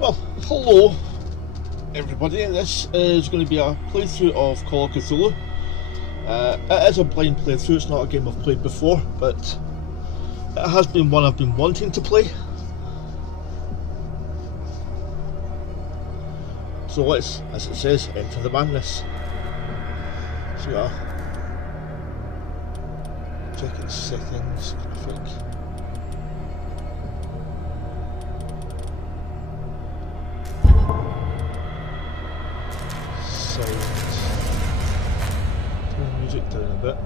Well, hello everybody, this is going to be a playthrough of Call of Cthulhu. It is a blind playthrough, it's not a game I've played before, but it has been one I've been wanting to play. So let's, as it says, enter the madness. So we are checking settings, I think. Turn the music down a bit.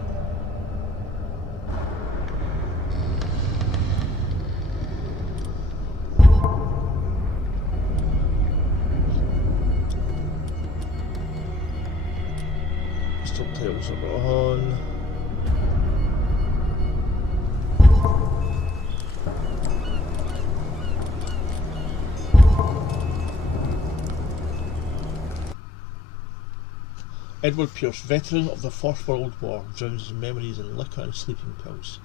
Subtitles are on. Edward Pierce, veteran of the First World War, drowns his memories in liquor and sleeping pills.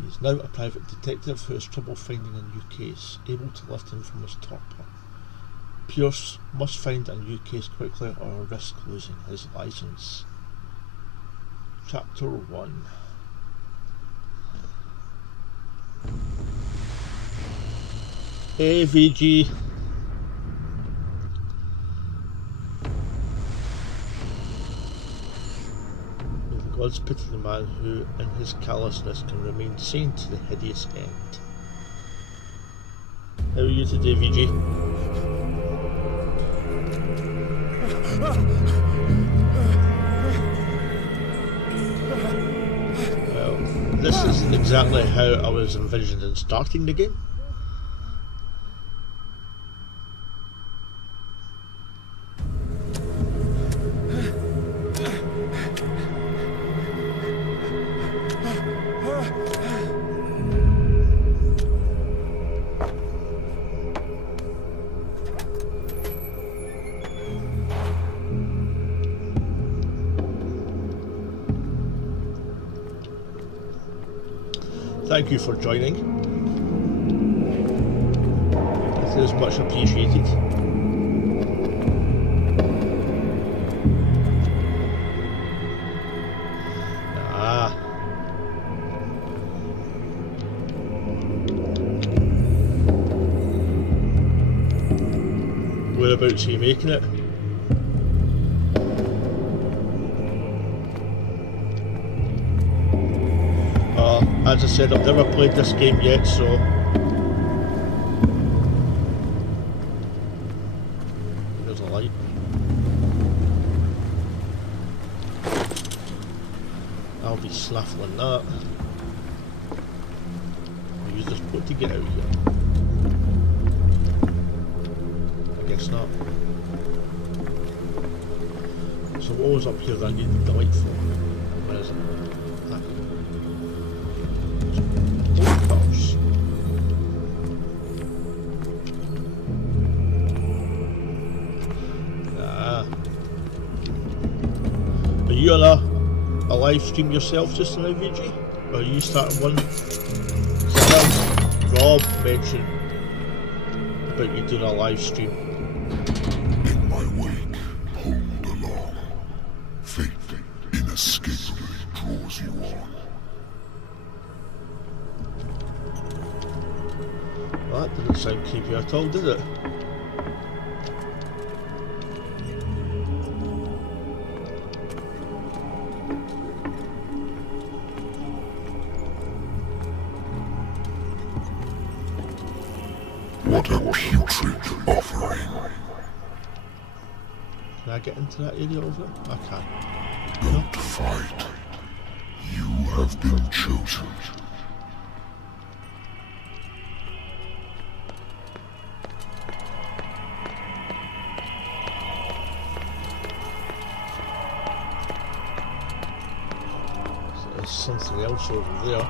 He is now a private detective who has trouble finding a new case, able to lift him from his torpor. Pierce must find a new case quickly or risk losing his licence. Chapter 1. AVG. God's pity the man who, in his callousness, can remain sane to the hideous end. How are you today, VG? Well, this isn't exactly how I was envisioning starting the game. Thank you for joining. It is much appreciated. Whereabouts are you making it? As I said, I've never played this game yet, so there's a light. I'll be snaffling that. I'll use this boat to get out here. I guess not. So what was up here that I needed the light for? Where is it? Are you on a live stream yourself just now, VG? Or are you starting one? Rob mentioned about you doing a live stream. In my wake, hold along. Fate inescapably draws you on. Well, that didn't sound creepy at all, did it? What a putrid offering. Can I get into that area over there? I can. Don't fight. You have been chosen. So there's something else over there.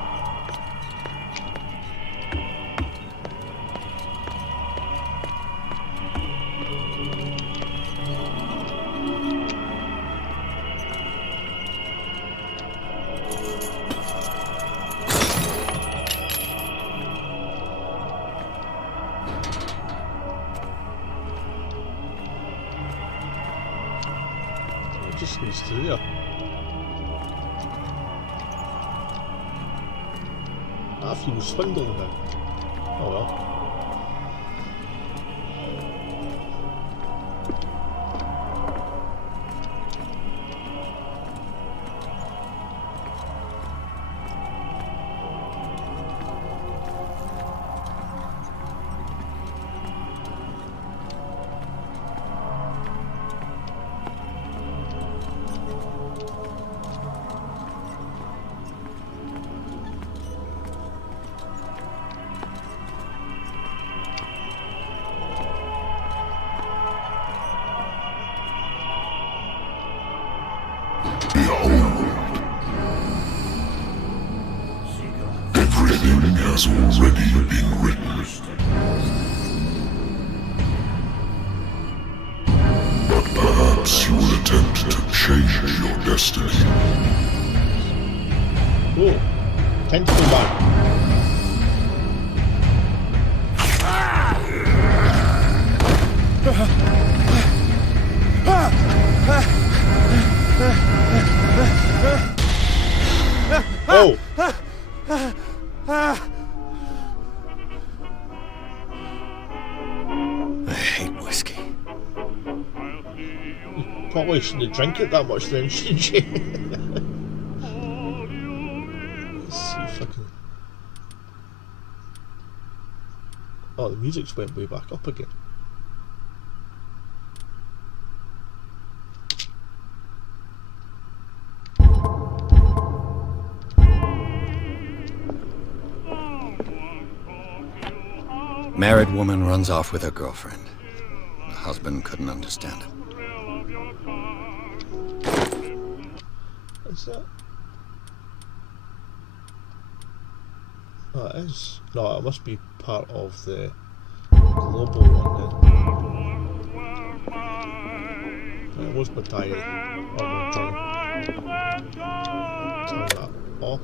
leads to there. I feel swindled now. Oh well. Everything has already been written. But perhaps you will attempt to change your destiny. Oh, tentacle man. Oh! I hate whiskey. You probably shouldn't drink it that much then, should you? Let's see if I can... Oh, the music's went way back up again. Married woman runs off with her girlfriend. The husband couldn't understand it. Is that? Oh, it is. No, it must be part of the global one then. It was my diary. Oh, no, turn that off.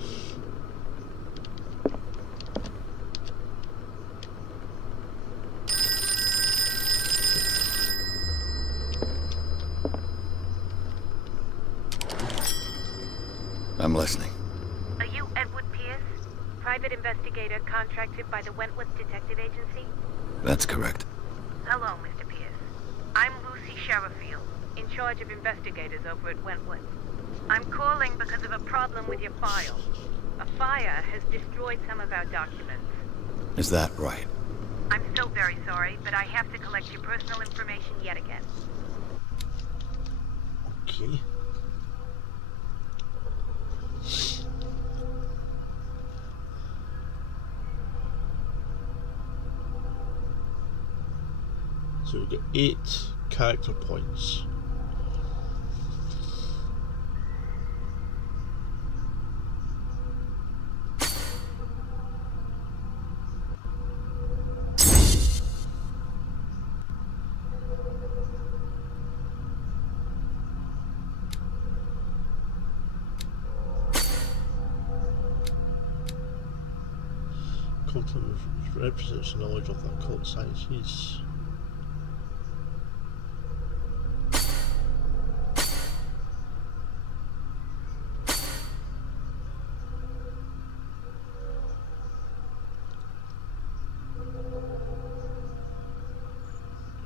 I'm listening. Are you Edward Pierce, private investigator contracted by the Wentworth Detective Agency? That's correct. Hello, Mr. Pierce. I'm Lucy Sherifield, in charge of investigators over at Wentworth. I'm calling because of a problem with your file. A fire has destroyed some of our documents. Is that right? I'm so very sorry, but I have to collect your personal information yet again. Okay. So we get 8 character points. Cthulhu represents knowledge of the occult sciences.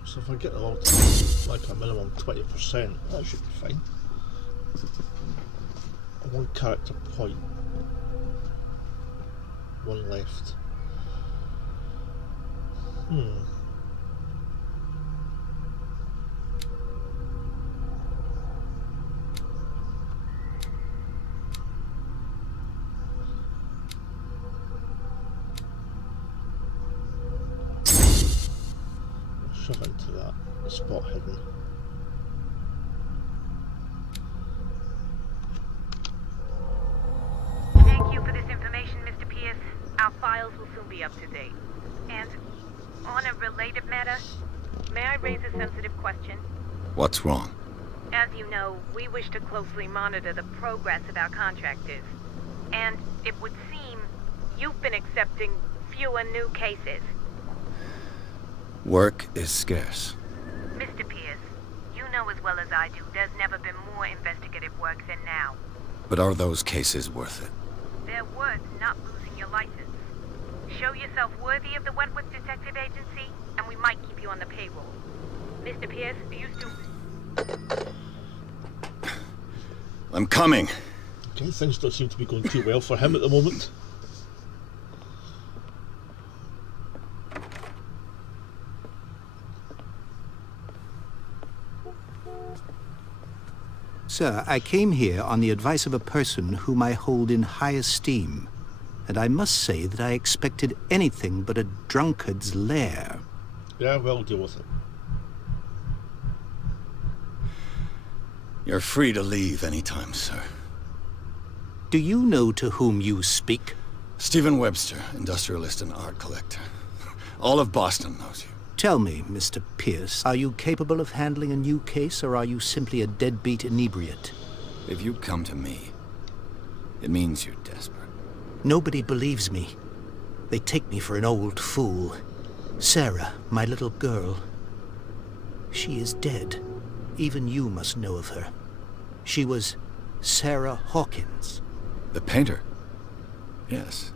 So if I get them all to like a minimum 20%, that should be fine. 1 character point. 1 left. Shove into that spot hidden. Thank you for this information, Mr. Pierce. Our files will soon be up to date. And on a related matter, may I raise a sensitive question? What's wrong? As you know, we wish to closely monitor the progress of our contractors. And it would seem you've been accepting fewer new cases. Work is scarce. Mr. Pierce, you know as well as I do, there's never been more investigative work than now. But are those cases worth it? They're worth not losing your license. Show yourself worthy of the Wentworth Detective Agency, and we might keep you on the payroll. Mr. Pierce, are you still... I'm coming. Okay, things don't seem to be going too well for him at the moment. Sir, I came here on the advice of a person whom I hold in high esteem, and I must say that I expected anything but a drunkard's lair. Yeah, well, deal with it. You're free to leave anytime, sir. Do you know to whom you speak? Stephen Webster, industrialist and art collector. All of Boston knows you. Tell me, Mr. Pierce, are you capable of handling a new case, or are you simply a deadbeat inebriate? If you come to me, it means you're desperate. Nobody believes me. They take me for an old fool. Sarah, my little girl, she is dead. Even you must know of her. She was Sarah Hawkins. The painter? Yes.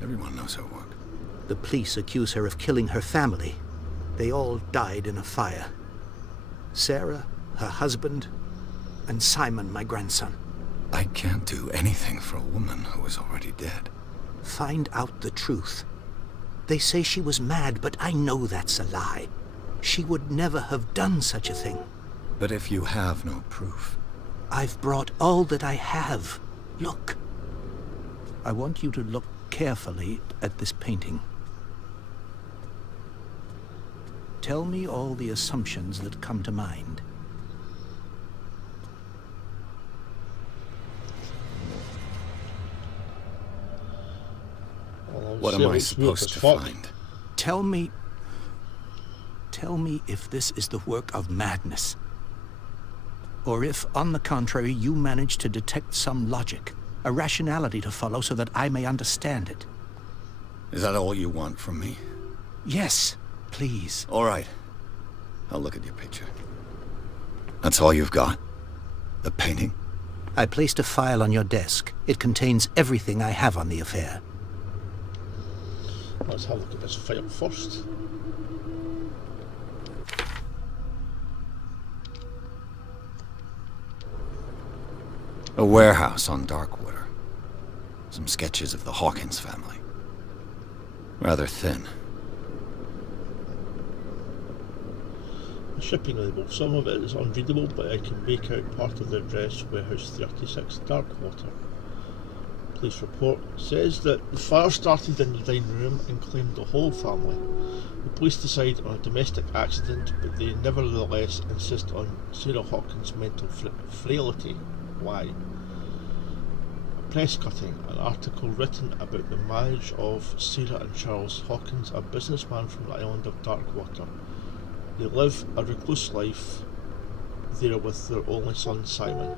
Everyone knows her work. The police accuse her of killing her family. They all died in a fire. Sarah, her husband, and Simon, my grandson. I can't do anything for a woman who is already dead. Find out the truth. They say she was mad, but I know that's a lie. She would never have done such a thing. But if you have no proof... I've brought all that I have. Look. I want you to look carefully at this painting. Tell me all the assumptions that come to mind. What am I supposed to find? Tell me if this is the work of madness. Or if, on the contrary, you manage to detect some logic, a rationality to follow so that I may understand it. Is that all you want from me? Yes, please. All right. I'll look at your picture. That's all you've got? The painting? I placed a file on your desk. It contains everything I have on the affair. Let's have a look at this file first. A warehouse on Darkwater. Some sketches of the Hawkins family. Rather thin. The shipping label. Some of it is unreadable, but I can make out part of the address, Warehouse 36, Darkwater. Police report says that the fire started in the dining room and claimed the whole family. The police decide on a domestic accident, but they nevertheless insist on Sarah Hawkins' mental frailty. Why? A press cutting, an article written about the marriage of Sarah and Charles Hawkins, a businessman from the island of Darkwater. They live a recluse life there with their only son Simon.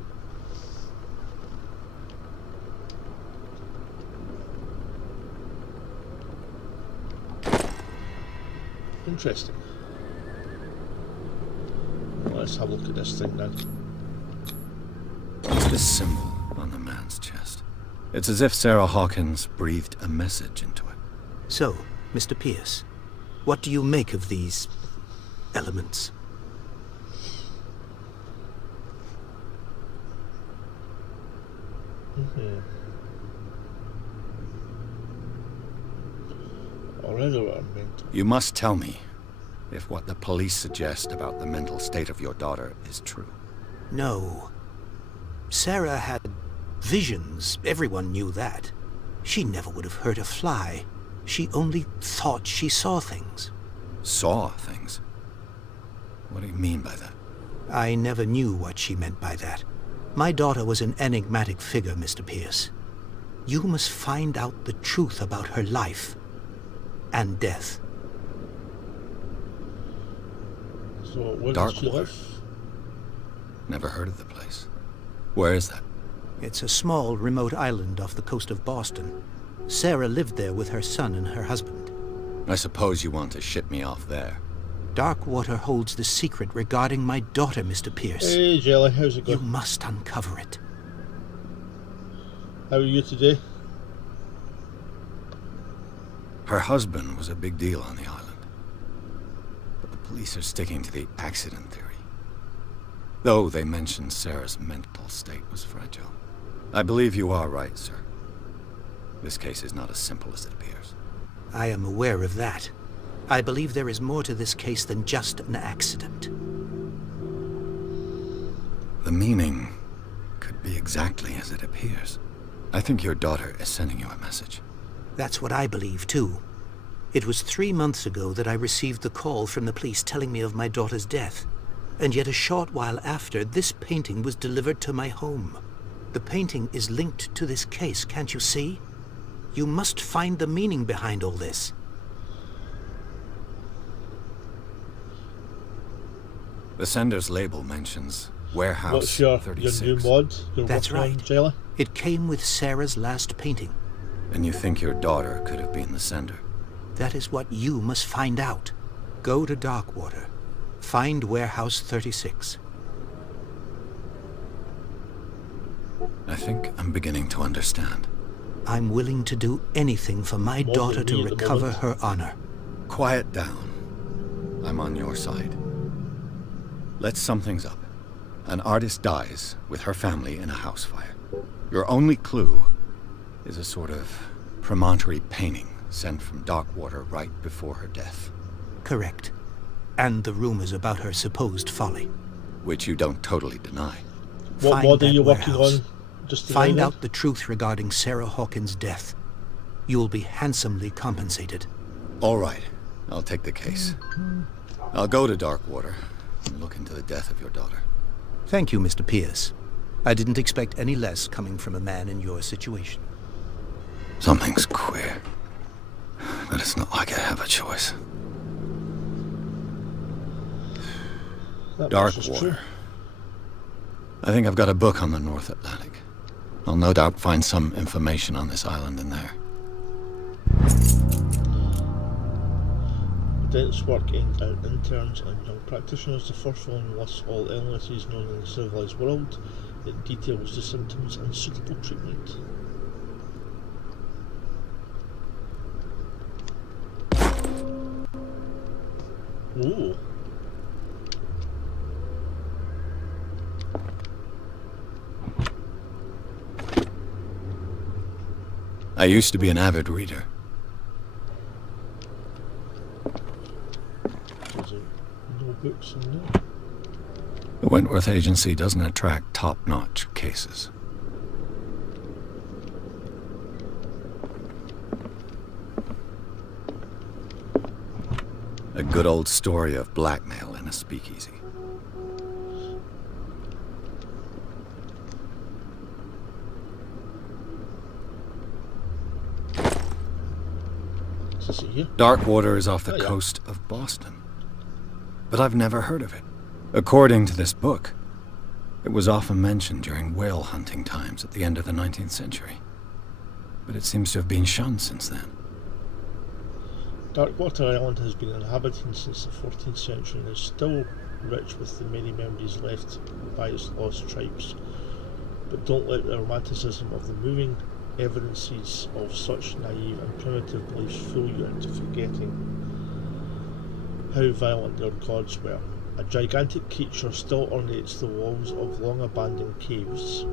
Interesting. Let's have a look at this thing then. What's this symbol on the man's chest? It's as if Sarah Hawkins breathed a message into it. So, Mr. Pierce, what do you make of these elements? Irregular mental. You must tell me if what the police suggest about the mental state of your daughter is true. No. Sarah had visions. Everyone knew that. She never would have hurt a fly. She only thought she saw things. Saw things? What do you mean by that? I never knew what she meant by that. My daughter was an enigmatic figure, Mr. Pierce. You must find out the truth about her life and death. So where does she live? Never heard of the place. Where is that? It's a small, remote island off the coast of Boston. Sarah lived there with her son and her husband. I suppose you want to ship me off there. Darkwater holds the secret regarding my daughter, Mr. Pierce. Hey, Jelly, how's it You going? must uncover it. How are you today? Her husband was a big deal on the island. But the police are sticking to the accident theory. Though they mentioned Sarah's mental state was fragile. I believe you are right, sir. This case is not as simple as it appears. I am aware of that. I believe there is more to this case than just an accident. The meaning could be exactly as it appears. I think your daughter is sending you a message. That's what I believe, too. It was 3 months ago that I received the call from the police telling me of my daughter's death. And yet a short while after, this painting was delivered to my home. The painting is linked to this case, can't you see? You must find the meaning behind all this. The sender's label mentions Warehouse What's your 36. new mod you're That's working on, right. Jelly? It came with Sarah's last painting. And you think your daughter could have been the sender? That is what you must find out. Go to Darkwater. Find Warehouse 36. I think I'm beginning to understand. I'm willing to do anything for my More daughter than to me at the recover moment. her honor. Quiet down. I'm on your side. Let's sum things up. An artist dies with her family in a house fire. Your only clue is a sort of promontory painting sent from Darkwater right before her death. Correct. And the rumors about her supposed folly. Which you don't totally deny. What Find mod are that you working warehouse. on? Just to Find know out the truth regarding Sarah Hawkins' death. You'll be handsomely compensated. All right, I'll take the case. I'll go to Darkwater and look into the death of your daughter. Thank you, Mr. Pierce. I didn't expect any less coming from a man in your situation. Something's queer. But it's not like I have a choice. That much is true. Darkwater. I think I've got a book on the North Atlantic. I'll no doubt find some information on this island in there. Dense work aimed at interns and young practitioners. The first volume lists all illnesses known in the civilized world. It details the symptoms and suitable treatment. Ooh. I used to be an avid reader. There's no books in there. The Wentworth Agency doesn't attract top-notch cases. A good old story of blackmail in a speakeasy. Is this it here? Darkwater is off the Oh, yeah. coast of Boston. But I've never heard of it. According to this book, it was often mentioned during whale hunting times at the end of the 19th century. But it seems to have been shunned since then. Darkwater Island has been inhabited since the 14th century and is still rich with the many memories left by its lost tribes. But don't let the romanticism of the moving evidences of such naive and primitive beliefs fool you into forgetting how violent their gods were. A gigantic creature still ornates the walls of long abandoned caves.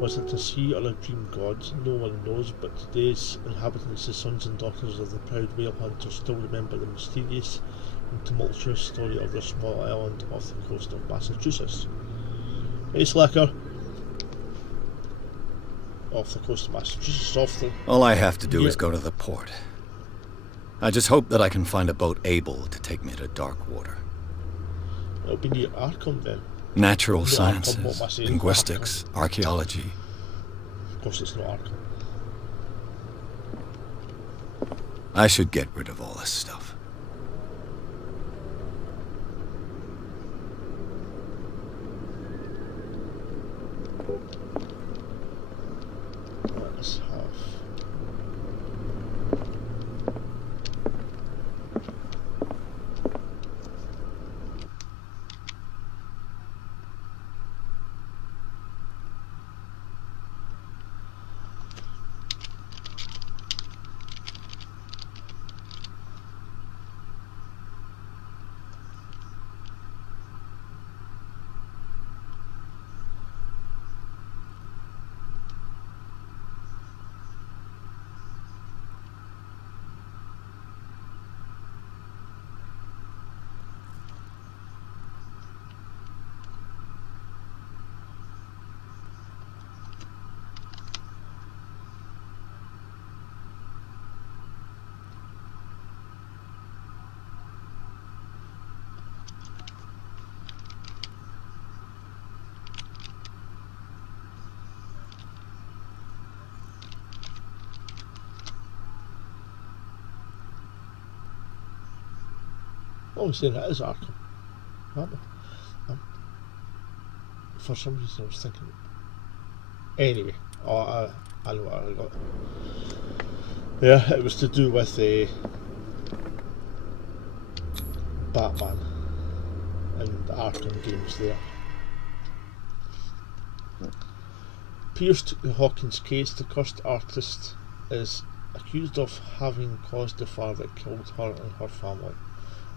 Was it a sea or a dream god? No one knows, but today's inhabitants, the sons and daughters of the proud whale hunters, still remember the mysterious and tumultuous story of their small island off the coast of Massachusetts. Hey, Slacker! Off the coast of Massachusetts, off the... All I have to do Yeah. is go to the port. I just hope that I can find a boat able to take me to Darkwater. It'll be near Arkham then. Natural No, Arkham, sciences, what am I saying? linguistics, archaeology. Of course it's not Arkham. I should get rid of all this stuff. Let's have... Oh, I'm saying it is Arkham. For some reason I was thinking... Anyway, I know what I got. Yeah, it was to do with Batman and the Arkham games there. Pierce took the Hawkins case. The cursed artist is accused of having caused the fire that killed her and her family.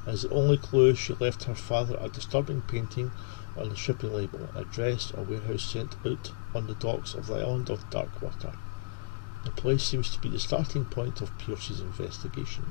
As the only clue, she left her father a disturbing painting on the shipping label, addressed a warehouse sent out on the docks of the island of Darkwater. The place seems to be the starting point of Pierce's investigation.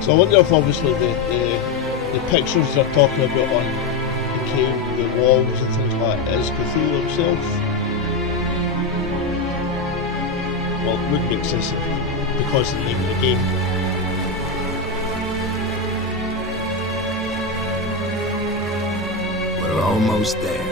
So I wonder if obviously the pictures they're talking about on the cave, the walls and things like that is Cthulhu himself. Well, it would make sense because of the name of the game. We're almost there.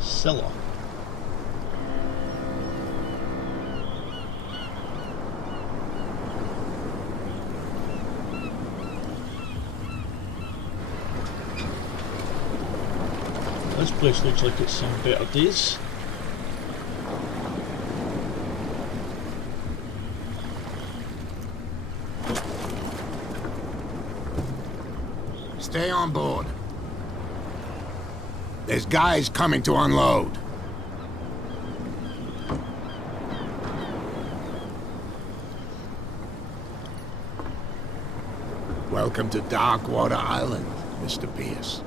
Cellar. This place looks like it's seen better days. Stay on board. There's guys coming to unload. Welcome to Darkwater Island, Mr. Pierce.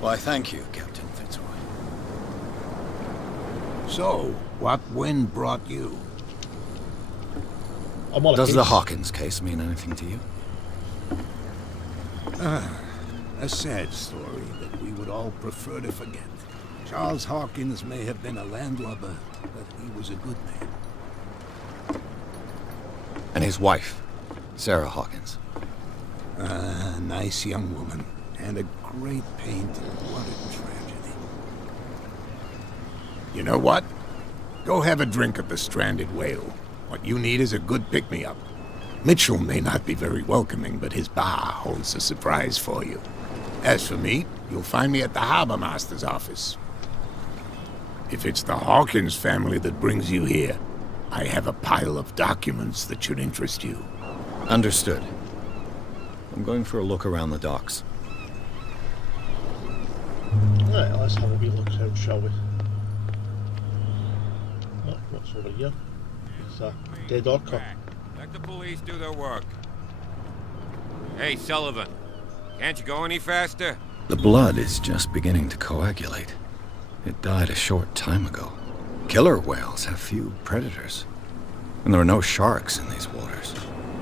Why, thank you, Captain Fitzroy. So, what wind brought you? I'm on a Does case. the Hawkins case mean anything to you? A sad story that we would all prefer to forget. Charles Hawkins may have been a landlubber, but he was a good man. And his wife, Sarah Hawkins. A nice young woman, and a great painter. What a tragedy. You know what? Go have a drink at the Stranded Whale. What you need is a good pick-me-up. Mitchell may not be very welcoming, but his bar holds a surprise for you. As for me, you'll find me at the Harbor Master's office. If it's the Hawkins family that brings you here, I have a pile of documents that should interest you. Understood. I'm going for a look around the docks. Right, let's have a wee look around, shall we? Oh, what's over here? It's a dead orca. Let the police do their work. Hey, Sullivan. Can't you go any faster? The blood is just beginning to coagulate. It died a short time ago. Killer whales have few predators. And there are no sharks in these waters.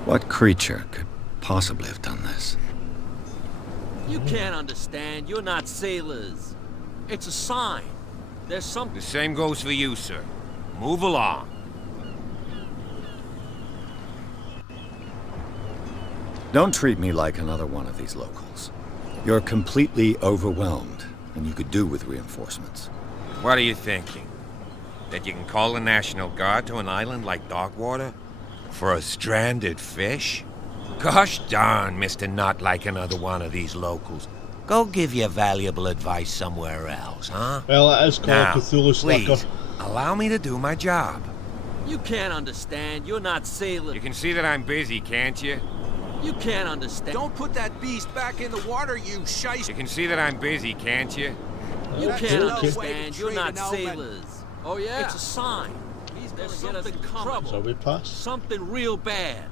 What creature could possibly have done this? You can't understand. You're not sailors. It's a sign. There's something. The same goes for you, sir. Move along. Don't treat me like another one of these locals. You're completely overwhelmed, and you could do with reinforcements. What are you thinking? That you can call the National Guard to an island like Darkwater? For a stranded fish? Gosh darn, Mr. Not like another one of these locals. Go give your valuable advice somewhere else, huh? Well, it is Call Now, of Cthulhu, Slacker. please, allow me to do my job. You can't understand. You're not sailor. You can see that I'm busy, can't you? You can't understand. Don't put that beast back in the water, you shice. You can see that I'm busy, can't you? You Okay, can't okay. understand. You're not Trade an element. sailors. Oh yeah. It's a sign. There's something coming. So we pass? Something real bad.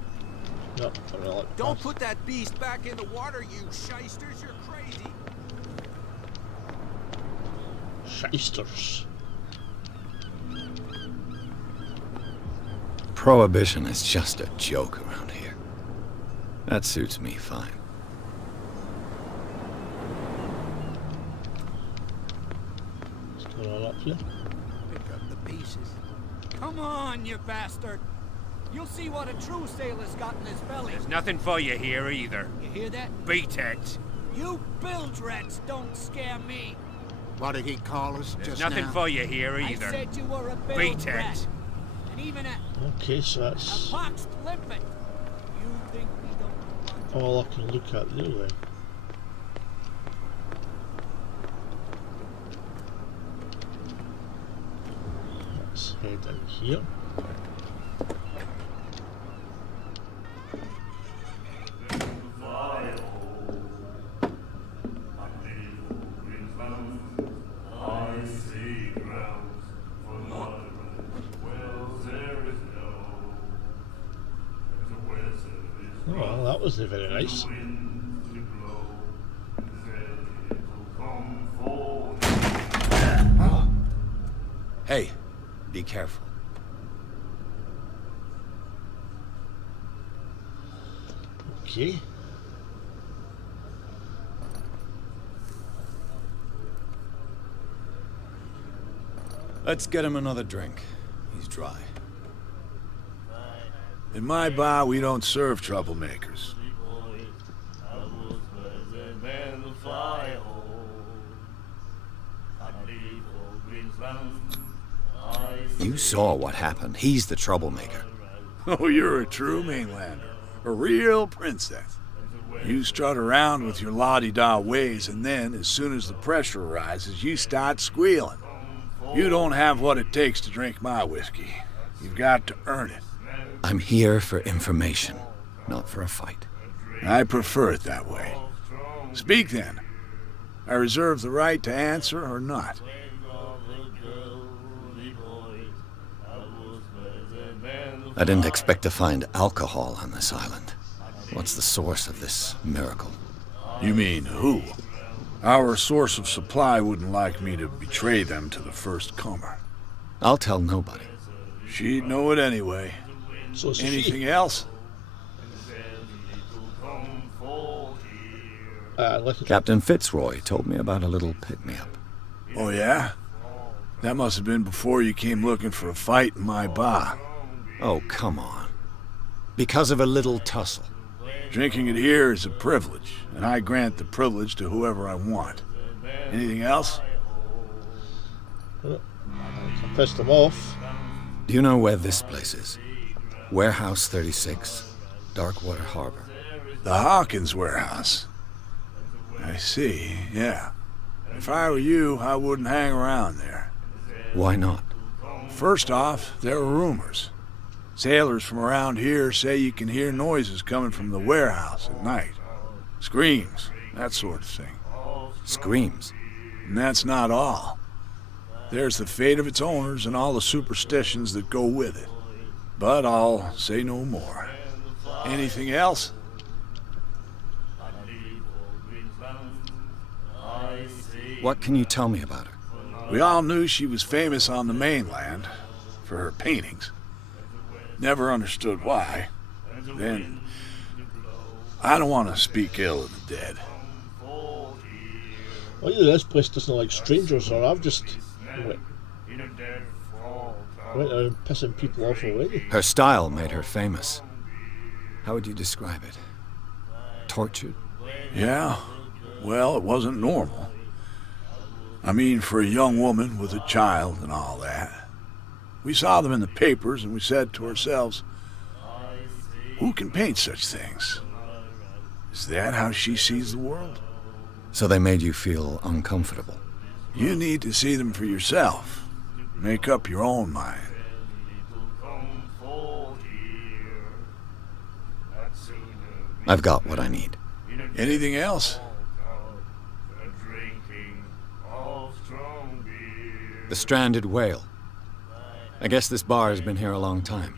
No, not really. Don't Pass. put that beast back in the water, you shysters. You're crazy. Shysters. Prohibition is just a joke around here. That suits me fine. What's going on up here? Pick up the pieces. Come on, you bastard! You'll see what a true sailor's got in his belly. There's nothing for you here either. You hear that? Beat it. You bilge rats don't scare me. What did he call us There's just nothing now? for you here I either. said you were a bilge Beat rat. it. And even a Okay, so that's poxed limpet. You think we don't know all I can look at there then. Let's head in here. Oh, well, that wasn't very nice. Hey, be careful. Okay. Let's get him another drink. He's dry. In my bar, we don't serve troublemakers. You saw what happened. He's the troublemaker. Oh, you're a true mainlander. A real princess. You strut around with your la-di-da ways, and then, as soon as the pressure rises, you start squealing. You don't have what it takes to drink my whiskey. You've got to earn it. I'm here for information, not for a fight. I prefer it that way. Speak then. I reserve the right to answer or not. I didn't expect to find alcohol on this island. What's the source of this miracle? You mean who? Our source of supply wouldn't like me to betray them to the first comer. I'll tell nobody. She'd know it anyway. So it's Anything she. else? Captain Fitzroy told me about a little pick-me-up. Oh, yeah? That must have been before you came looking for a fight in my bar. Oh, come on. Because of a little tussle. Drinking it here is a privilege, and I grant the privilege to whoever I want. Anything else? I pissed him off. Do you know where this place is? Warehouse 36, Darkwater Harbor. The Hawkins warehouse. I see, yeah. If I were you, I wouldn't hang around there. Why not? First off, there are rumors. Sailors from around here say you can hear noises coming from the warehouse at night. Screams, that sort of thing. Screams? And that's not all. There's the fate of its owners and all the superstitions that go with it. But I'll say no more. Anything else? What can you tell me about her? We all knew she was famous on the mainland for her paintings. Never understood why. Then, I don't want to speak ill of the dead. Well, either this place doesn't like strangers, or I've just went around pissing people off already. Her style made her famous. How would you describe it? Tortured? Yeah, well, it wasn't normal. I mean, for a young woman with a child and all that. We saw them in the papers and we said to ourselves, who can paint such things? Is that how she sees the world? So they made you feel uncomfortable. You need to see them for yourself. Make up your own mind. I've got what I need. Anything else? The stranded whale. I guess this bar has been here a long time.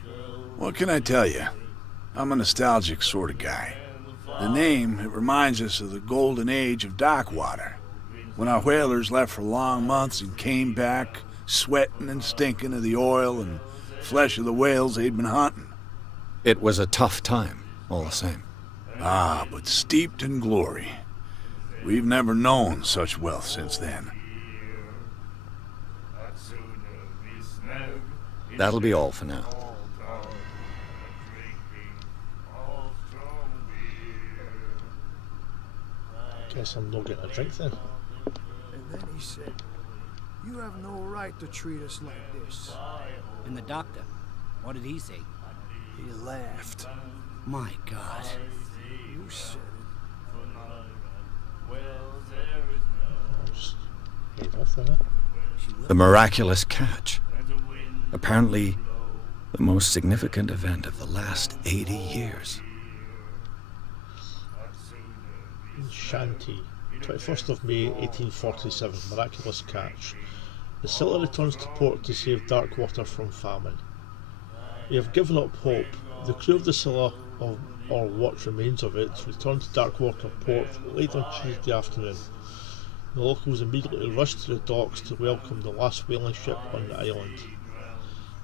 What can I tell you? I'm a nostalgic sort of guy. The name, it reminds us of the golden age of Darkwater, when our whalers left for long months and came back sweating and stinking of the oil and flesh of the whales they'd been hunting. It was a tough time, all the same. Ah, but steeped in glory. We've never known such wealth since then. That'll be all for now. Guess I'm not getting a drink then. And then he said, "You have no right to treat us like this." And the doctor, what did he say? He laughed. My God. You said Head off there. The miraculous catch. Apparently, the most significant event of the last 80 years. Shanty, 21st of May 1847, miraculous catch. The Scylla returns to port to save Darkwater from famine. We have given up hope. The crew of the Scylla, or what remains of it, returned to Darkwater port late on Tuesday afternoon. The locals immediately rushed to the docks to welcome the last whaling ship on the island.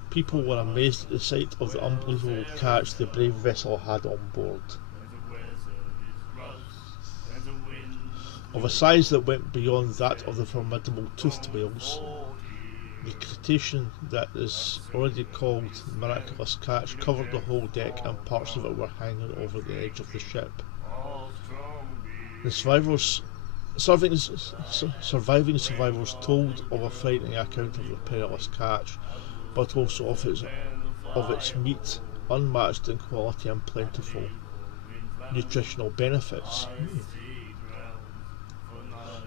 People were amazed at the sight of the unbelievable catch the brave vessel had on board. Of a size that went beyond that of the formidable toothed whales, the cetacean that is already called the miraculous catch covered the whole deck and parts of it were hanging over the edge of the ship. The surviving survivors told of a frightening account of the perilous catch, but also of its meat, unmatched in quality and plentiful nutritional benefits.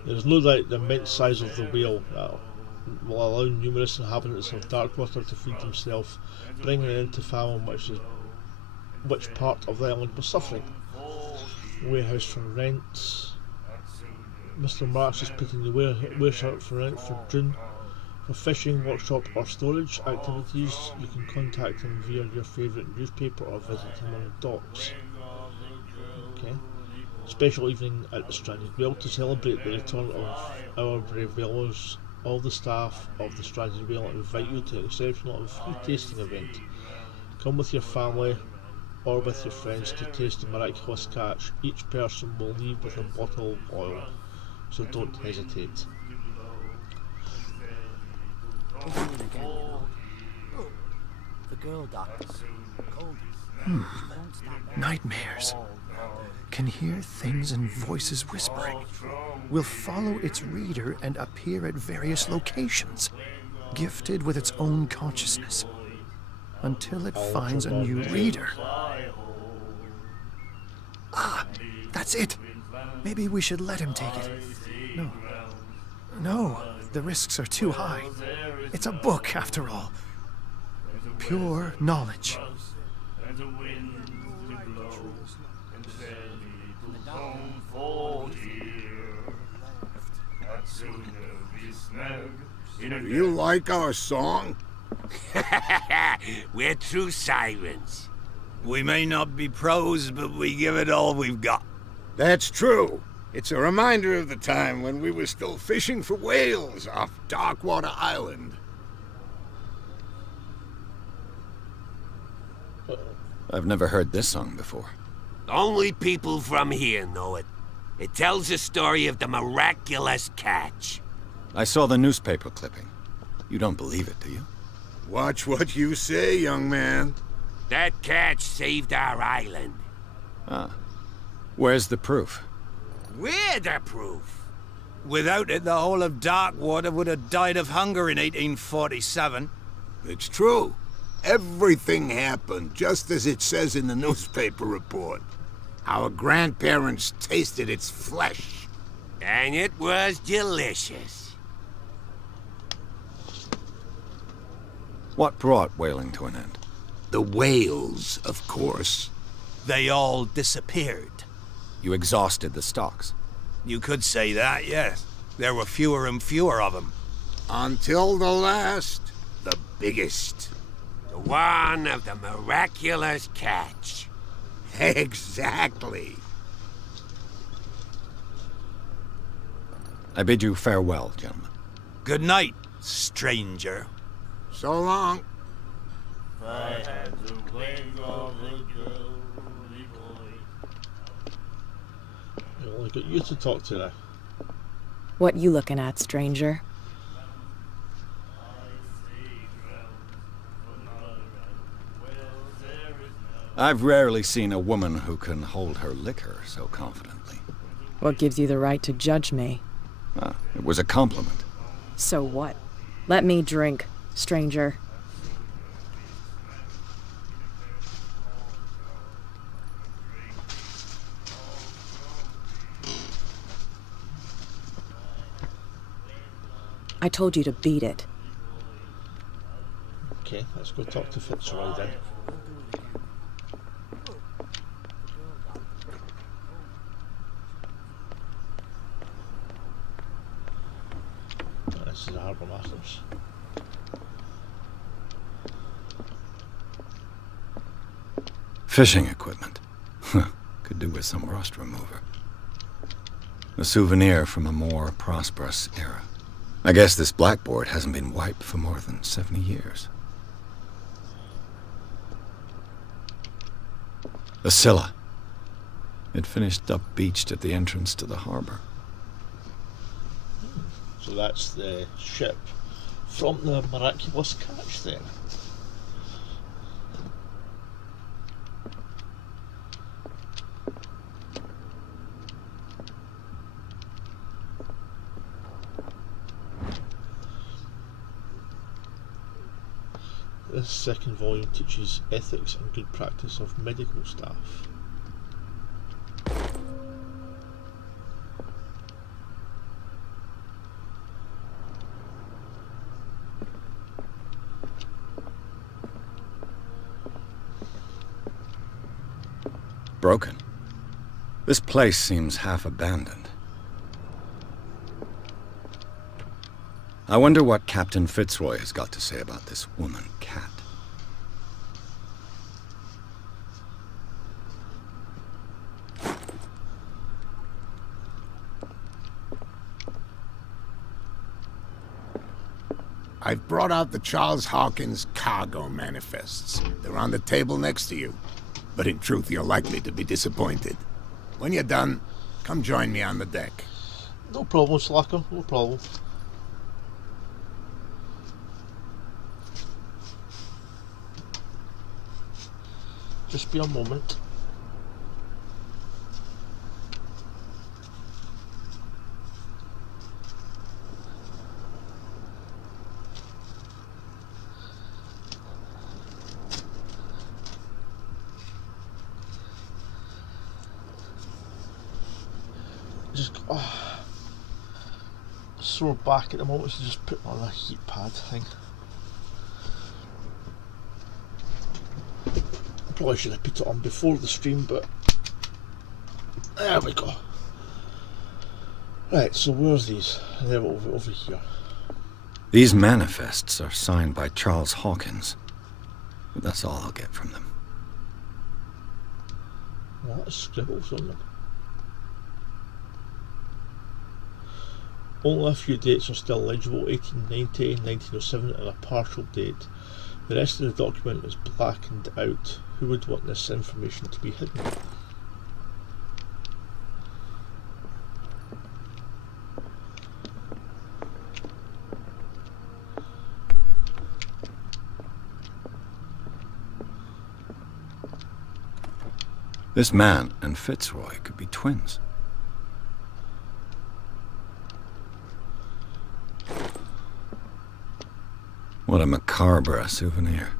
There is no doubt the immense size of the whale will allow numerous inhabitants of Darkwater to feed themselves, bringing an end to famine which part of the island was suffering. Warehouse for rent. Mr. Marks is putting the warehouse up for rent for June. For fishing, workshop or storage activities, you can contact him via your favourite newspaper or visit him on the docks. Okay. Special evening at the Stranded Whale to celebrate the return of our brave whalers. All the staff of the Stranded Whale invite you to an exceptional and free tasting event. Come with your family or with your friends to taste the miraculous catch. Each person will leave with a bottle of oil, so don't hesitate. The girl doctor. Nightmares. Can hear things and voices whispering. Will follow its reader and appear at various locations, gifted with its own consciousness, until it finds a new reader. Ah, that's it. Maybe we should let him take it. No, the risks are too high. It's a book, after all. Pure knowledge. Do you like our song? We're true sirens. We may not be pros, but we give it all we've got. That's true. It's a reminder of the time when we were still fishing for whales off Darkwater Island. I've never heard this song before. Only people from here know it. It tells the story of the miraculous catch. I saw the newspaper clipping. You don't believe it, do you? Watch what you say, young man. That catch saved our island. Ah. Where's the proof? We're the proof. Without it, the whole of Darkwater would have died of hunger in 1847. It's true. Everything happened just as it says in the newspaper report. Our grandparents tasted its flesh. And it was delicious. What brought whaling to an end? The whales, of course. They all disappeared. You exhausted the stocks. You could say that, yes. There were fewer and fewer of them. Until the last, the biggest. The one of the miraculous catch. Exactly. I bid you farewell, gentlemen. Good night, stranger. So long. I only got you to talk to now. What you looking at, stranger? I've rarely seen a woman who can hold her liquor so confidently. What gives you the right to judge me? It was a compliment. So what? Let me drink, stranger. I told you to beat it. Okay, let's go talk to Fitzroy then. This is the Harbour Masters. Fishing equipment. Could do with some rust remover. A souvenir from a more prosperous era. I guess this blackboard hasn't been wiped for more than 70 years. The Scylla. It finished up beached at the entrance to the harbor. So that's the ship from the miraculous catch then. This second volume teaches ethics and good practice of medical staff. Broken. This place seems half abandoned. I wonder what Captain Fitzroy has got to say about this woman cat. I've brought out the Charles Hawkins cargo manifests. They're on the table next to you. But in truth, you're likely to be disappointed. When you're done, come join me on the deck. No problem, Slacker, no problem. Just be a moment. Just sore back at the moment, so just put on a heat pad thing. Probably should have put it on before the stream, but there we go. Right, so where's these? They're over here. These manifests are signed by Charles Hawkins. But that's all I'll get from them. What? Scribbles on them. Only a few dates are still legible: 1890, 1907 and a partial date. The rest of the document is blackened out. Who would want this information to be hidden? This man and Fitzroy could be twins. What a macabre souvenir.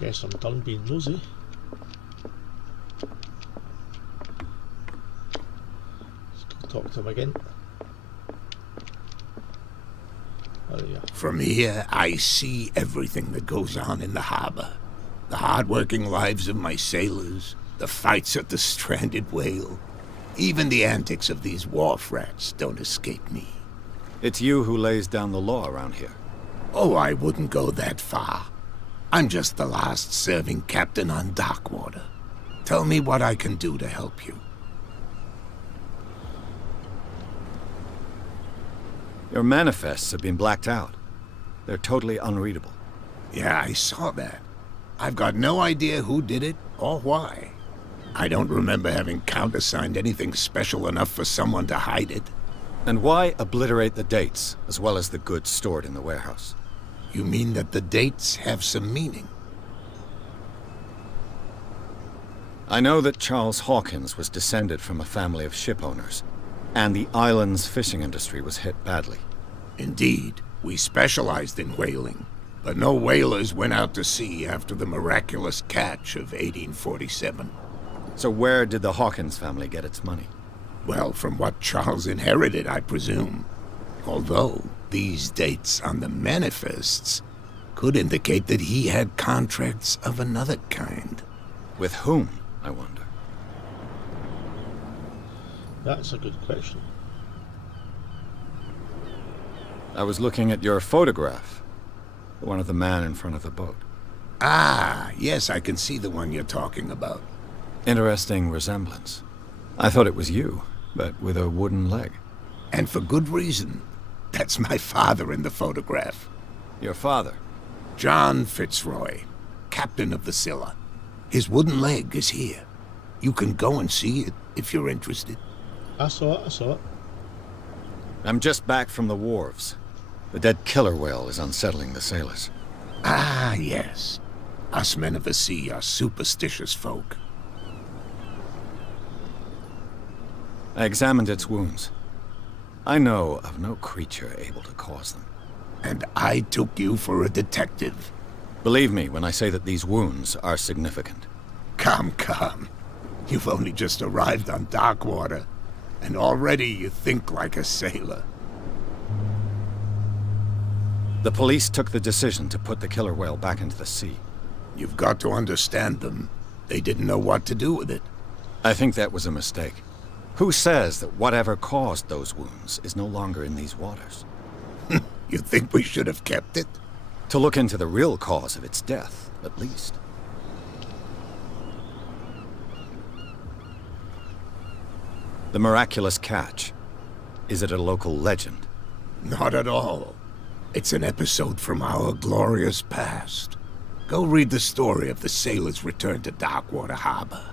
Guess I'm done being nosy. Let's go talk to him again. Oh, yeah. From here, I see everything that goes on in the harbor. The hard-working lives of my sailors, the fights at the stranded whale. Even the antics of these wharf rats don't escape me. It's you who lays down the law around here. Oh, I wouldn't go that far. I'm just the last serving captain on Darkwater. Tell me what I can do to help you. Your manifests have been blacked out. They're totally unreadable. Yeah, I saw that. I've got no idea who did it or why. I don't remember having countersigned anything special enough for someone to hide it. And why obliterate the dates, as well as the goods stored in the warehouse? You mean that the dates have some meaning? I know that Charles Hawkins was descended from a family of ship owners, and the island's fishing industry was hit badly. Indeed, we specialized in whaling, but no whalers went out to sea after the miraculous catch of 1847. So where did the Hawkins family get its money? Well, from what Charles inherited, I presume. Although, these dates on the manifests could indicate that he had contracts of another kind. With whom, I wonder? That's a good question. I was looking at your photograph. The one of the man in front of the boat. Ah, yes, I can see the one you're talking about. Interesting resemblance. I thought it was you, but with a wooden leg. And for good reason. That's my father in the photograph. Your father? John Fitzroy, captain of the Scylla. His wooden leg is here. You can go and see it if you're interested. I saw it. I'm just back from the wharves. The dead killer whale is unsettling the sailors. Ah, yes. Us men of the sea are superstitious folk. I examined its wounds. I know of no creature able to cause them. And I took you for a detective. Believe me when I say that these wounds are significant. Come. You've only just arrived on Darkwater, and already you think like a sailor. The police took the decision to put the killer whale back into the sea. You've got to understand them. They didn't know what to do with it. I think that was a mistake. Who says that whatever caused those wounds is no longer in these waters? You think we should have kept it? To look into the real cause of its death, at least. The miraculous catch. Is it a local legend? Not at all. It's an episode from our glorious past. Go read the story of the sailor's return to Darkwater Harbor.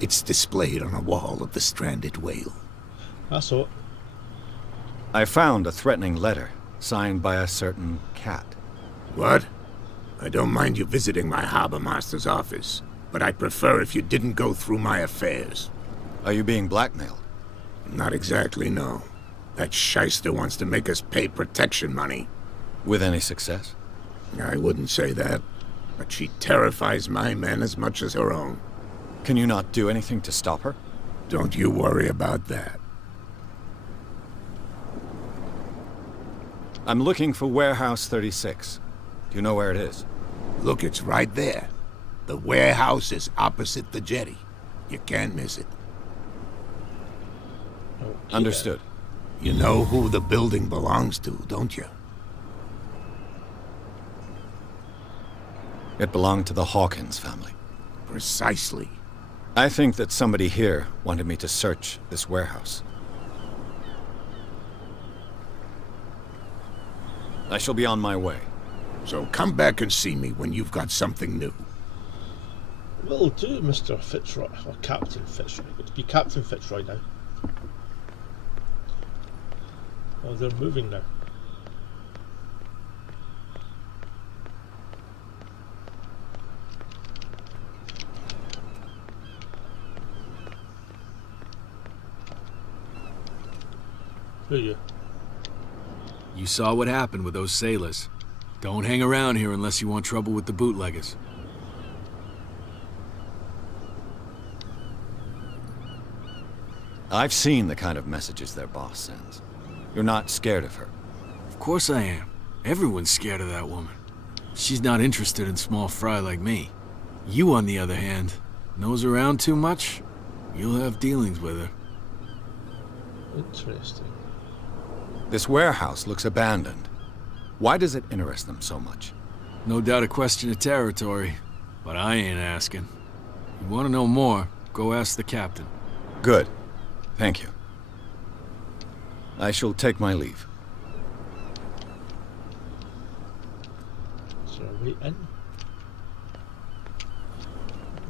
It's displayed on a wall of the stranded whale. I saw it. I found a threatening letter, signed by a certain cat. What? I don't mind you visiting my harbor master's office, but I'd prefer if you didn't go through my affairs. Are you being blackmailed? Not exactly, no. That shyster wants to make us pay protection money. With any success? I wouldn't say that, but she terrifies my men as much as her own. Can you not do anything to stop her? Don't you worry about that. I'm looking for Warehouse 36. Do you know where it is? Look, it's right there. The warehouse is opposite the jetty. You can't miss it. Okay. Understood. You know who the building belongs to, don't you? It belonged to the Hawkins family. Precisely. I think that somebody here wanted me to search this warehouse. I shall be on my way. So come back and see me when you've got something new. Will do, Mr. Fitzroy. Or Captain Fitzroy. Got to be Captain Fitzroy now. Oh, they're moving now. Who are you? You saw what happened with those sailors. Don't hang around here unless you want trouble with the bootleggers. I've seen the kind of messages their boss sends. You're not scared of her. Of course I am. Everyone's scared of that woman. She's not interested in small fry like me. You, on the other hand, nose around too much, you'll have dealings with her. Interesting. This warehouse looks abandoned. Why does it interest them so much? No doubt a question of territory, but I ain't asking. You want to know more, go ask the captain. Good. Thank you. I shall take my leave. So are we in?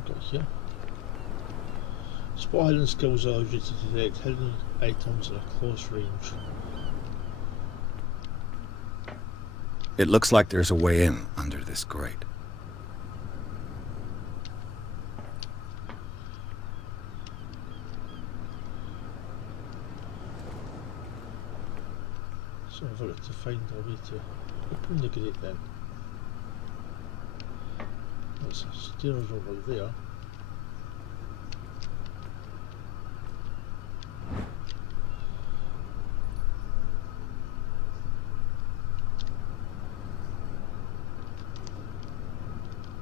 Got here. Spot hidden skills allows you to detect hidden items at a close range. It looks like there's a way in under this grate. So I've got to find a way to open the grate then. There's stairs over there.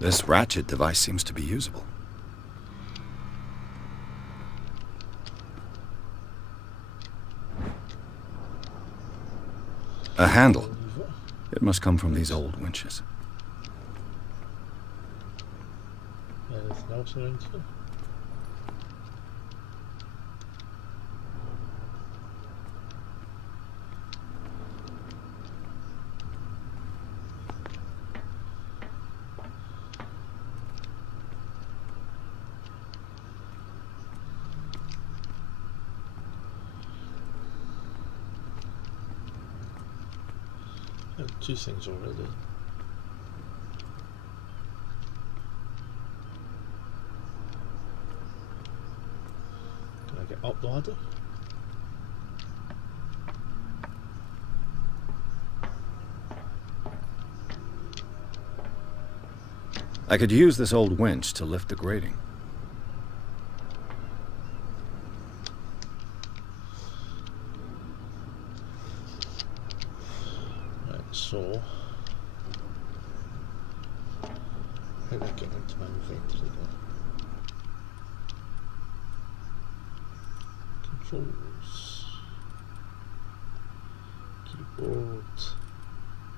This ratchet device seems to be usable. A handle. It must come from these old winches. Anything else around here? Two things already. Can I get up the ladder? I could use this old winch to lift the grating. So, how do I get into my inventory then? Controls, keyboard.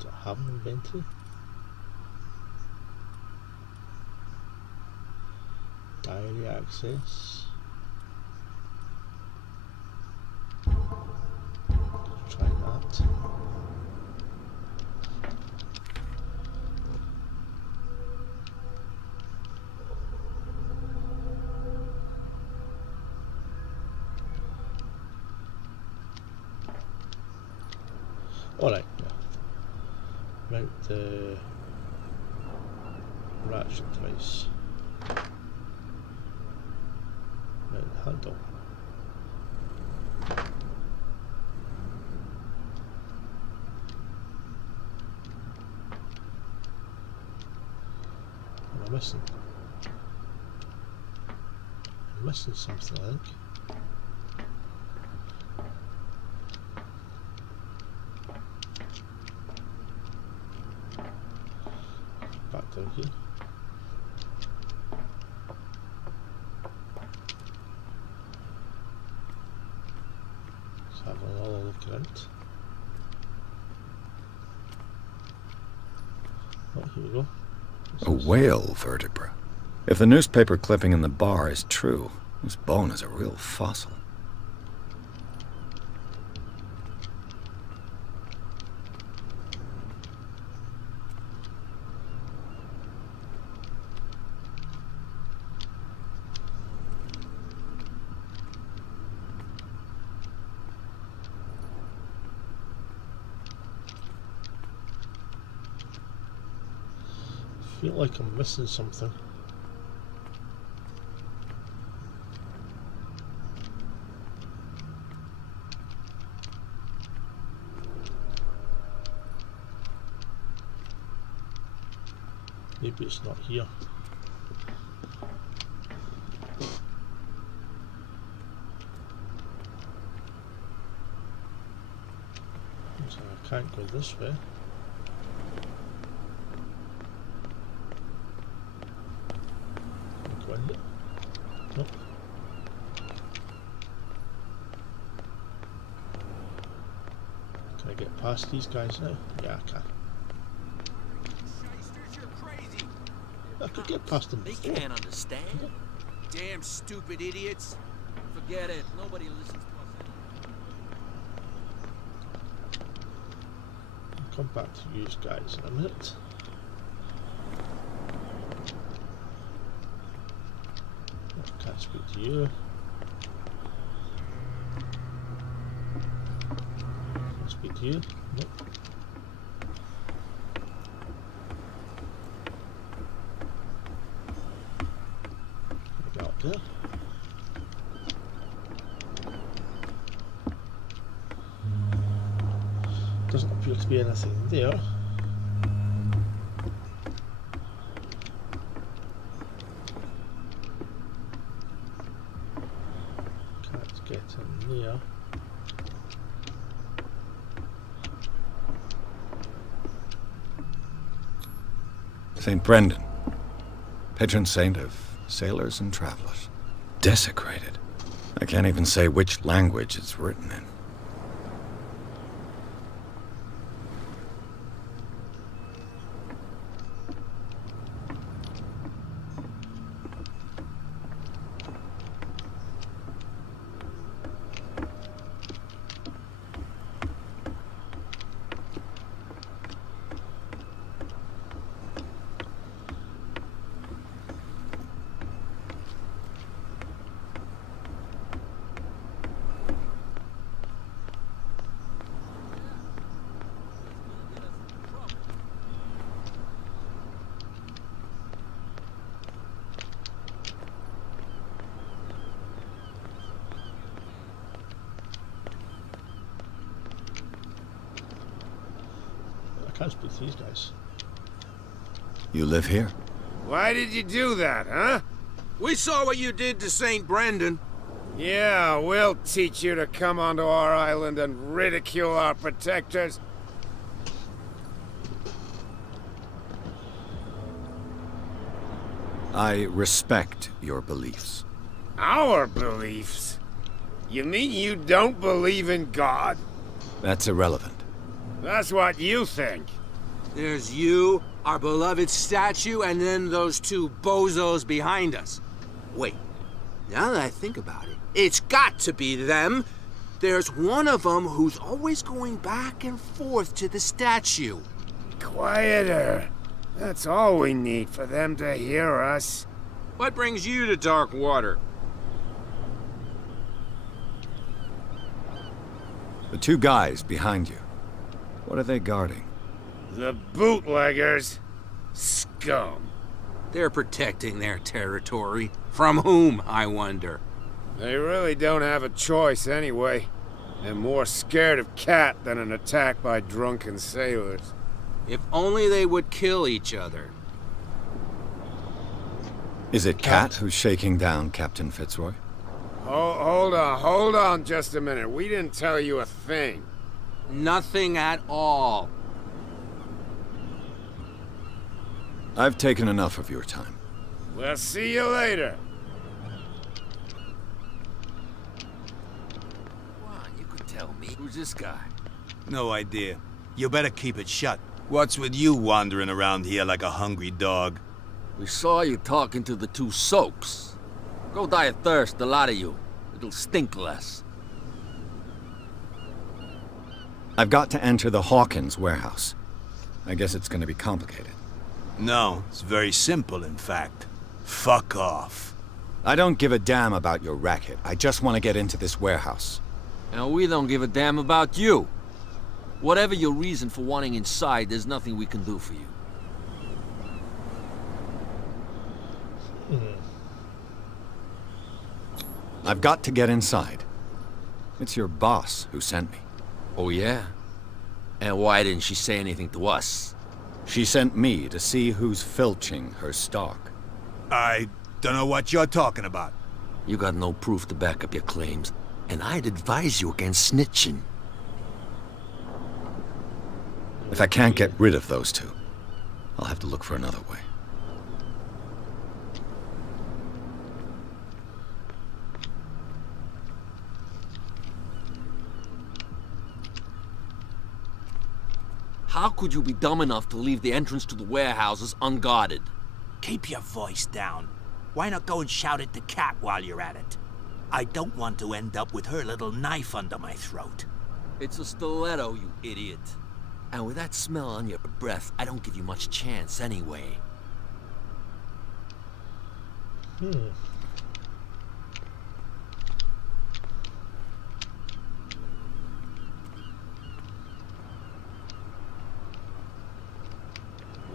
Do I have an inventory? Diary access. Try that. Alright, yeah. Mount the ratchet device. Mount the handle. What am I missing? I'm missing something, I think. Back down here. Let's have another look around. Oh, here we go. A whale vertebra. If the newspaper clipping in the bar is true, this bone is a real fossil. I feel like I'm missing something. Maybe it's not here. So I can't go this way. Can I go in here? Nope. Can I get past these guys now? Yeah, I can. I could get past them. They can't understand. Damn stupid idiots. Forget it. Nobody listens to us. I'll come back to you guys in a minute. I can't speak to you. Can't speak to you. Nope. Go up there. Doesn't appear to be anything there. Can't get in there. St. Brendan, patron saint of sailors and travelers. Desecrated. I can't even say which language it's written in. I can't speak to these guys. You live here? Why did you do that, huh? We saw what you did to St. Brendan. Yeah, we'll teach you to come onto our island and ridicule our protectors. I respect your beliefs. Our beliefs? You mean you don't believe in God? That's irrelevant. That's what you think. There's you, our beloved statue, and then those two bozos behind us. Wait, now that I think about it, it's got to be them. There's one of them who's always going back and forth to the statue. Quieter. That's all we need for them to hear us. What brings you to Darkwater? The two guys behind you. What are they guarding? The bootleggers. Scum. They're protecting their territory. From whom, I wonder? They really don't have a choice anyway. They're more scared of Cat than an attack by drunken sailors. If only they would kill each other. Is it Cat who's shaking down Captain Fitzroy? Hold on just a minute. We didn't tell you a thing. Nothing at all. I've taken enough of your time. We'll see you later. Come on, you could tell me. Who's this guy? No idea. You better keep it shut. What's with you wandering around here like a hungry dog? We saw you talking to the two soaks. Go die of thirst, the lot of you. It'll stink less. I've got to enter the Hawkins warehouse. I guess it's going to be complicated. No, it's very simple, in fact. Fuck off. I don't give a damn about your racket. I just want to get into this warehouse. And we don't give a damn about you. Whatever your reason for wanting inside, there's nothing we can do for you. I've got to get inside. It's your boss who sent me. Oh, yeah? And why didn't she say anything to us? She sent me to see who's filching her stock. I don't know what you're talking about. You got no proof to back up your claims, and I'd advise you against snitching. If I can't get rid of those two, I'll have to look for another way. How could you be dumb enough to leave the entrance to the warehouses unguarded? Keep your voice down. Why not go and shout at the cat while you're at it? I don't want to end up with her little knife under my throat. It's a stiletto, you idiot. And with that smell on your breath, I don't give you much chance anyway.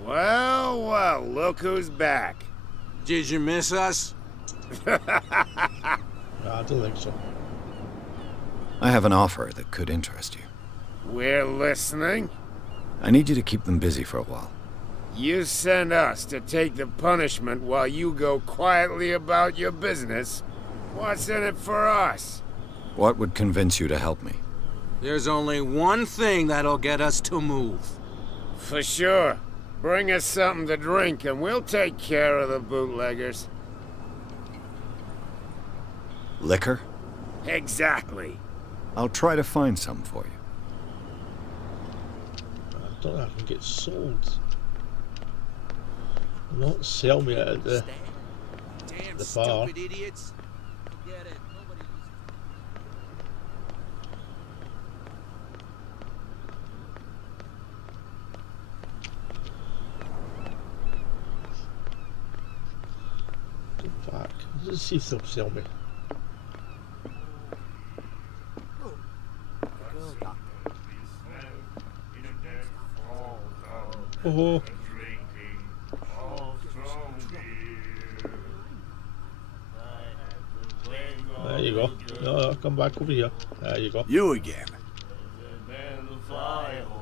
Well, well, look who's back. Did you miss us? I don't think so. I have an offer that could interest you. We're listening. I need you to keep them busy for a while. You send us to take the punishment while you go quietly about your business. What's in it for us? What would convince you to help me? There's only one thing that'll get us to move. For sure. Bring us something to drink and we'll take care of the bootleggers. Liquor? Exactly. I'll try to find some for you. I don't know if I can get sold. Not sell me at the bar. Stupid idiots. Forget it. Nobody Go back. Let's see if they'll sell me. Oh. There you go. No, come back over here. There you go. You again.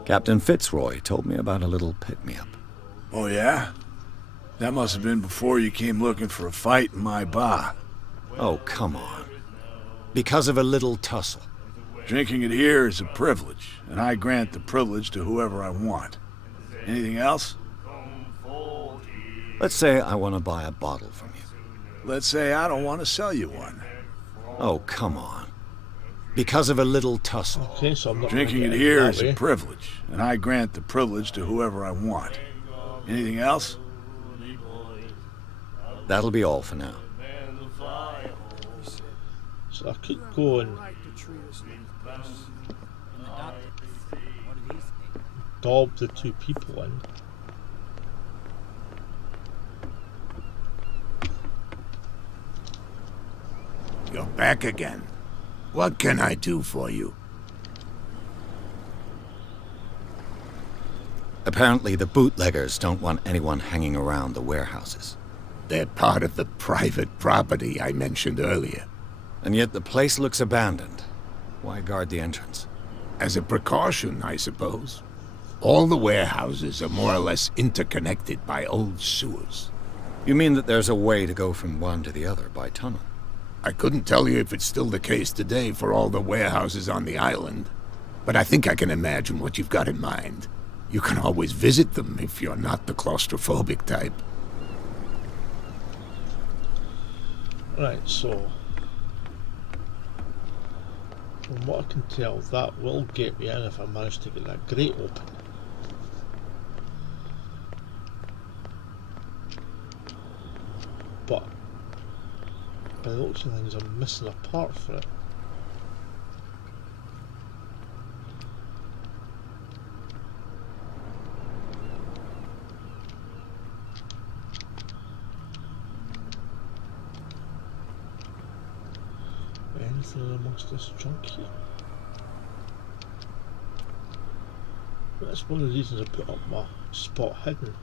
Captain Fitzroy told me about a little pick-me-up. Oh, yeah? That must have been before you came looking for a fight in my bar. Oh, come on. Because of a little tussle. Drinking it here is a privilege, and I grant the privilege to whoever I want. Anything else? Let's say I want to buy a bottle from you. Let's say I don't want to sell you one. Oh, come on. Because of a little tussle. Okay, so I'm not Drinking it here is a privilege, and I grant the privilege to whoever I want. Anything else? That'll be all for now. So I could go and dob the two people in. You're back again. What can I do for you? Apparently the bootleggers don't want anyone hanging around the warehouses. They're part of the private property I mentioned earlier. And yet the place looks abandoned. Why guard the entrance? As a precaution, I suppose. All the warehouses are more or less interconnected by old sewers. You mean that there's a way to go from one to the other by tunnel? I couldn't tell you if it's still the case today for all the warehouses on the island, but I think I can imagine what you've got in mind. You can always visit them if you're not the claustrophobic type. Right, so from what I can tell, that will get me in if I manage to get that grate open. But by the looks of things, I'm missing a part for it. Anything amongst this junk here? That's one of the reasons I put up my spot hidden.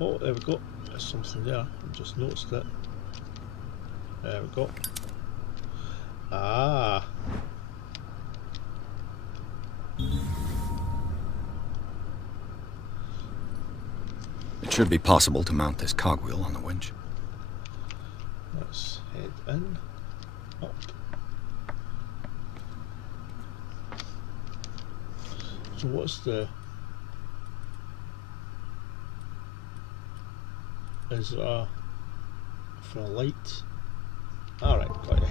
Oh, there we go. There's something there. I just noticed it. There we go. Ah. The Should be possible to mount this cogwheel on the winch. Let's head in. Up. So what's the... Is there a... for a light? Alright, got it.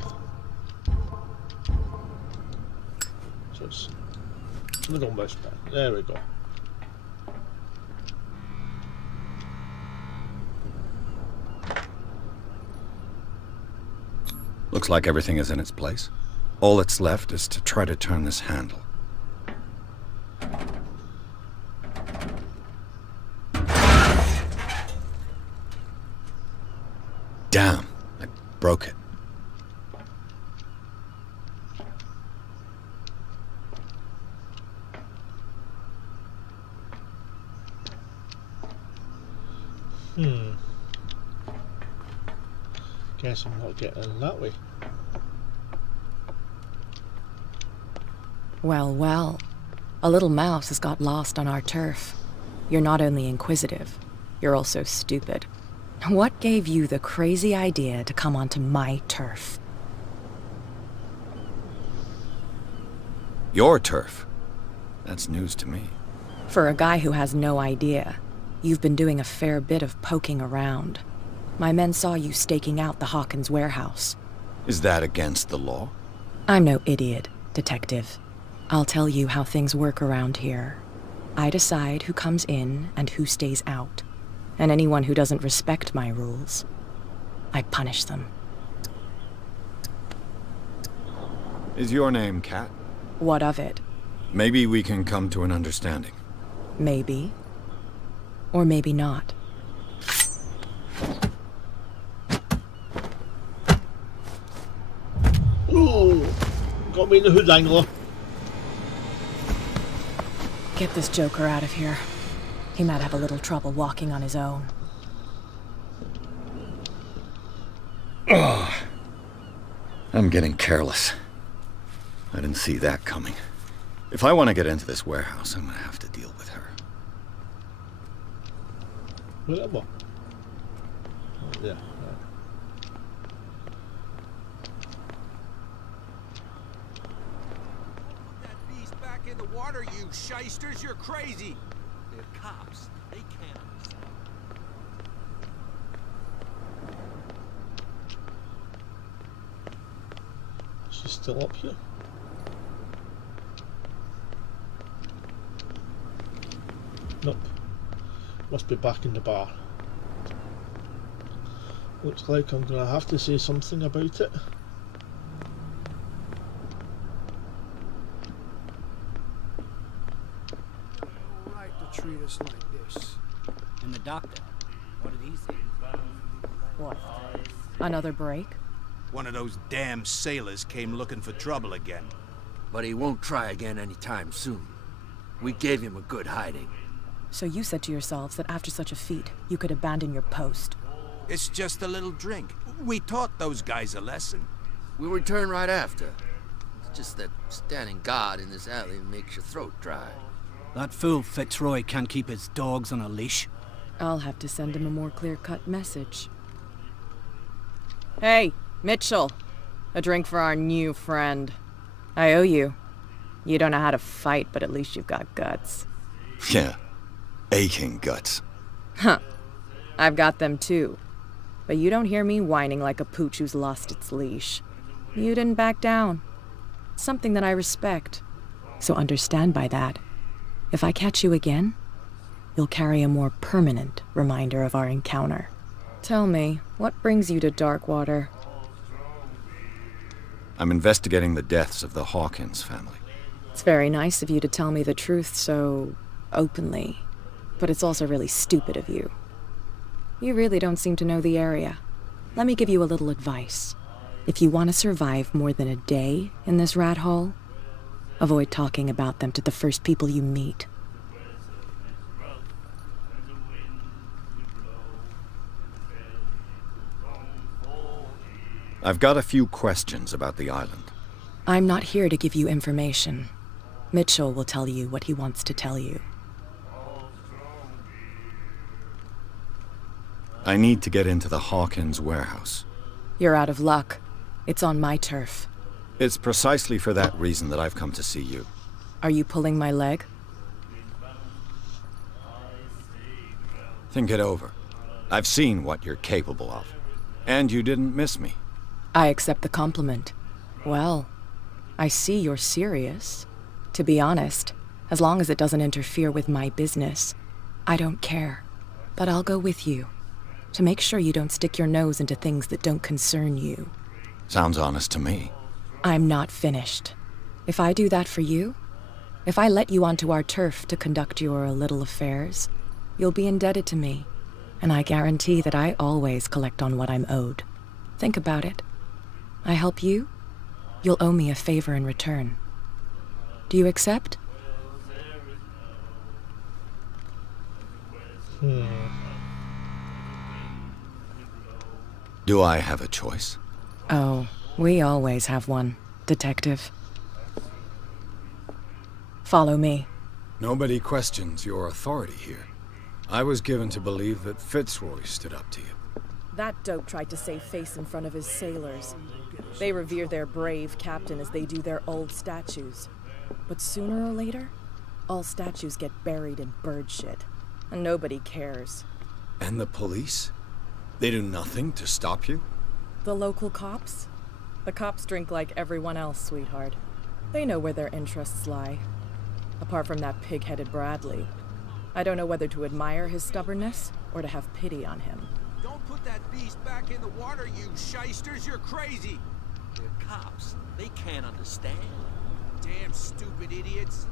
So it's middle mouse button. There we go. Looks like everything is in its place. All that's left is to try to turn this handle. Damn, I broke it. Guess I'm not getting in that way. Well, well. A little mouse has got lost on our turf. You're not only inquisitive, you're also stupid. What gave you the crazy idea to come onto my turf? Your turf? That's news to me. For a guy who has no idea, you've been doing a fair bit of poking around. My men saw you staking out the Hawkins warehouse. Is that against the law? I'm no idiot, detective. I'll tell you how things work around here. I decide who comes in and who stays out. And anyone who doesn't respect my rules, I punish them. Is your name Kat? What of it? Maybe we can come to an understanding. Maybe. Or maybe not. Ooh! Got me in the hood angler. Get this joker out of here. He might have a little trouble walking on his own. Ugh. I'm getting careless. I didn't see that coming. If I want to get into this warehouse, I'm gonna have to deal with her. Whatever. Oh, yeah. That beast back in the water, you shysters! You're crazy! They're cops. They can't understand. She's still up here. Nope. Must be back in the bar. Looks like I'm gonna have to say something about it. Right to treat us like this. And the doctor, what did he say? What? Another break? One of those damn sailors came looking for trouble again. But he won't try again anytime soon. We gave him a good hiding. So you said to yourselves that after such a feat, you could abandon your post. It's just a little drink. We taught those guys a lesson. We'll return right after. It's just that standing guard in this alley makes your throat dry. That fool Fitzroy can't keep his dogs on a leash. I'll have to send him a more clear-cut message. Hey, Mitchell. A drink for our new friend. I owe you. You don't know how to fight, but at least you've got guts. Yeah. Aching guts. Huh. I've got them too. But you don't hear me whining like a pooch who's lost its leash. You didn't back down. It's something that I respect. So understand by that. If I catch you again, you'll carry a more permanent reminder of our encounter. Tell me, what brings you to Darkwater? I'm investigating the deaths of the Hawkins family. It's very nice of you to tell me the truth so openly. But it's also really stupid of you. You really don't seem to know the area. Let me give you a little advice. If you want to survive more than a day in this rat hole, avoid talking about them to the first people you meet. I've got a few questions about the island. I'm not here to give you information. Mitchell will tell you what he wants to tell you. I need to get into the Hawkins warehouse. You're out of luck. It's on my turf. It's precisely for that reason that I've come to see you. Are you pulling my leg? Think it over. I've seen what you're capable of. And you didn't miss me. I accept the compliment. Well, I see you're serious. To be honest, as long as it doesn't interfere with my business, I don't care. But I'll go with you, to make sure you don't stick your nose into things that don't concern you. Sounds honest to me. I'm not finished. If I do that for you, if I let you onto our turf to conduct your little affairs, you'll be indebted to me, and I guarantee that I always collect on what I'm owed. Think about it. I help you, you'll owe me a favor in return. Do you accept? Do I have a choice? Oh, we always have one, Detective. Follow me. Nobody questions your authority here. I was given to believe that Fitzroy stood up to you. That dope tried to save face in front of his sailors. They revere their brave captain as they do their old statues. But sooner or later, all statues get buried in bird shit. And nobody cares. And the police? They do nothing to stop you? The local cops? The cops drink like everyone else, sweetheart. They know where their interests lie. Apart from that pig-headed Bradley. I don't know whether to admire his stubbornness or to have pity on him. Don't put that beast back in the water, you shysters! You're crazy! They're cops. They can't understand. Damn stupid idiots!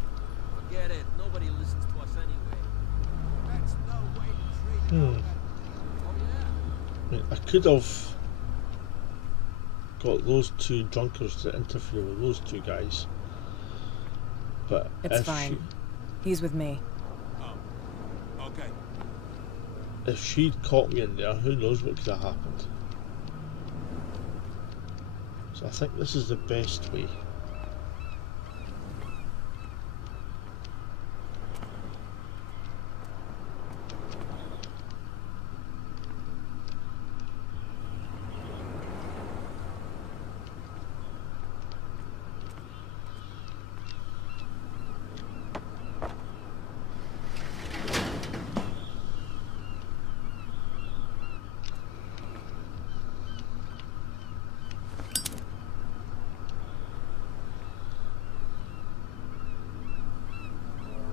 Forget it. Nobody listens to us anyway. That's no way to treat it. I mean, I could have got those two drunkards to interfere with those two guys. But it's fine. He's with me. Oh, okay. If she'd caught me in there, who knows what could have happened. So I think this is the best way.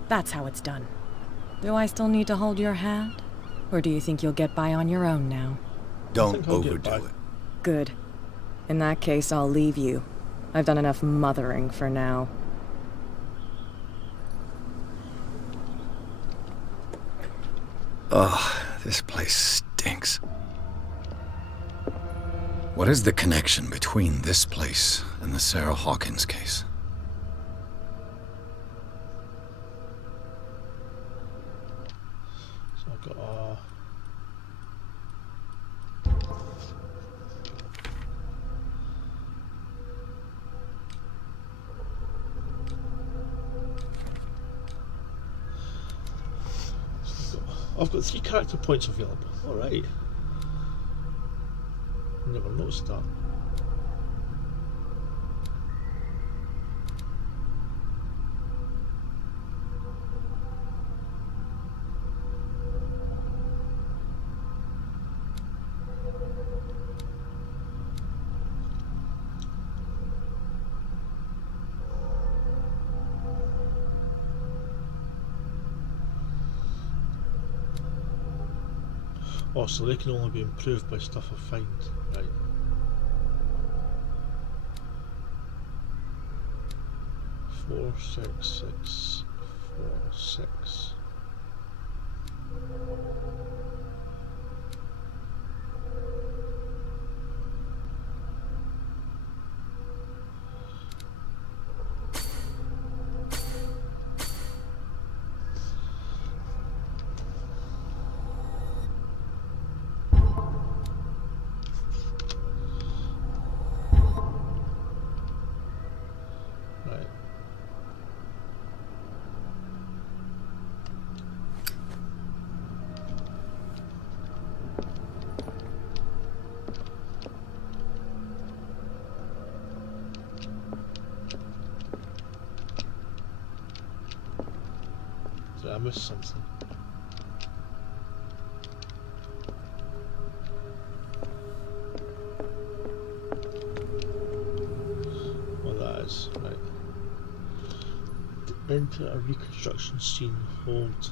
That's how it's done. Do I still need to hold your hand? Or do you think you'll get by on your own now? Don't overdo it. Good. In that case, I'll leave you. I've done enough mothering for now. Ugh, this place stinks. What is the connection between this place and the Sarah Hawkins case? So I've got I've got 3 character points available. Alright. Never noticed that. Oh, so they can only be improved by stuff I find, right? Four, six. missed something. Well, that is right. Enter a reconstruction scene. Hold.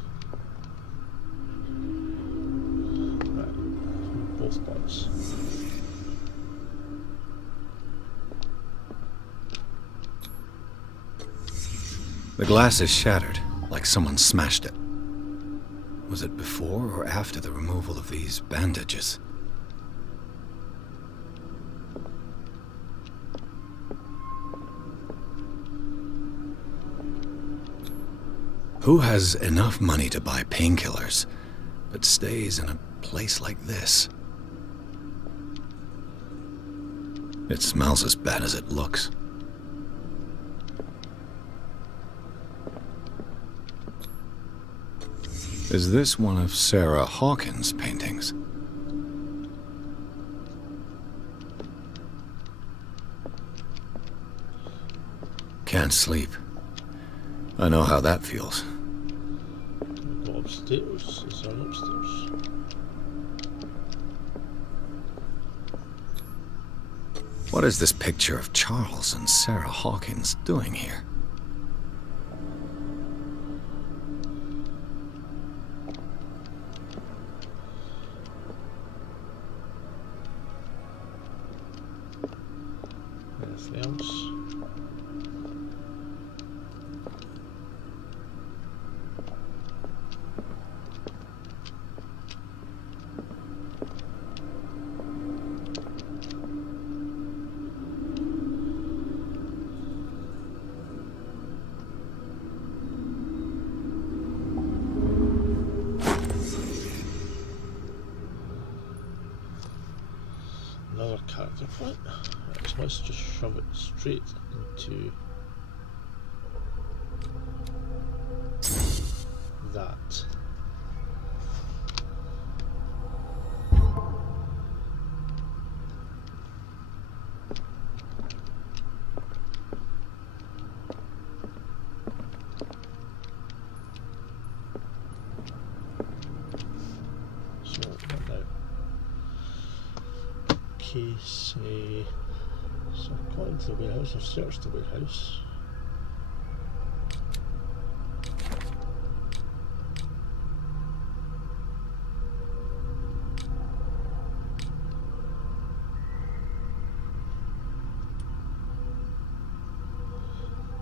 Right, both buttons. The glass is shattered, like someone smashed it. Was it before or after the removal of these bandages? Who has enough money to buy painkillers, but stays in a place like this? It smells as bad as it looks. Is this one of Sarah Hawkins' paintings? Can't sleep. I know how that feels. Go upstairs. Is there an upstairs? What is this picture of Charles and Sarah Hawkins doing here? Anything else? Another character point. Right, so let's just shove it straight into that. So what now? Case, so according to the warehouse, I've searched the warehouse.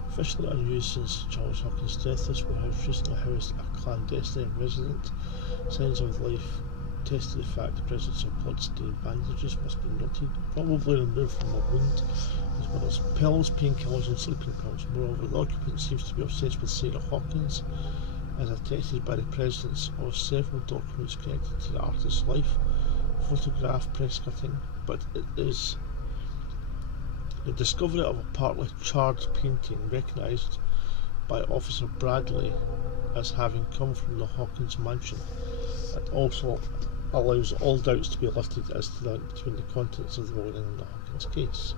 Officially unused since Charles Hawkins' death, this warehouse recently housed a clandestine resident. Signs of life tested the fact the presence of blood-stained bandages must be noted, probably removed from a wound, as well as pills, painkillers and sleeping pills. Moreover, the occupant seems to be obsessed with Sarah Hawkins, as attested by the presence of several documents connected to the artist's life, photograph, press cutting, but it is the discovery of a partly charred painting recognised by Officer Bradley as having come from the Hawkins mansion. It also allows all doubts to be lifted as to the link between the contents of the building and the Hawkins case.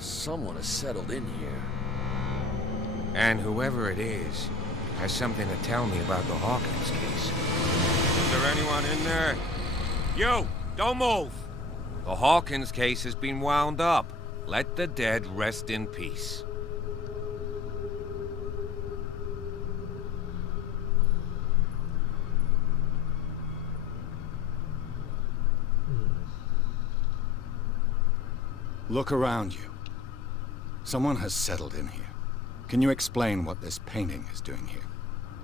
Someone has settled in here. And whoever it is has something to tell me about the Hawkins case. Is there anyone in there? You! Don't move! The Hawkins case has been wound up. Let the dead rest in peace. Look around you. Someone has settled in here. Can you explain what this painting is doing here?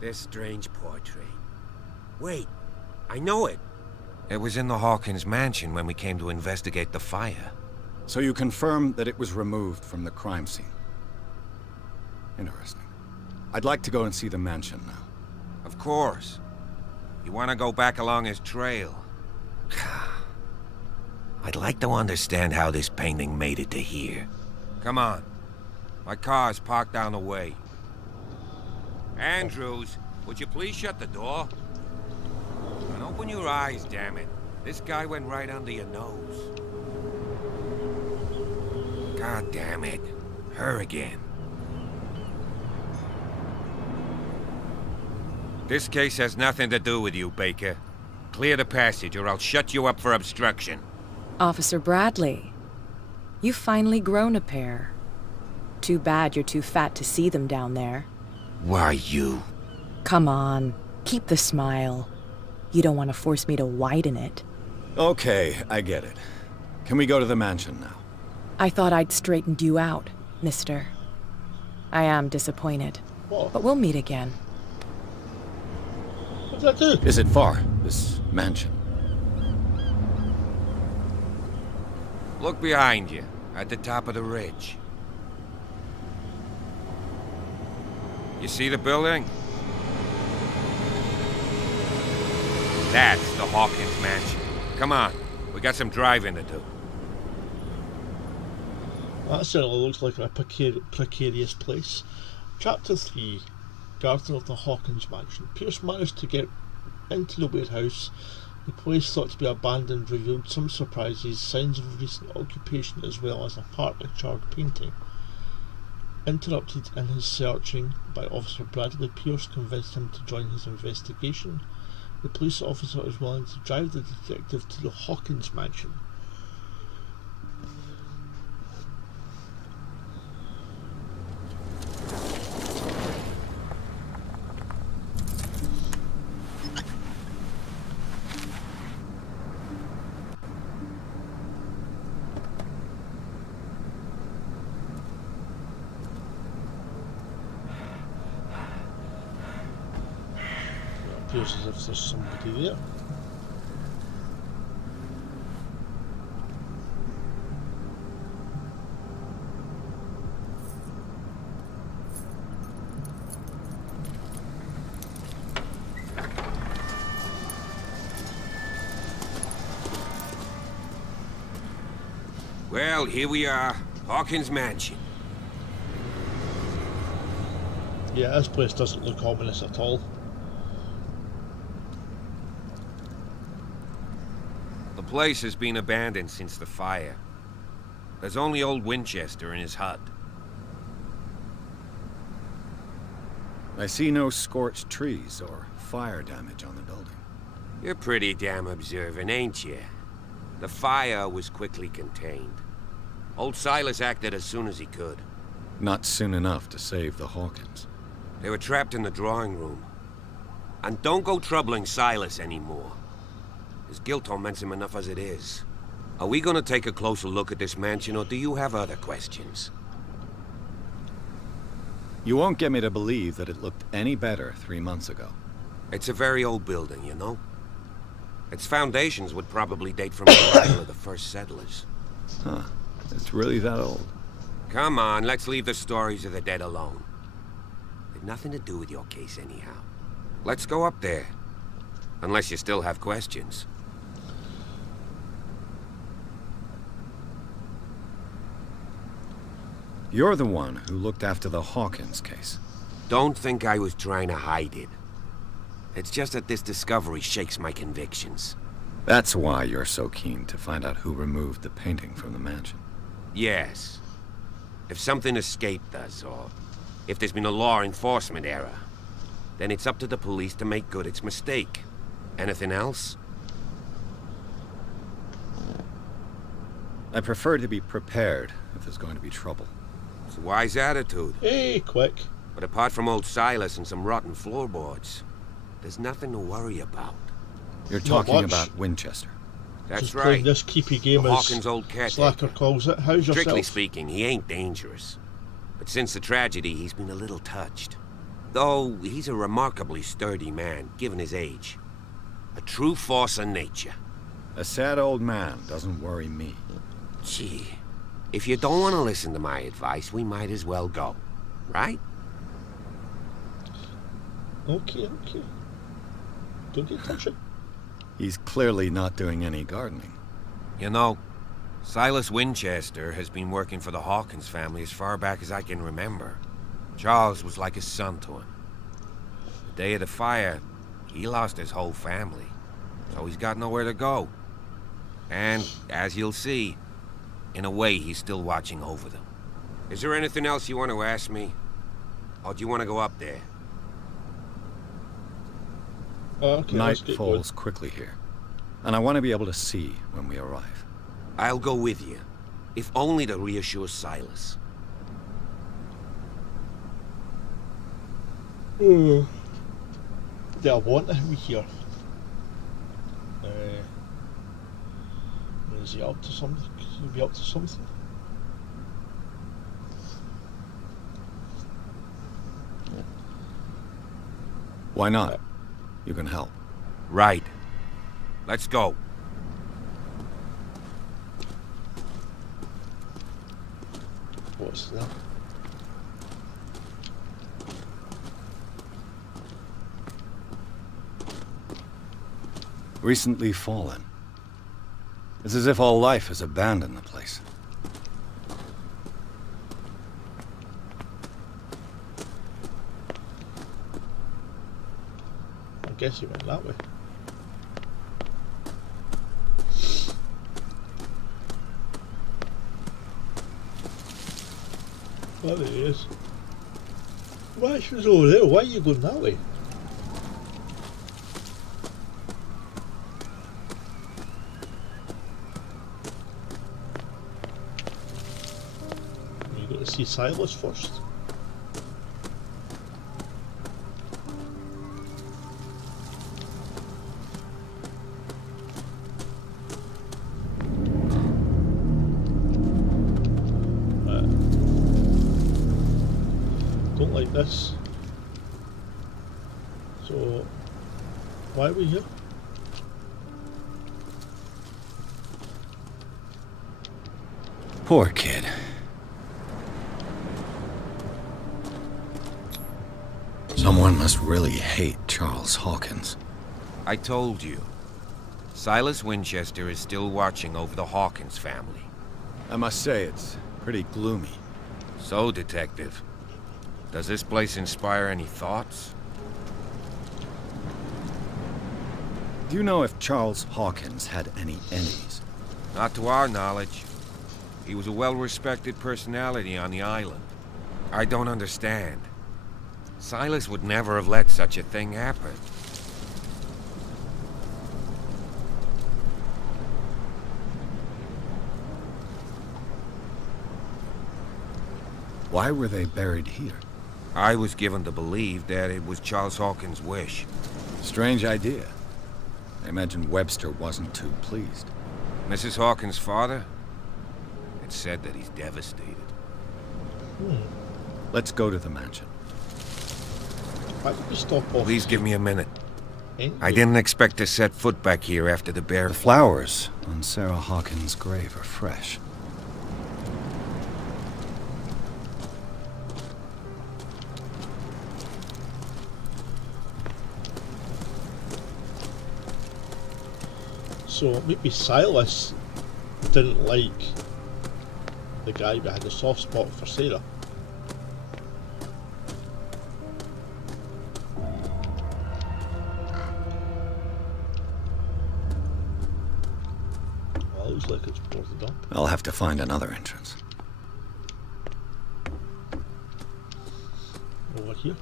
This strange portrait. Wait, I know it. It was in the Hawkins mansion when we came to investigate the fire. So you confirm that it was removed from the crime scene? Interesting. I'd like to go and see the mansion now. Of course. You want to go back along his trail? I'd like to understand how this painting made it to here. Come on. My car's parked down the way. Andrews, would you please shut the door? And open your eyes, damn it. This guy went right under your nose. God damn it. Her again. This case has nothing to do with you, Baker. Clear the passage or I'll shut you up for obstruction. Officer Bradley, you've finally grown a pair. Too bad you're too fat to see them down there. Why you? Come on, keep the smile. You don't want to force me to widen it. Okay, I get it. Can we go to the mansion now? I thought I'd straightened you out, mister. I am disappointed. What? But we'll meet again. What did I do? Is it far, this mansion? Look behind you, at the top of the ridge. You see the building? That's the Hawkins mansion. Come on, we got some driving to do. That certainly looks like a precarious place. Chapter 3. Garden of the Hawkins mansion. Pierce managed to get into the warehouse. The place thought to be abandoned revealed some surprises, signs of recent occupation as well as a partly charred painting. Interrupted in his searching by Officer Bradley, Pierce convinced him to join his investigation. The police officer is willing to drive the detective to the Hawkins mansion. Appears as if there's somebody there. Well, here we are. Hawkins Mansion. Yeah, this place doesn't look ominous at all. The place has been abandoned since the fire. There's only old Winchester in his hut. I see no scorched trees or fire damage on the building. You're pretty damn observant, ain't you? The fire was quickly contained. Old Silas acted as soon as he could. Not soon enough to save the Hawkins. They were trapped in the drawing room. And don't go troubling Silas anymore. His guilt torments him enough as it is. Are we gonna take a closer look at this mansion, or do you have other questions? You won't get me to believe that it looked any better 3 months ago. It's a very old building, you know? Its foundations would probably date from the arrival of the first settlers. Huh. It's really that old. Come on, let's leave the stories of the dead alone. They've nothing to do with your case anyhow. Let's go up there. Unless you still have questions. You're the one who looked after the Hawkins case. Don't think I was trying to hide it. It's just that this discovery shakes my convictions. That's why you're so keen to find out who removed the painting from the mansion. Yes. If something escaped us, or if there's been a law enforcement error, then it's up to the police to make good its mistake. Anything else? I prefer to be prepared if there's going to be trouble. It's a wise attitude. Hey, quick. But apart from old Silas and some rotten floorboards, there's nothing to worry about. You're talking about Winchester. That's Just right. playing this keepy game The as Hawkins' old caretaker. Slacker calls it. How's yourself? Strictly speaking, he ain't dangerous. But since the tragedy, he's been a little touched. Though he's a remarkably sturdy man, given his age. A true force of nature. A sad old man doesn't worry me. Gee, if you don't want to listen to my advice, we might as well go. Right? Okay. Don't get touchy. He's clearly not doing any gardening. You know, Silas Winchester has been working for the Hawkins family as far back as I can remember. Charles was like a son to him. The day of the fire, he lost his whole family, so he's got nowhere to go. And, as you'll see, in a way, he's still watching over them. Is there anything else you want to ask me? Or do you want to go up there? Okay, Night falls quickly here, and I want to be able to see when we arrive. I'll go with you, if only to reassure Silas. Do I want him here? Is he up to something? Could he be up to something? Why not? You can help. Right. Let's go. What's that? Recently fallen. It's as if all life has abandoned the place. I guess he went that way. Well, there he is. Why she was over there? Why are you going that way? You got to see Silas first. Don't like this. So, why are we here? Poor kid. Someone must really hate Charles Hawkins. I told you. Silas Winchester is still watching over the Hawkins family. I must say, it's pretty gloomy. So, Detective, does this place inspire any thoughts? Do you know if Charles Hawkins had any enemies? Not to our knowledge. He was a well-respected personality on the island. I don't understand. Silas would never have let such a thing happen. Why were they buried here? I was given to believe that it was Charles Hawkins' wish. Strange idea. I imagine Webster wasn't too pleased. Mrs. Hawkins' father? It's said that he's devastated. Let's go to the mansion. Why did we stop off? Please give me a minute. I didn't expect to set foot back here after the bear. The flowers on Sarah Hawkins' grave are fresh. So maybe Silas didn't like the guy but had a soft spot for Sarah. Well, it looks like it's boarded up. I'll have to find another entrance. Over here.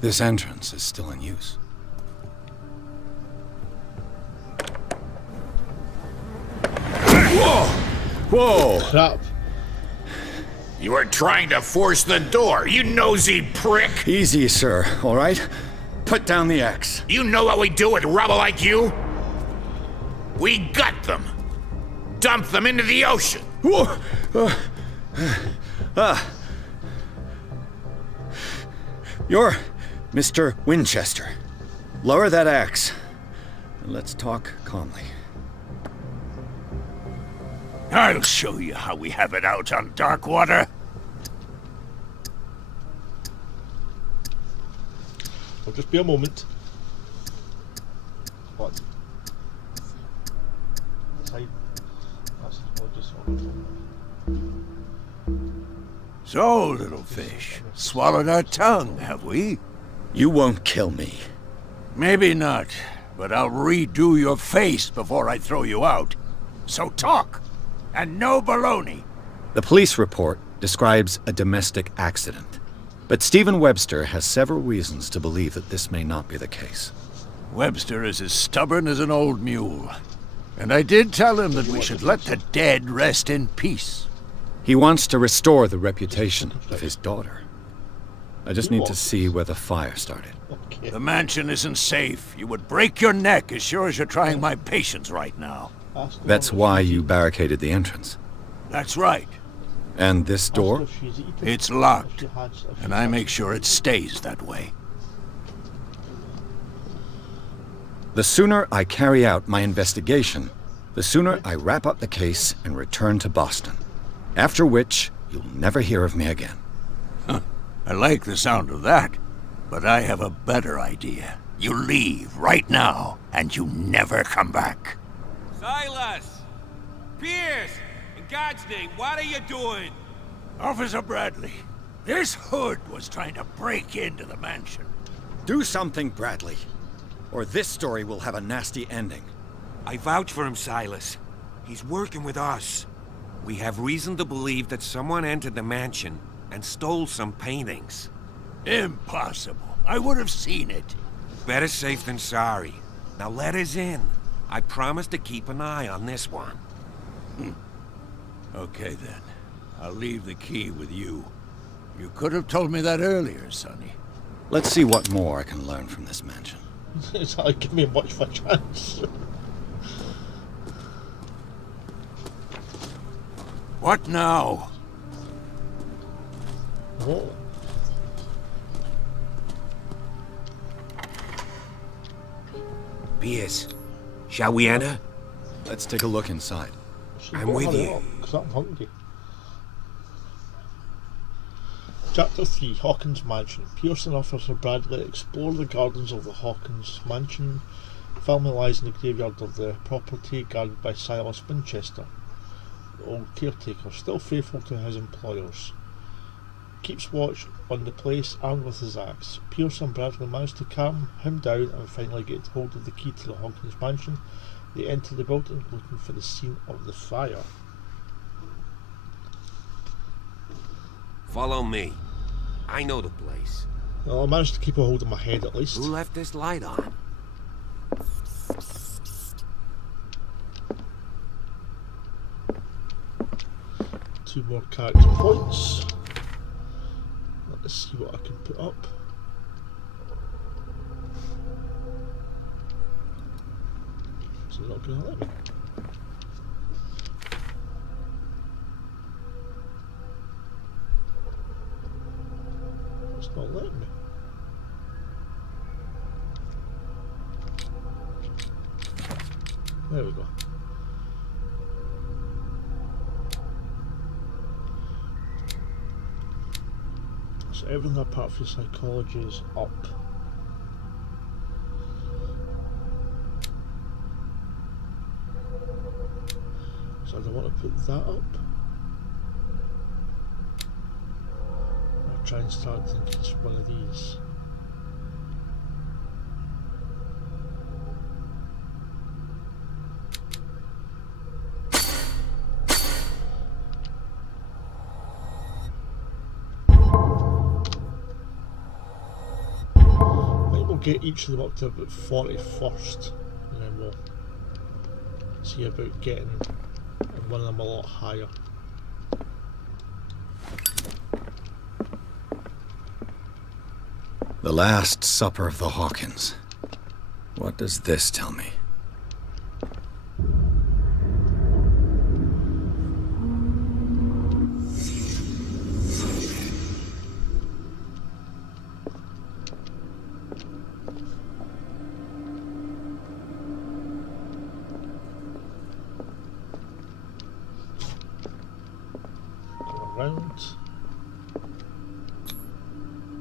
This entrance is still in use. Whoa! Whoa! Crap. You were trying to force the door, you nosy prick! Easy, sir, all right? Put down the axe. You know what we do with rubble like you? We gut them. Dump them into the ocean. Whoa! You're Mr. Winchester. Lower that axe, and let's talk calmly. I'll show you how we have it out on Darkwater. I'll just be a moment. What? So, little fish, swallowed our tongue, have we? You won't kill me. Maybe not, but I'll redo your face before I throw you out. So talk, and no baloney. The police report describes a domestic accident, but Stephen Webster has several reasons to believe that this may not be the case. Webster is as stubborn as an old mule, and I did tell him that we should let the dead rest in peace. He wants to restore the reputation of his daughter. I just need to see where the fire started. The mansion isn't safe. You would break your neck as sure as you're trying my patience right now. That's why you barricaded the entrance. That's right. And this door? It's locked, and I make sure it stays that way. The sooner I carry out my investigation, the sooner I wrap up the case and return to Boston. After which, you'll never hear of me again. I like the sound of that, but I have a better idea. You leave right now, and you never come back. Silas! Pierce! In God's name, what are you doing? Officer Bradley, this hood was trying to break into the mansion. Do something, Bradley, or this story will have a nasty ending. I vouch for him, Silas. He's working with us. We have reason to believe that someone entered the mansion and stole some paintings. Impossible. I would have seen it. Better safe than sorry. Now let us in. I promise to keep an eye on this one. Okay then. I'll leave the key with you. You could have told me that earlier, Sonny. Let's see what more I can learn from this mansion. It's not give me much of a chance. What now? Oh. Pierce, shall we enter? Let's take a look inside. I'm with you. Because I'm hungry. Chapter 3, Hawkins Mansion. Pierce and Officer Bradley explore the gardens of the Hawkins Mansion. The family lies in the graveyard of the property guarded by Silas Winchester, the old caretaker, still faithful to his employers. Keeps watch on the place armed with his axe. Pierce and Bradley manage to calm him down and finally get hold of the key to the Hawkins Mansion. They enter the building looking for the scene of the fire. Follow me. I know the place. Well, I managed to keep a hold of my head at least. Who left this light on? Two more character points. Let's see what I can put up. Is it not going to let me? It's not letting me. There we go. So everything apart from psychology is up. So I don't want to put that up. I'll try and start thinking it's one of these. Get each of them up to about 40 first, and then we'll see about getting one of them a lot higher. The Last Supper of the Hawkins. What does this tell me?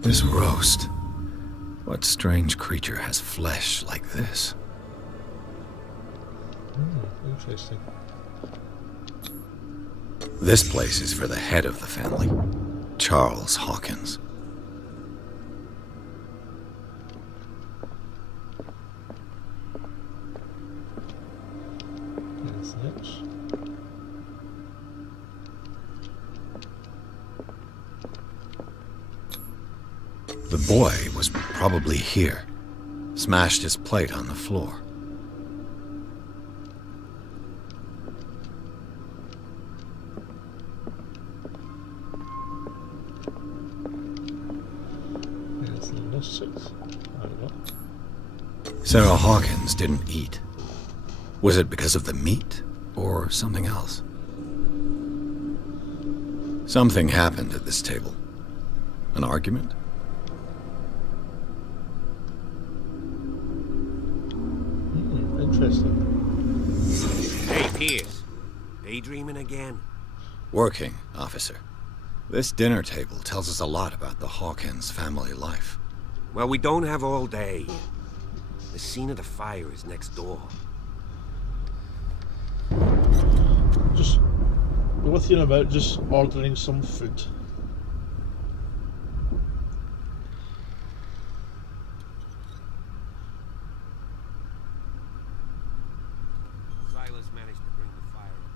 This roast. What strange creature has flesh like this? Interesting. This place is for the head of the family, Charles Hawkins. The boy was probably here. Smashed his plate on the floor. Sarah Hawkins didn't eat. Was it because of the meat or something else? Something happened at this table. An argument? Interesting. Hey, Pierce. Daydreaming again? Working, officer. This dinner table tells us a lot about the Hawkins family life. Well, we don't have all day. The scene of the fire is next door. Just with you about just ordering some food. Silas managed to bring the fire up.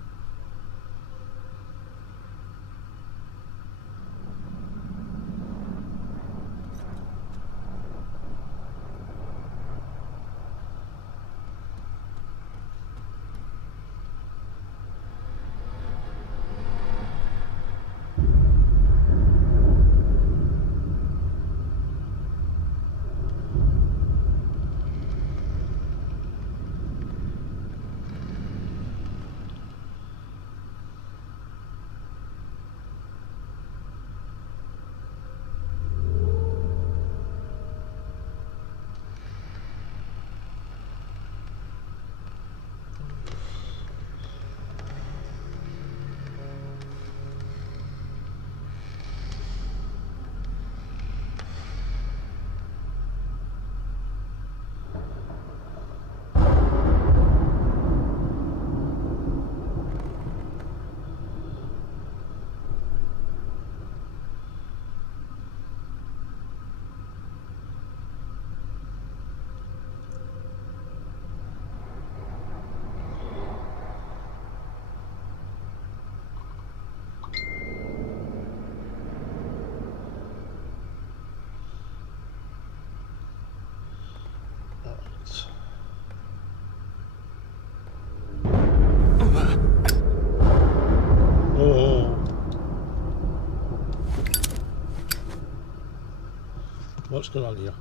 What's going on here?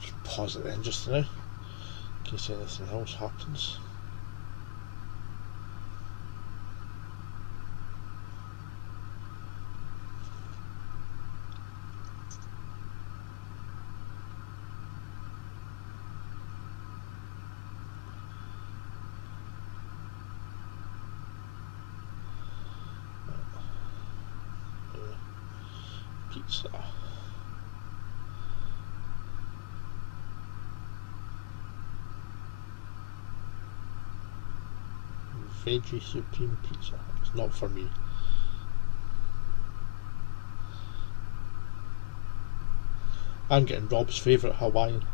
Just pause it then just now, in case anything else happens. Pizza. Veggie Supreme Pizza. It's not for me. I'm getting Rob's favourite Hawaiian.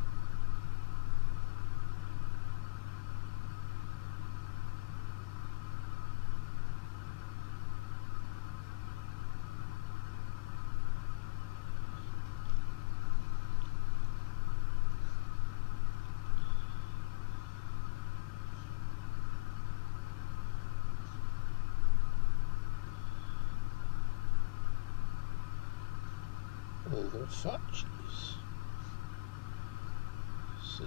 All the factories. Save.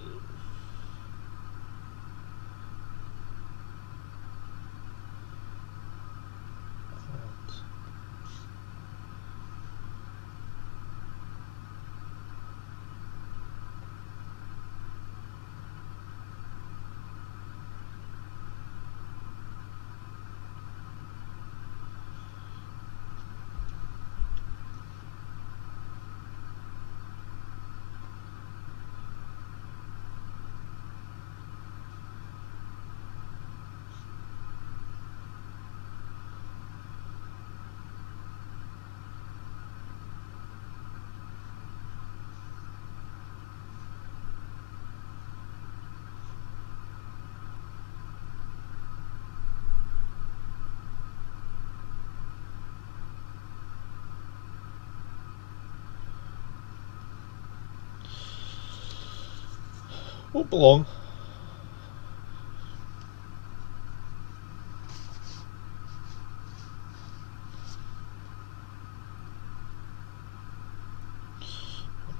Won't be long.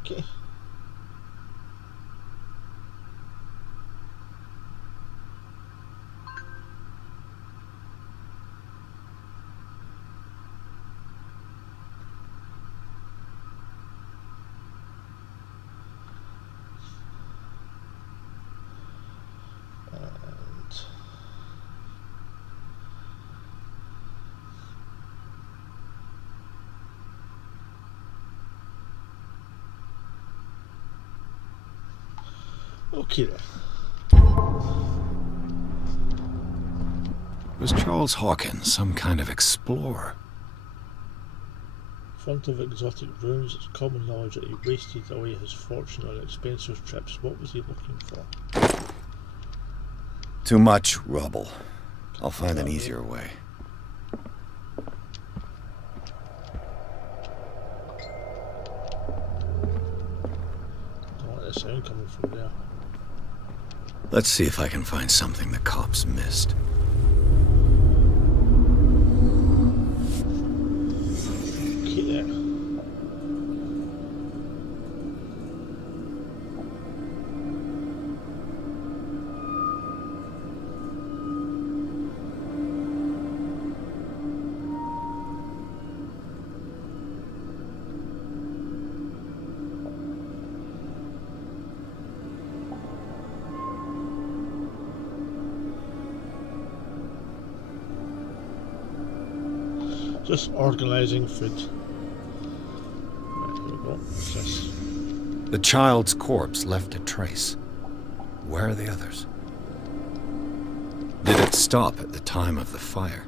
Okay. Okay then. Was Charles Hawkins some kind of explorer? Fond of exotic ruins, it's common knowledge that he wasted away his fortune on expensive trips. What was he looking for? Too much rubble. I'll find an easier way. Don't like the sound coming from there. Let's see if I can find something the cops missed. Okay there. Just organising food. Right, here we go. What's this? The child's corpse left a trace. Where are the others? Did it stop at the time of the fire?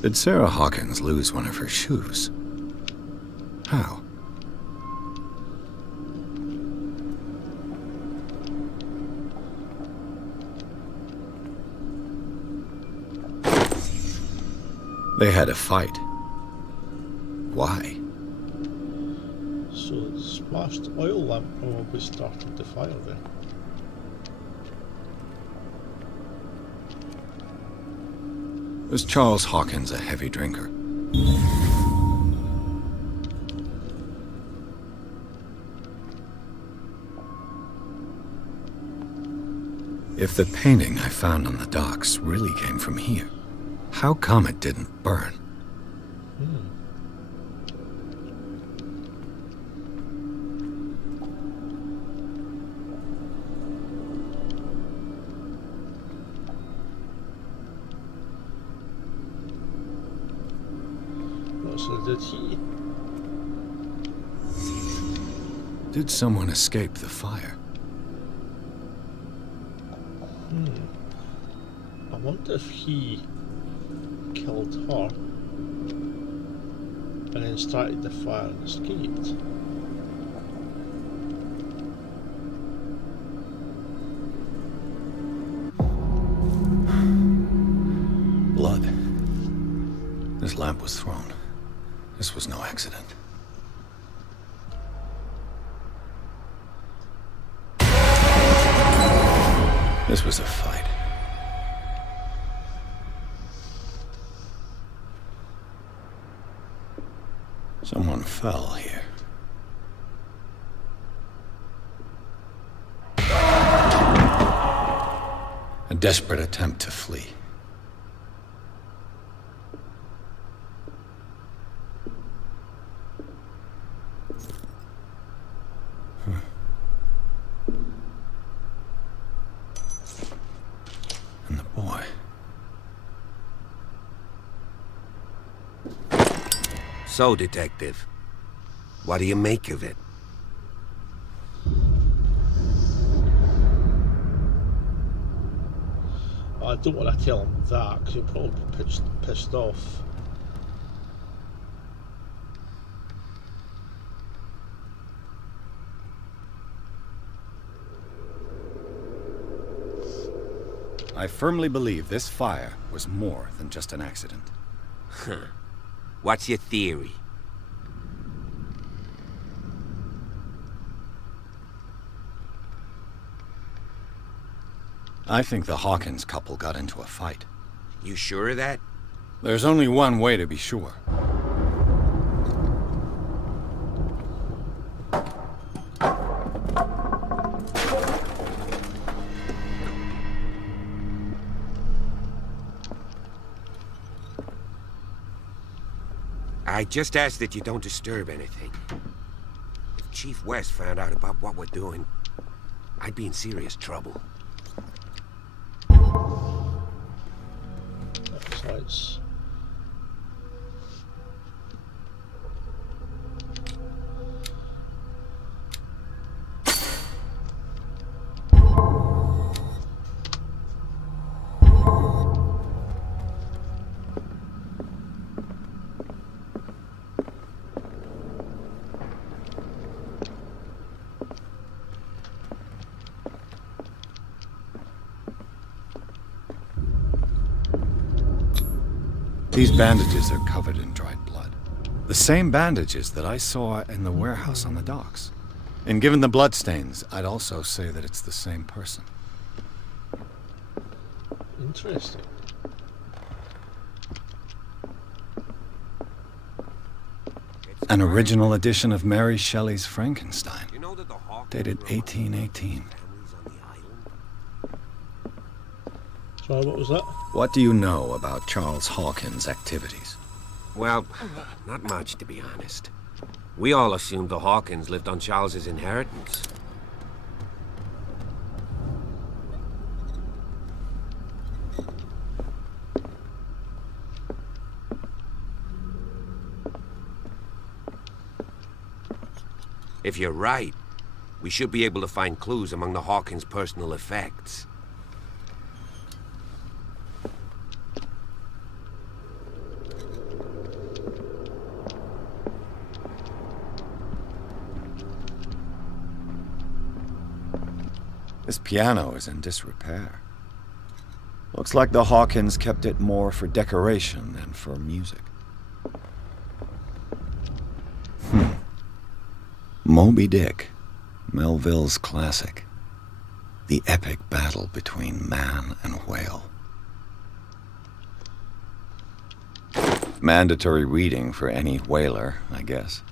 Did Sarah Hawkins lose one of her shoes? How? They had a fight. Why? So the smashed oil lamp probably started the fire there. Was Charles Hawkins a heavy drinker? If the painting I found on the docks really came from here, how come it didn't burn? So did he? Did someone escape the fire? I wonder if he killed her and then started the fire and escaped. Blood. This lamp was thrown. This was no accident. This was a fight. Someone fell here. A desperate attempt to flee. And the boy. So, Detective, what do you make of it? I don't want to tell him that because he'll probably be pissed off. I firmly believe this fire was more than just an accident. Huh. What's your theory? I think the Hawkins couple got into a fight. You sure of that? There's only one way to be sure. I just ask that you don't disturb anything. If Chief West found out about what we're doing, I'd be in serious trouble. That's These bandages are covered in dried blood. The same bandages that I saw in the warehouse on the docks. And given the bloodstains, I'd also say that it's the same person. interesting. An original edition of Mary Shelley's Frankenstein, dated 1818. Sorry, what was that? What do you know about Charles Hawkins' activities? Well, not much, to be honest. We all assumed the Hawkins lived on Charles's inheritance. If you're right, we should be able to find clues among the Hawkins' personal effects. This piano is in disrepair. Looks like the Hawkins kept it more for decoration than for music. Moby Dick, Melville's classic. The epic battle between man and whale. Mandatory reading for any whaler, I guess.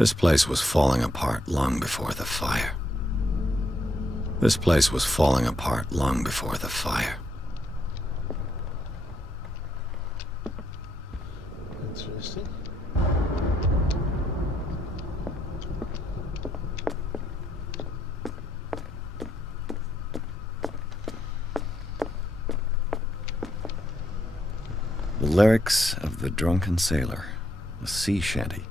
This place was falling apart long before the fire. This place was falling apart long before the fire. Interesting. The lyrics of the drunken sailor, a sea shanty.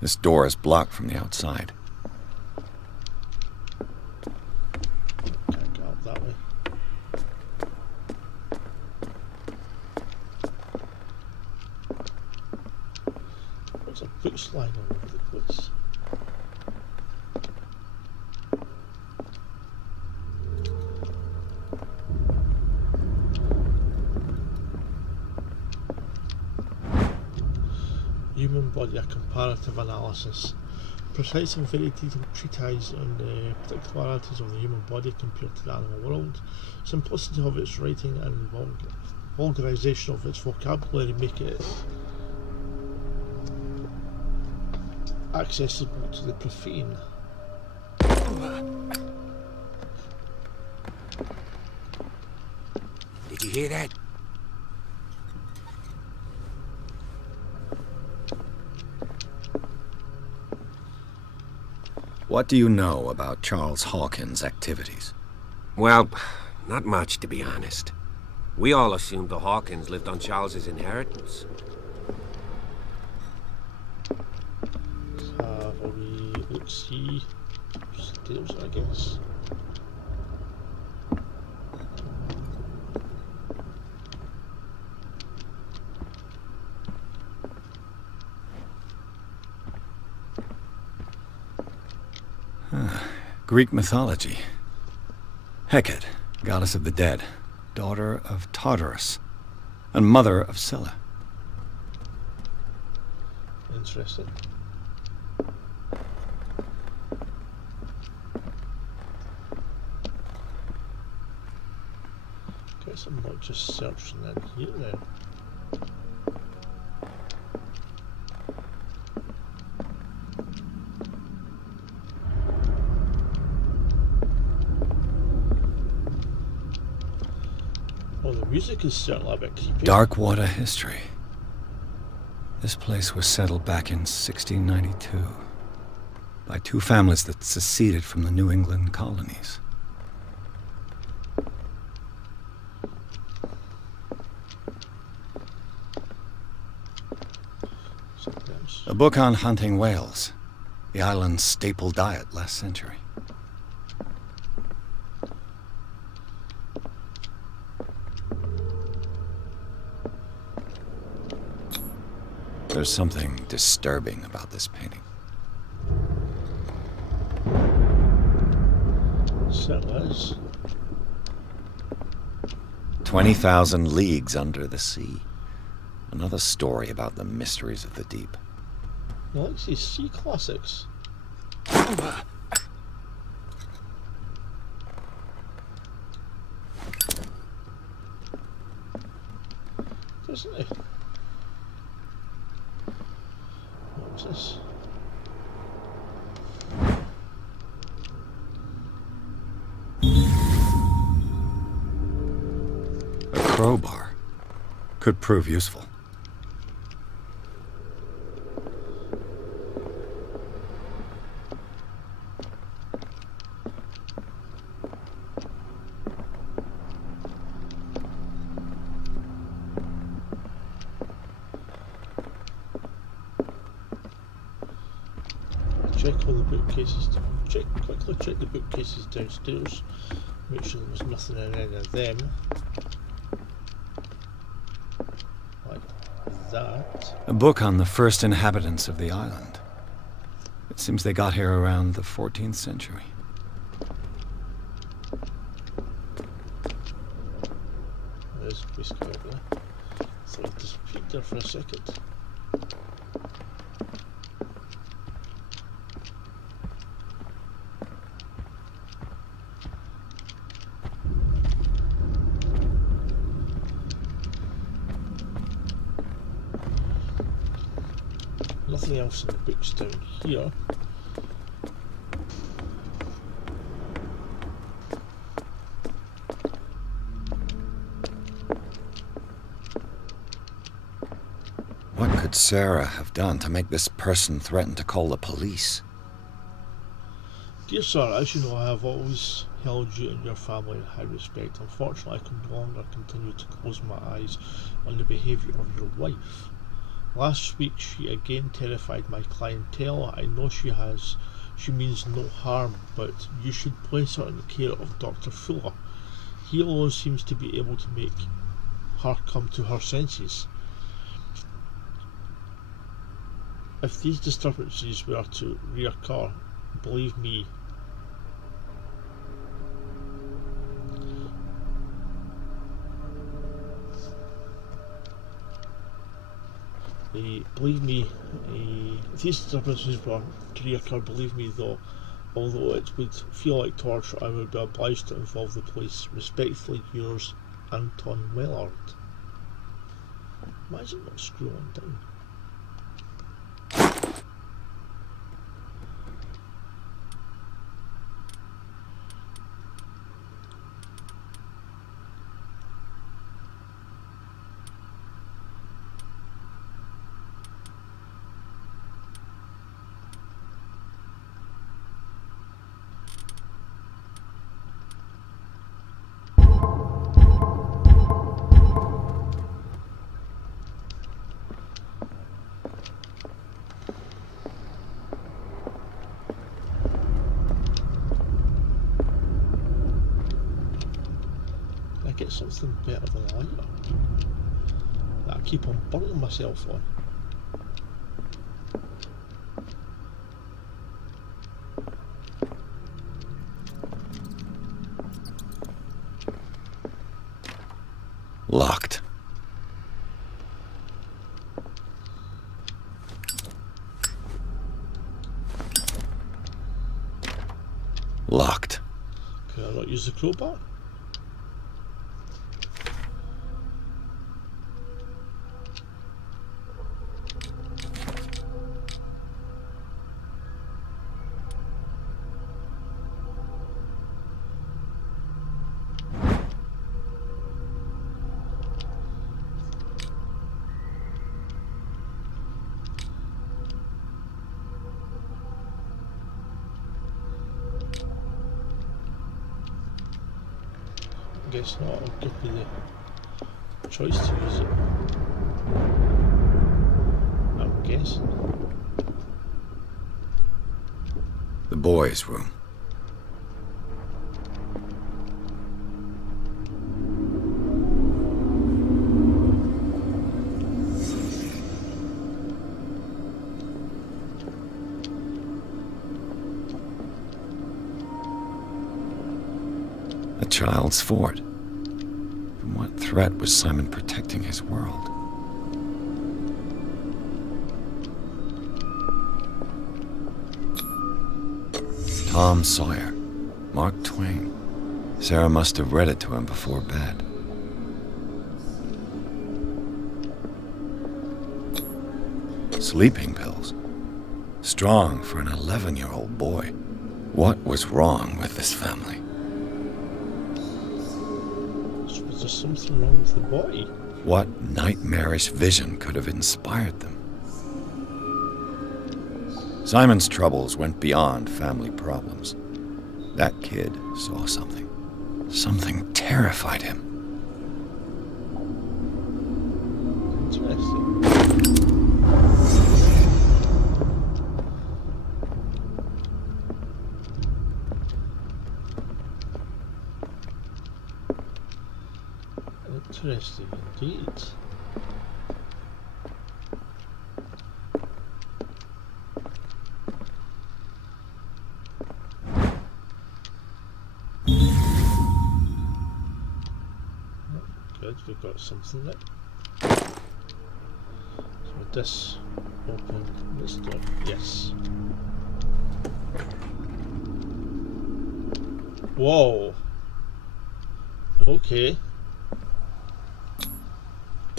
This door is blocked from the outside. Can't get up that way. There's a boots lying all over the place. Human body, a comparative analysis. Precise and very detailed treatise on the particularities of the human body compared to the animal world. Simplicity of its writing and vulgarization of its vocabulary make it accessible to the profane. Did you hear that? What do you know about Charles Hawkins' activities? Well, not much, to be honest. We all assumed the Hawkins lived on Charles's inheritance. Have a wee look-see. Details, I guess. Greek mythology. Hecate, goddess of the dead, daughter of Tartarus, and mother of Scylla. Interesting. Guess I'm not just searching in here then. Oh, the music is certainly a bit creepy. Darkwater history. This place was settled back in 1692 by two families that seceded from the New England colonies. A book on hunting whales, the island's staple diet last century. There's something disturbing about this painting. Certainly is. 20,000 leagues under the sea. Another story about the mysteries of the deep. I like these sea classics. Doesn't it? What's this? A crowbar could prove useful. Check all the bookcases. Quickly check the bookcases downstairs. Make sure there was nothing in any of them. Like that. A book on the first inhabitants of the island. It seems they got here around the 14th century. There's a whiskey out there. Thought it disappeared there for a second. Nothing else in the books down here. What could Sarah have done to make this person threaten to call the police? Dear sir, as you know, I have always held you and your family in high respect. Unfortunately, I can no longer continue to close my eyes on the behaviour of your wife. Last week she again terrified my clientele. I know she means no harm, but you should place her in the care of Dr. Fuller. He alone seems to be able to make her come to her senses. If these disturbances were to reoccur, believe me, if these disturbances were to reoccur, believe me though, although it would feel like torture, I would be obliged to involve the police. Respectfully yours, Anton Wellard. Why is it not scrolling down? Get something better than a lighter that I keep on burning myself on. Locked. Locked. Can I not use the crowbar? Guess not, I'll give you the choice to use it. I'm guessing. The boys' room. A child's fort. From what threat was Simon protecting his world? Tom Sawyer, Mark Twain. Sarah must have read it to him before bed. Sleeping pills. Strong for an 11-year-old boy. What was wrong with this family? Was there something wrong with the boy? What nightmarish vision could have inspired them? Simon's troubles went beyond family problems. That kid saw something. Something terrified him. Interesting. Interesting indeed. Good, we've got something there. So with this open this door, yes. Whoa. Okay.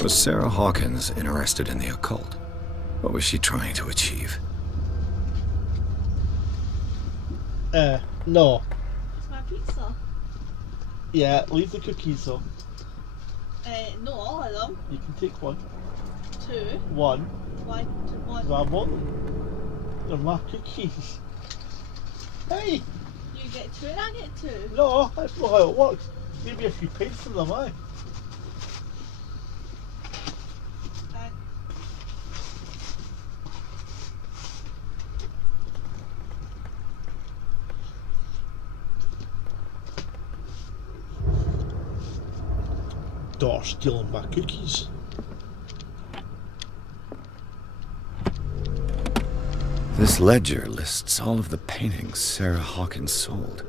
Was Sarah Hawkins interested in the occult? What was she trying to achieve? No. It's my pizza. Yeah, leave the cookies though. Not all of them. You can take one. Two. One. Why one? Because I want them. They're my cookies. Hey! You get two and I get two. No, that's not how it works. Maybe if you paid for them, aye. Daughter stealing my cookies. This ledger lists all of the paintings Sarah Hawkins sold.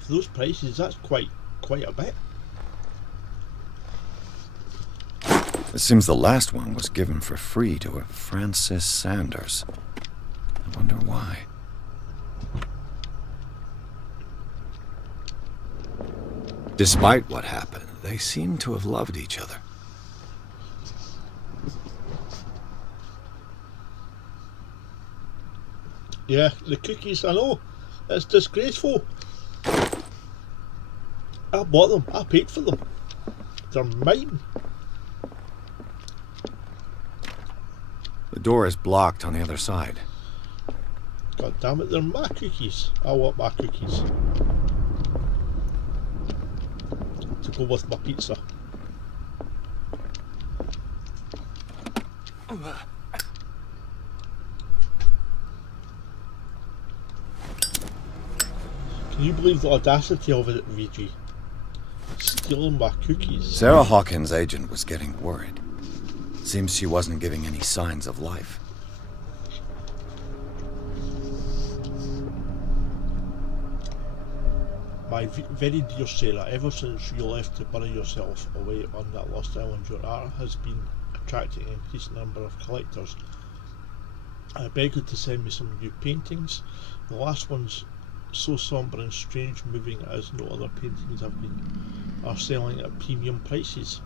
For those prices, that's quite a bit. It seems the last one was given for free to a Francis Sanders. I wonder why. Despite what happened, they seem to have loved each other. Yeah, the cookies, I know. It's disgraceful. I bought them. I paid for them. They're mine. The door is blocked on the other side. God damn it, they're my cookies. I want my cookies. To go with my pizza. Can you believe the audacity of it, VG? Stealing my cookies. Sarah Hawkins' agent was getting worried. Seems she wasn't giving any signs of life. My very dear Sarah, ever since you left to bury yourself away on that lost island, your art has been attracting an increasing number of collectors. I beg you to send me some new paintings. The last one's so sombre and strange moving as no other paintings are selling at premium prices.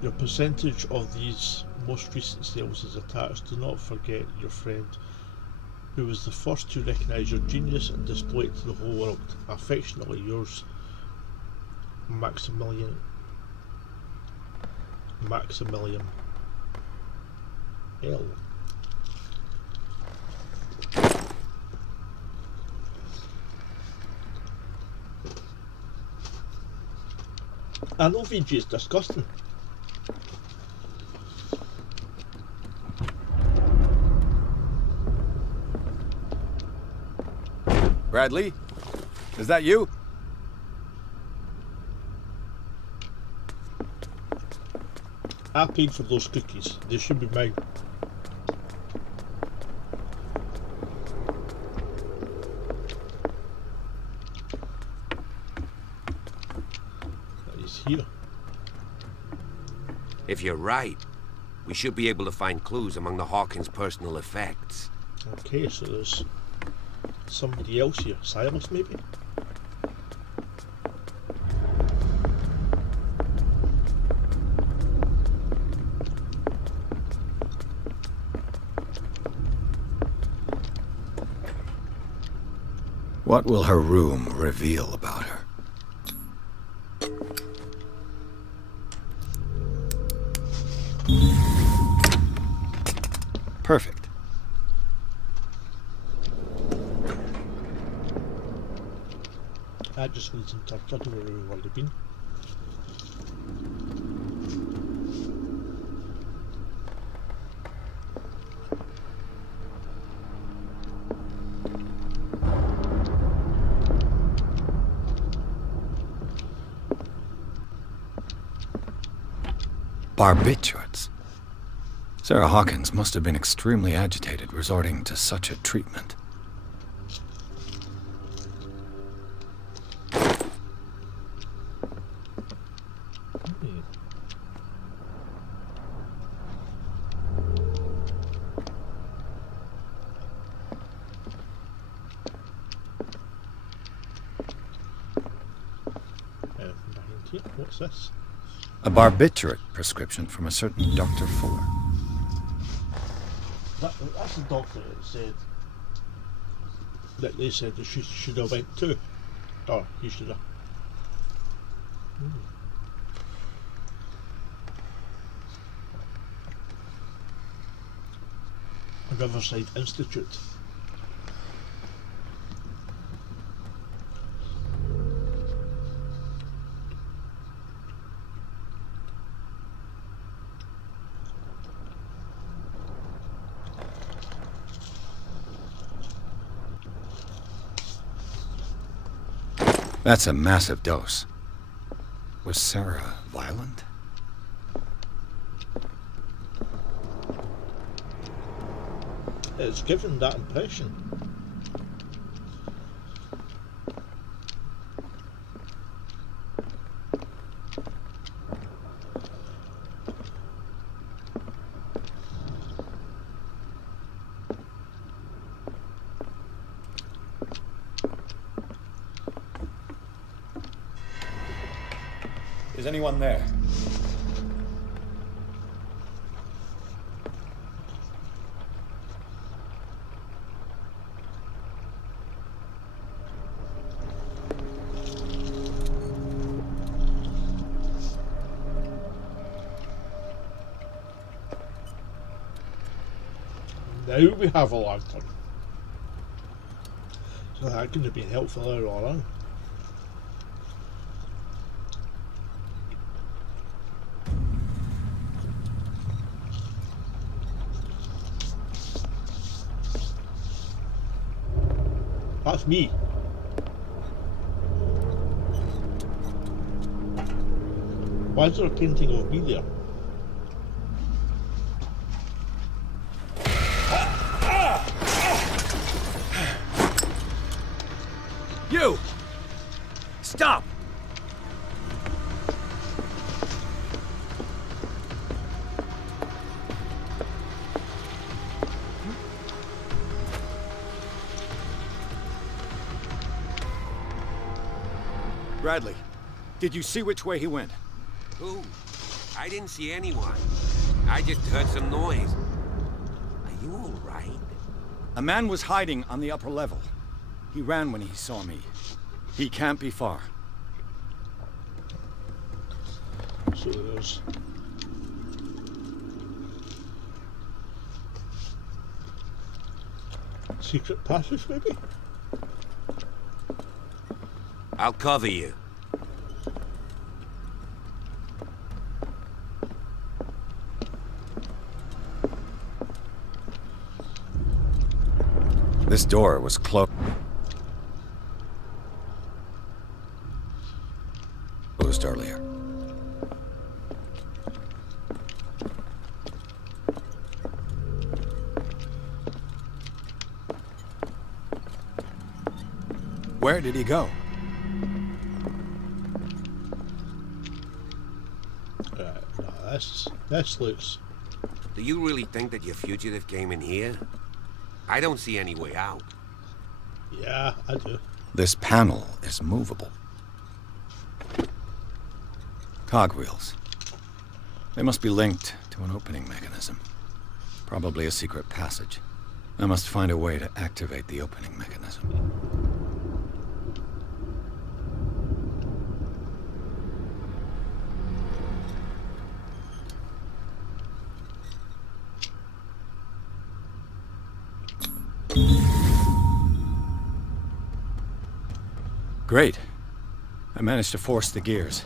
Your percentage of these most recent sales is attached. Do not forget your friend who was the first to recognise your genius and display it to the whole world. Affectionately yours, Maximilian L. I know VG is disgusting. Bradley? Is that you? I paid for those cookies. They should be mine. That is here. If you're right, we should be able to find clues among the Hawkins' personal effects. Okay, so there's somebody else here. Silas, maybe? What will her room reveal about her? Perfect. That just leads into a don't know where we've already been. Barbiturates. Sarah Hawkins must have been extremely agitated resorting to such a treatment. What's this? A barbiturate prescription from a certain Dr. Fuller. That's the doctor that said that they said that she should have went to. Or he should have. Riverside Institute. That's a massive dose. Was Sarah violent? It's given that impression. Is anyone there? Now we have a lantern. So that couldn't have been helpful earlier on. That's me. Why is there a painting of me there? Bradley, did you see which way he went? Who? I didn't see anyone. I just heard some noise. Are you all right? A man was hiding on the upper level. He ran when he saw me. He can't be far. So there's... secret passage, maybe? I'll cover you. This door was closed earlier. Where did he go? No, this looks... Do you really think that your fugitive came in here? I don't see any way out. Yeah, I do. This panel is movable. Cogwheels. They must be linked to an opening mechanism. Probably a secret passage. I must find a way to activate the opening mechanism. Great. I managed to force the gears.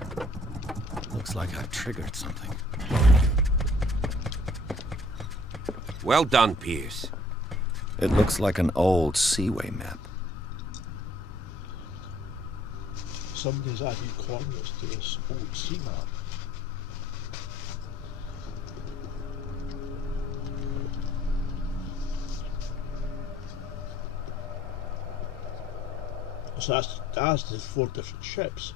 Looks like I've triggered something. Well done, Pierce. It looks like an old seaway map. Somebody's added coordinates to this old sea map. So that's the 4 different ships.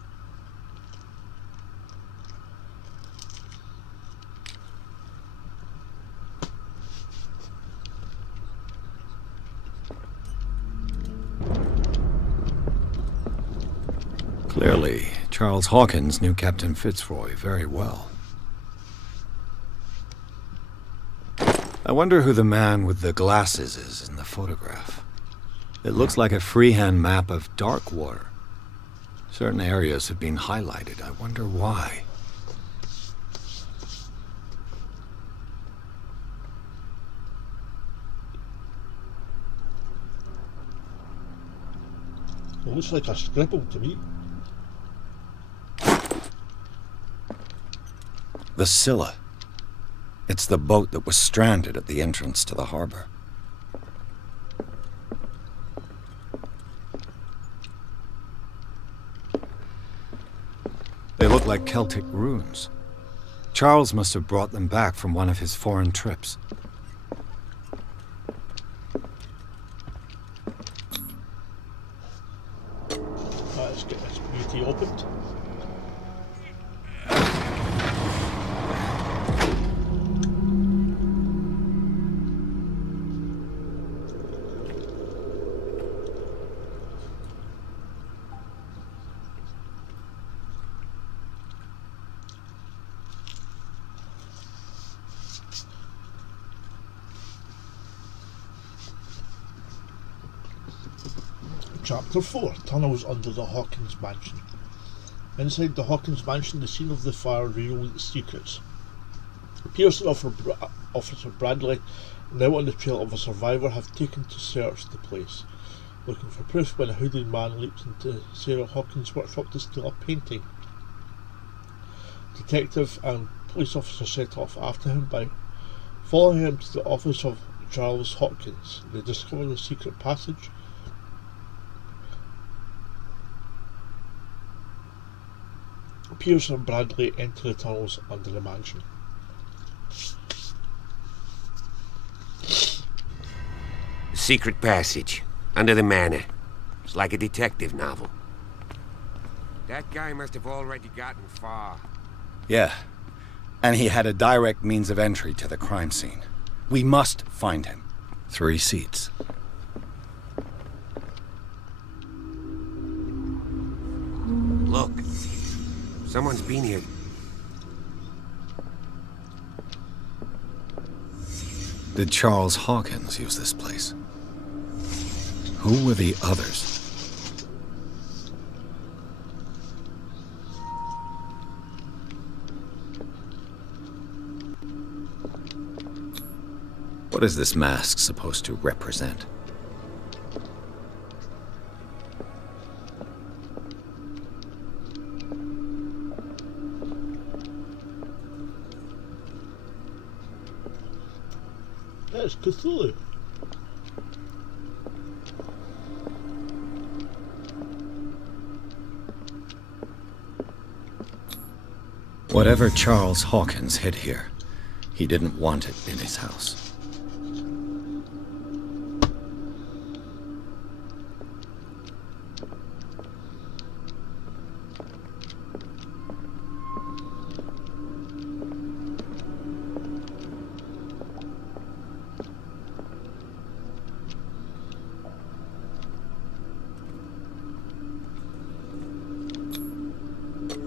Clearly, Charles Hawkins knew Captain Fitzroy very well. I wonder who the man with the glasses is in the photograph. It looks like a freehand map of Darkwater. Certain areas have been highlighted. I wonder why. It looks like a scribble to me. The Scylla. It's the boat that was stranded at the entrance to the harbor. They look like Celtic runes. Charles must have brought them back from one of his foreign trips. Let's get this beauty opened. Chapter 4, Tunnels under the Hawkins Mansion. Inside the Hawkins Mansion, the scene of the fire revealed its secrets. Pierce and Officer Bradley, now on the trail of a survivor, have taken to search the place, looking for proof when a hooded man leaped into Sarah Hawkins' workshop to steal a painting. Detective and police officer set off after him by following him to the office of Charles Hawkins. They discover the secret passage. Pierce and Bradley enter the tunnels under the mansion. Secret passage under the manor. It's like a detective novel. That guy must have already gotten far. Yeah, and he had a direct means of entry to the crime scene. We must find him. 3 seats. Look, Someone's been here. Did Charles Hawkins use this place? Who were the others? What is this mask supposed to represent? It's Cthulhu. Whatever Charles Hawkins hid here, he didn't want it in his house.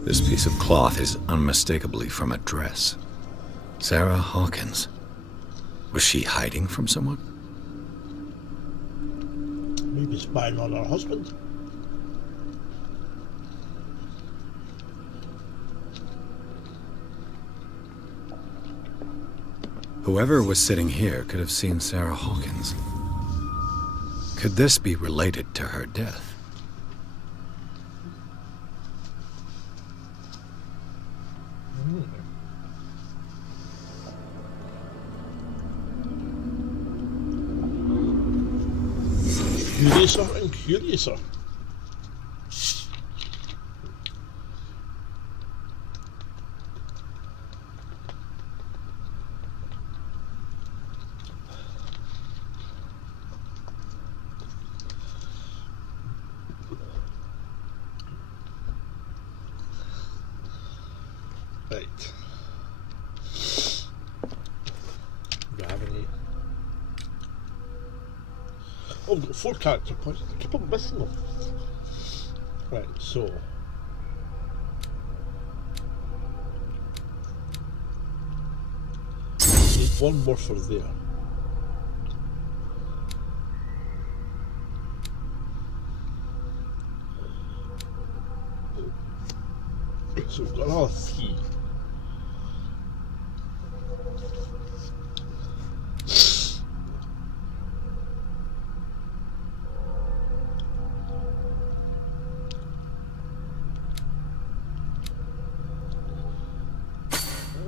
This piece of cloth is unmistakably from a dress. Sarah Hawkins. Was she hiding from someone? Maybe spying on her husband. Whoever was sitting here could have seen Sarah Hawkins. Could this be related to her death? Curiouser and curiouser. Right. Do I have any? Oh, we've got 4 character points. I keep on missing them. Right, so. Need one more for there. So we've got another 3.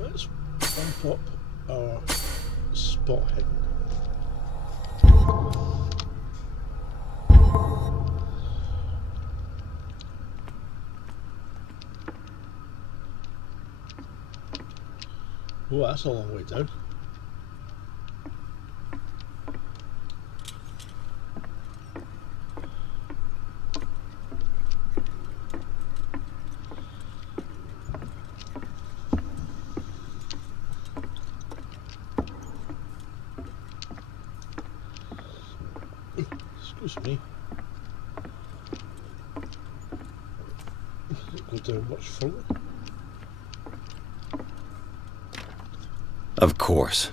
Let's bump up our spot hidden. Oh, that's a long way down. Excuse me. Doesn't go down much further. Of course.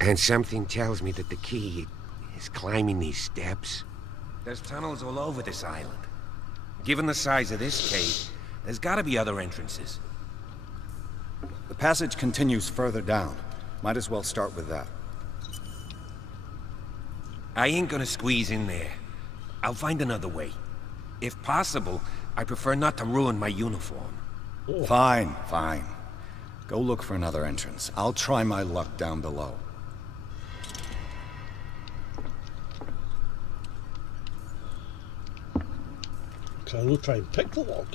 And something tells me that the key is climbing these steps. There's tunnels all over this island. Given the size of this cave, there's gotta be other entrances. The passage continues further down. Might as well start with that. I ain't gonna squeeze in there. I'll find another way. If possible, I prefer not to ruin my uniform. Oh. Fine, fine. Go look for another entrance. I'll try my luck down below. Can I go try and pick the lock?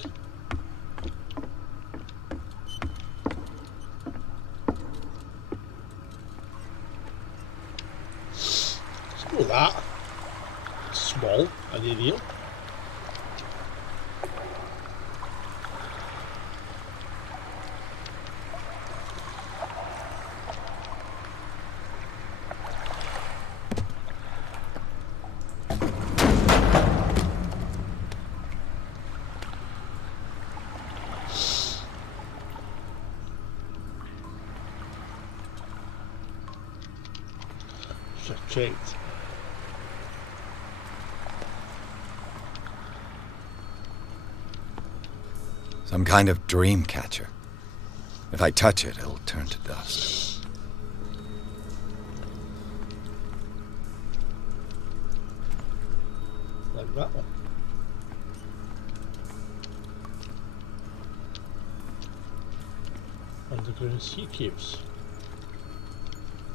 Let's go with that. Small and area. Should have checked. Some kind of dream catcher. If I touch it, it'll turn to dust. Like that one. Underground sea caves.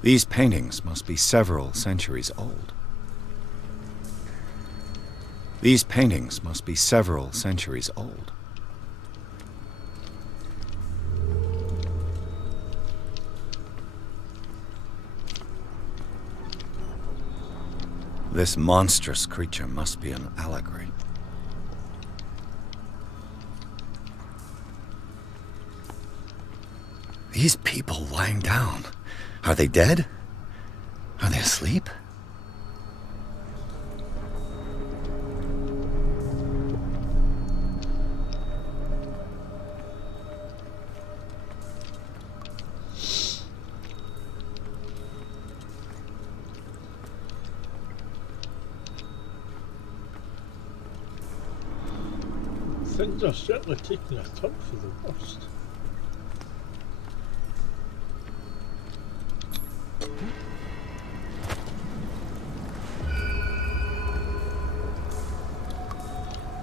These paintings must be several centuries old. These paintings must be several centuries old. This monstrous creature must be an allegory. These people lying down, are they dead? Are they asleep? Things are certainly taking a turn for the worst.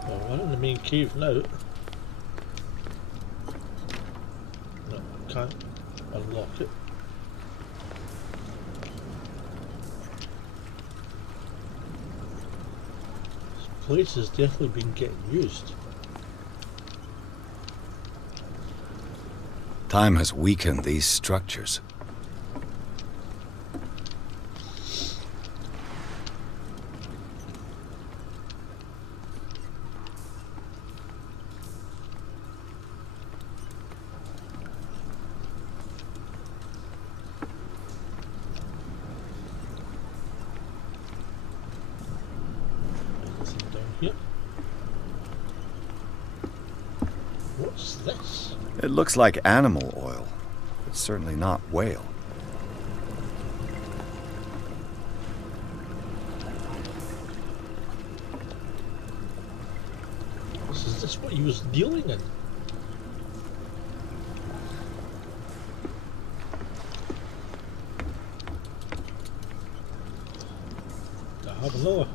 Well, we're in the main cave now. No, can't unlock it. This place has definitely been getting used. Time has weakened these structures. Anything down here? What's this? It looks like animal oil. It's certainly not whale. Is this what he was dealing in? I have another.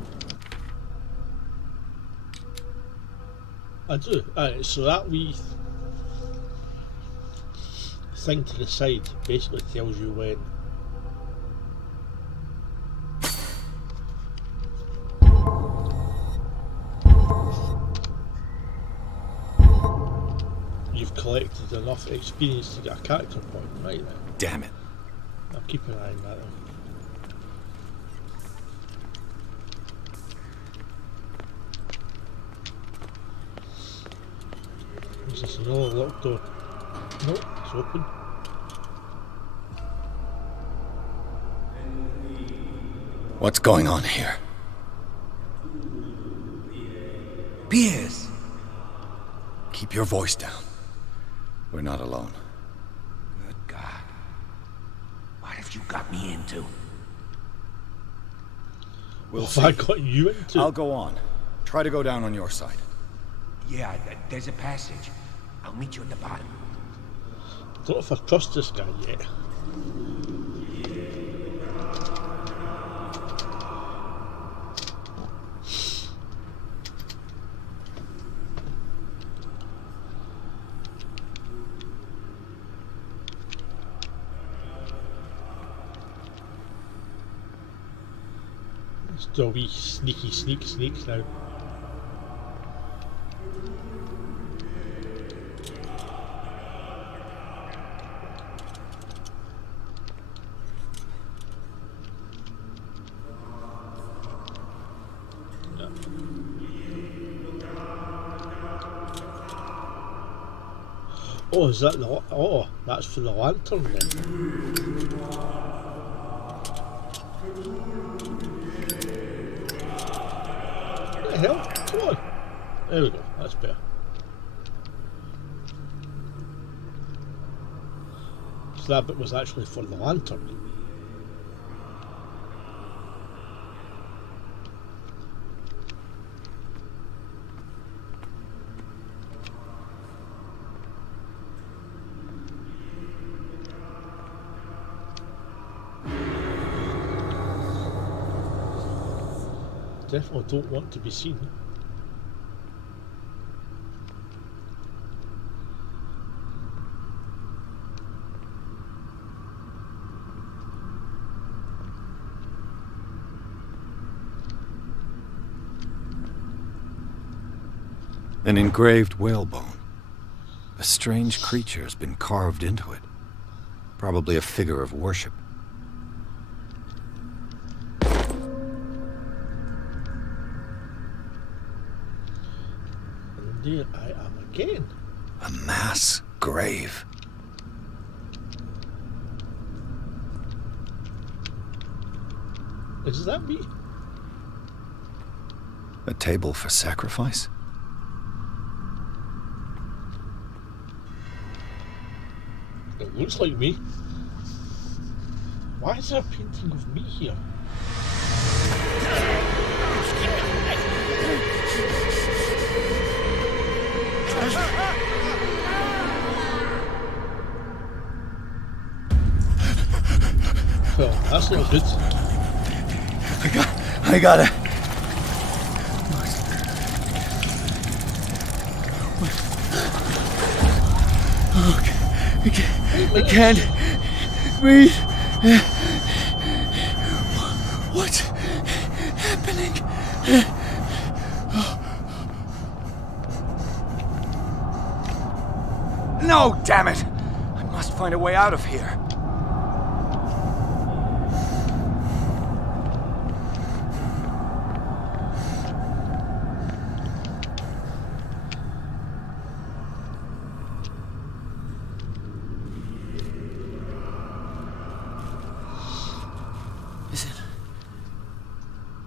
I do. Alright, so that wee thing to the side basically tells you when. You've collected enough experience to get a character point, right then. Damn it. I'll keep an eye on that then. Is this another locked door? Nope, it's open. What's going on here? Pierce! Keep your voice down. We're not alone. Good God. What have you got me into? We'll What see. have I got you into? I'll go on. Try to go down on your side. Yeah, there's a passage. I'll meet you at the bottom. I don't know if I trust this guy yet. Let's do a wee sneaks now. Oh, is that the... Oh, that's for the lantern then. What the hell? Come on. There we go, that's better. So that bit was actually for the lantern. Definitely don't want to be seen. An engraved whalebone. A strange creature has been carved into it. Probably a figure of worship. And there I am again. A mass grave. Is that me? A table for sacrifice? It looks like me. Why is there a painting of me here? Well, that's not good. I got it. I can't breathe. What's happening? No, damn it! I must find a way out of here.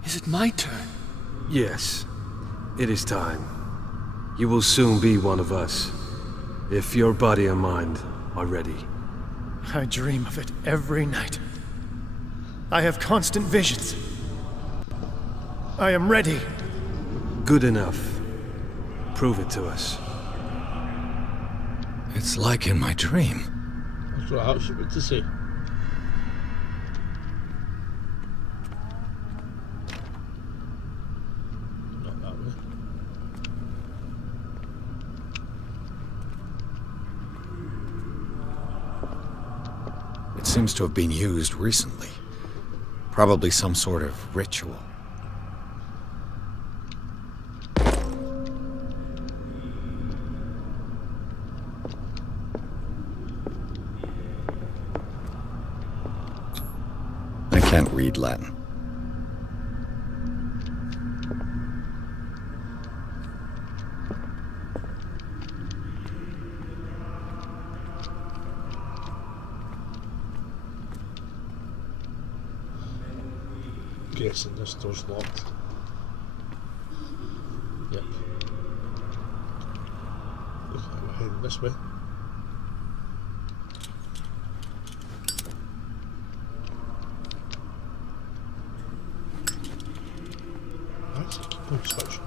Is it my turn? Yes. It is time. You will soon be one of us, if your body and mind are ready. I dream of it every night. I have constant visions. I am ready. Good enough. Prove it to us. It's like in my dream. That's what I was about to say. Not that way. It seems to have been used recently. Probably some sort of ritual. I can't read Latin. Guessing this door's locked. Yep. Looks like we're heading this way. That's a keyboard switch.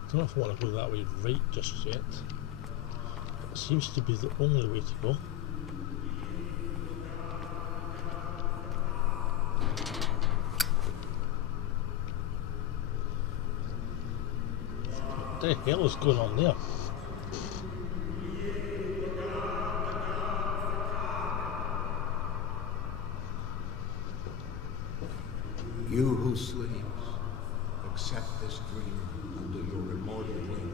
I don't know if I want to go that way right just yet. It seems to be the only way to go. What the hell is going on there? You who sleeps, accept this dream under your immortal wing.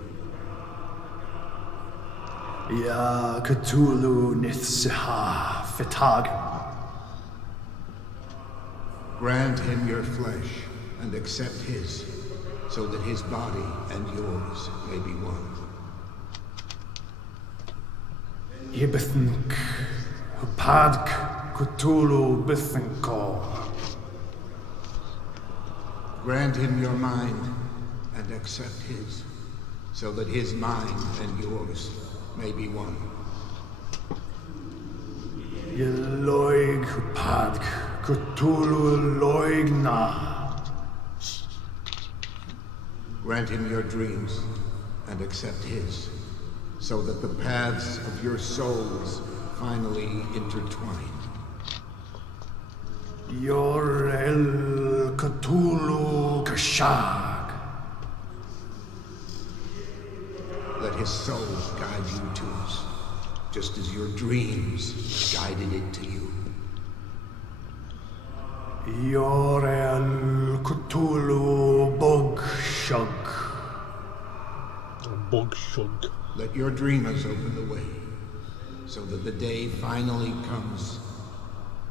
Ya Cthulhu Nithsiha Fitagim. Grant him your flesh and accept his, so that his body and yours may be one. Ibithink Hupadk Cthulhu Bithinko. Grant him your mind and accept his, so that his mind and yours may be one. Yeloig Padk Cthulhu Loigna. Grant him your dreams and accept his, so that the paths of your souls finally intertwine. Yorel Cthulhu Kashag. Let his soul guide you to us, just as your dreams guided it to you. Yorel Cthulhu Bogshug. Bogshug. Let your dreamers open the way, so that the day finally comes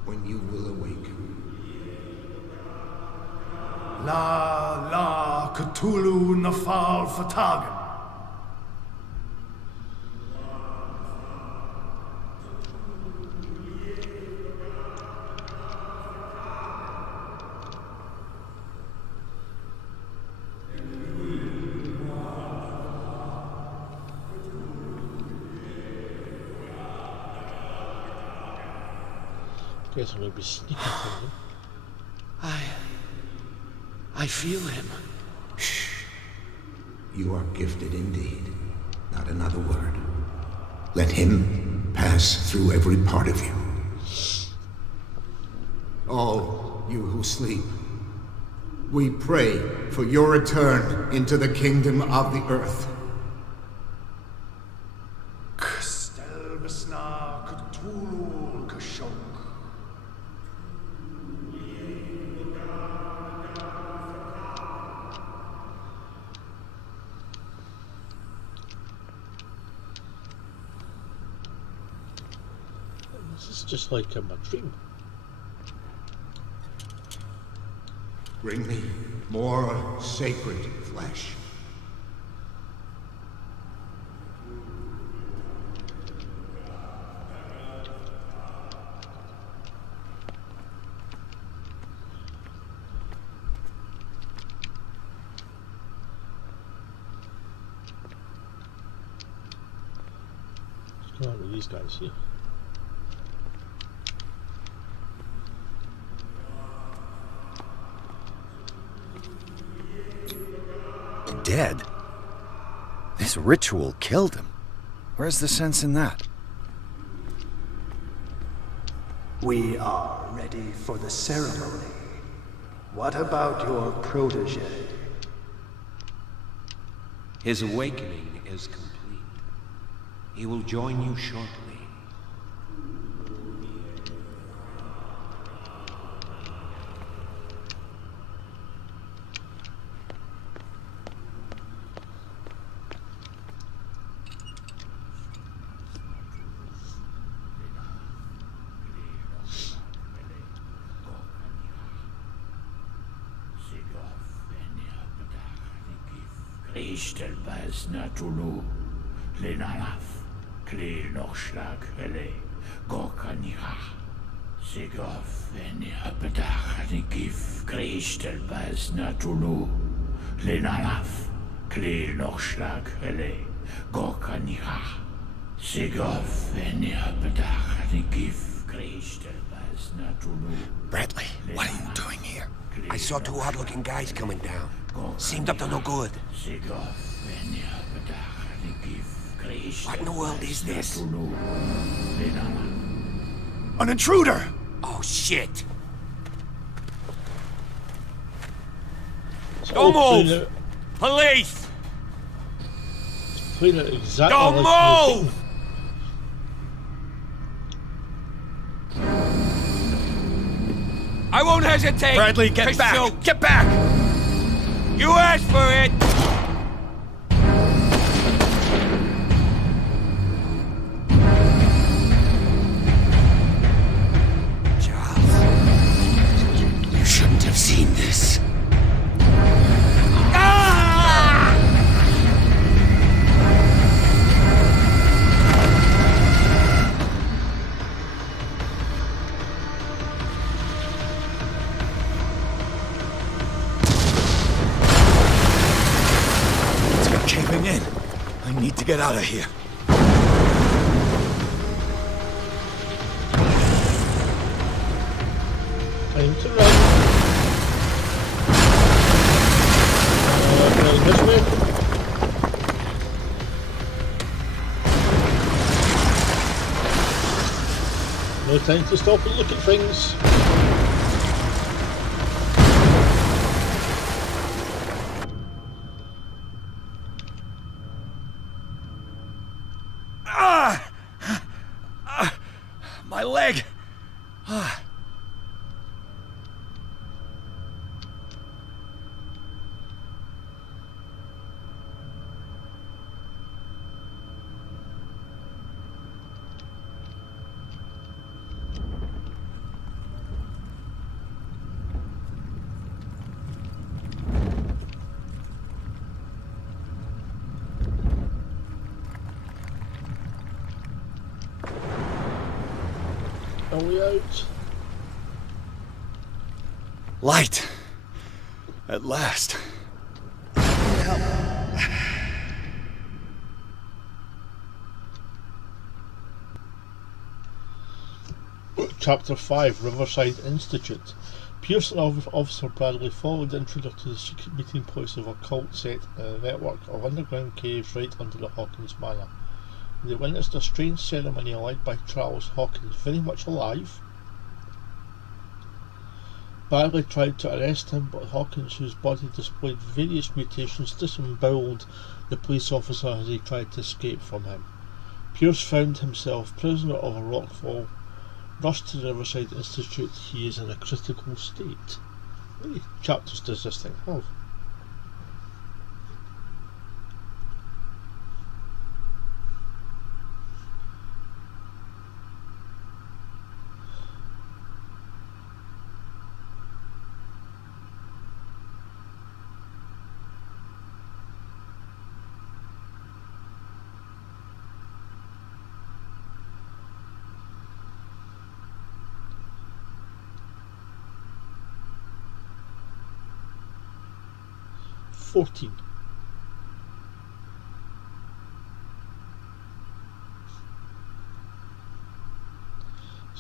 when you will awaken. La Cthulhu Nafal Fatagan. Guess I'm going to be sneaking from them. I feel him. You are gifted indeed. Not another word. Let him pass through every part of you. All you who sleep, we pray for your return into the kingdom of the earth. Kstelbesna Cthulhu Kashog. This is just like my dream. Bring me more sacred flesh. What's going on with these guys here? Dead? This ritual killed him. Where's the sense in that? We are ready for the ceremony. What about your protege? His awakening is complete. He will join you shortly. Ishtelbaz Natulu, Lenalaf, Kli Nochschlag, Hele, Gorkanira, Sigov, Venia Bedach, Nikif, Krishtelbaz Natulu, Lenalaf, Kli Nochschlag, Hele, Gorkanira, Sigov, Venia Bedach, Nikif, Krishtelbaz Natulu. Bradley, what are you doing here? I saw two odd-looking guys coming down. Seemed up to no good. What in the world is this? An intruder! Oh, shit! Don't move! Police! Playing it exactly Don't like move! I won't hesitate! Bradley, get back! Shoot. Get back! You asked for it! Charles, you shouldn't have seen this. caving in. I need to get out of here. Time to run. This way. No time to stop and look at things. My leg! Are we out? Light! At last. Chapter 5, Riverside Institute. Pierce and Officer Bradley followed the intruder to the secret meeting place of a cult set in a network of underground caves right under the Hawkins manor. They witnessed a strange ceremony led by Charles Hawkins, very much alive. Bradley tried to arrest him, but Hawkins, whose body displayed various mutations, disemboweled the police officer as he tried to escape from him. Pierce found himself prisoner of a rockfall. Rushed to the Riverside Institute, he is in a critical state. How many chapters does this thing have?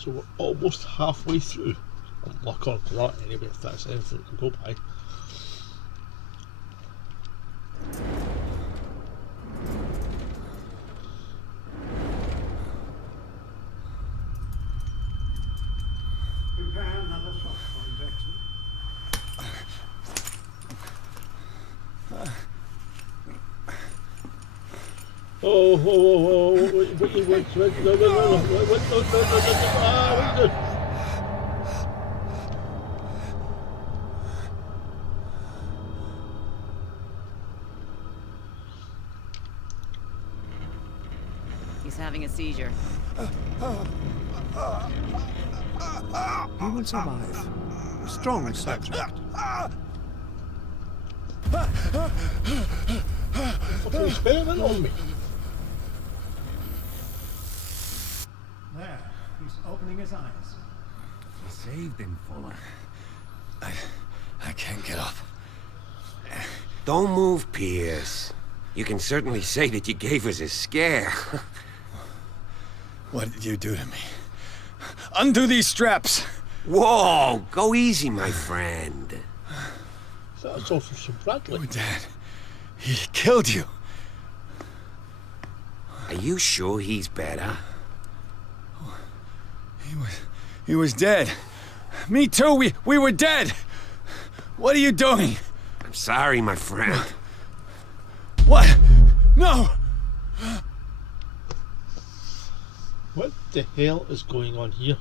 So we're almost halfway through. I'll lock on to that anyway, if that's anything to go by. Prepare another shot for injection. Wait, no. He's having a seizure. He will survive. Strong subject. Fucking experiment on me. There, he's opening his eyes. You saved him, Fuller. I can't get up. Don't move, Pierce. You can certainly say that you gave us a scare. What did you do to me? Undo these straps! Whoa! Go easy, my friend. That's Officer Bradley. Oh, Dad. He killed you. Are you sure he's better? He was dead. Me too. We were dead. What are you doing? I'm sorry, my friend. What? No! What the hell is going on here?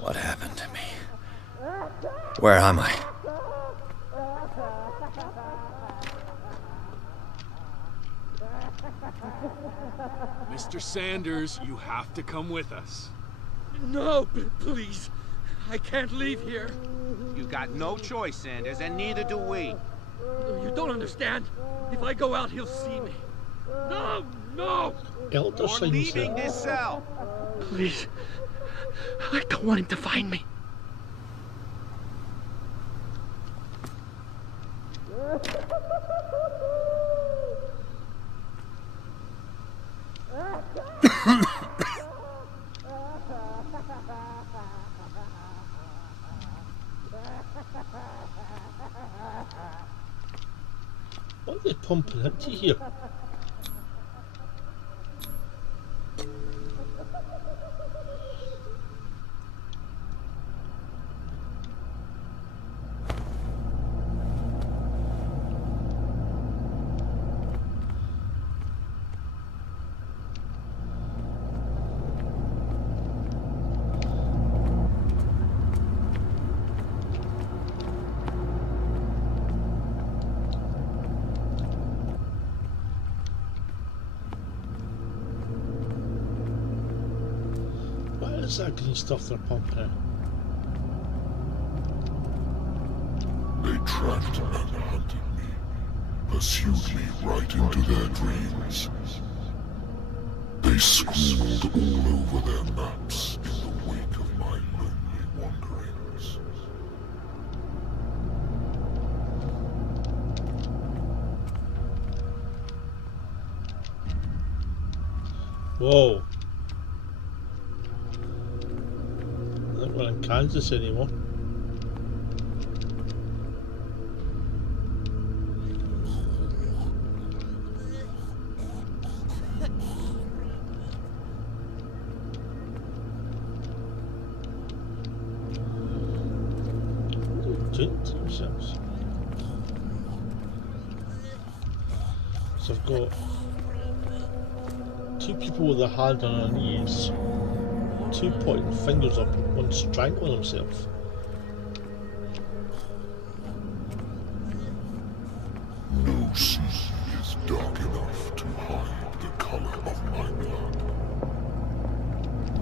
What happened to me? Where am I? Mr. Sanders, you have to come with us. No, please. I can't leave here. You got no choice, Sanders, and neither do we. You don't understand. If I go out, he'll see me. No! No! Elder You're signs leaving there. this cell! Please. I don't want him to find me. What are they pumping into here? What's that green stuff they're pumping in? They tracked and hunted me, pursued me right into their dreams. They scrawled all over their maps in the wake of my lonely wanderings. Whoa. I think we're in Kansas anymore. So I've got two people with their hand on their knees, two pointing fingers up, and one strangling himself. No sea is dark enough to hide the color of my blood.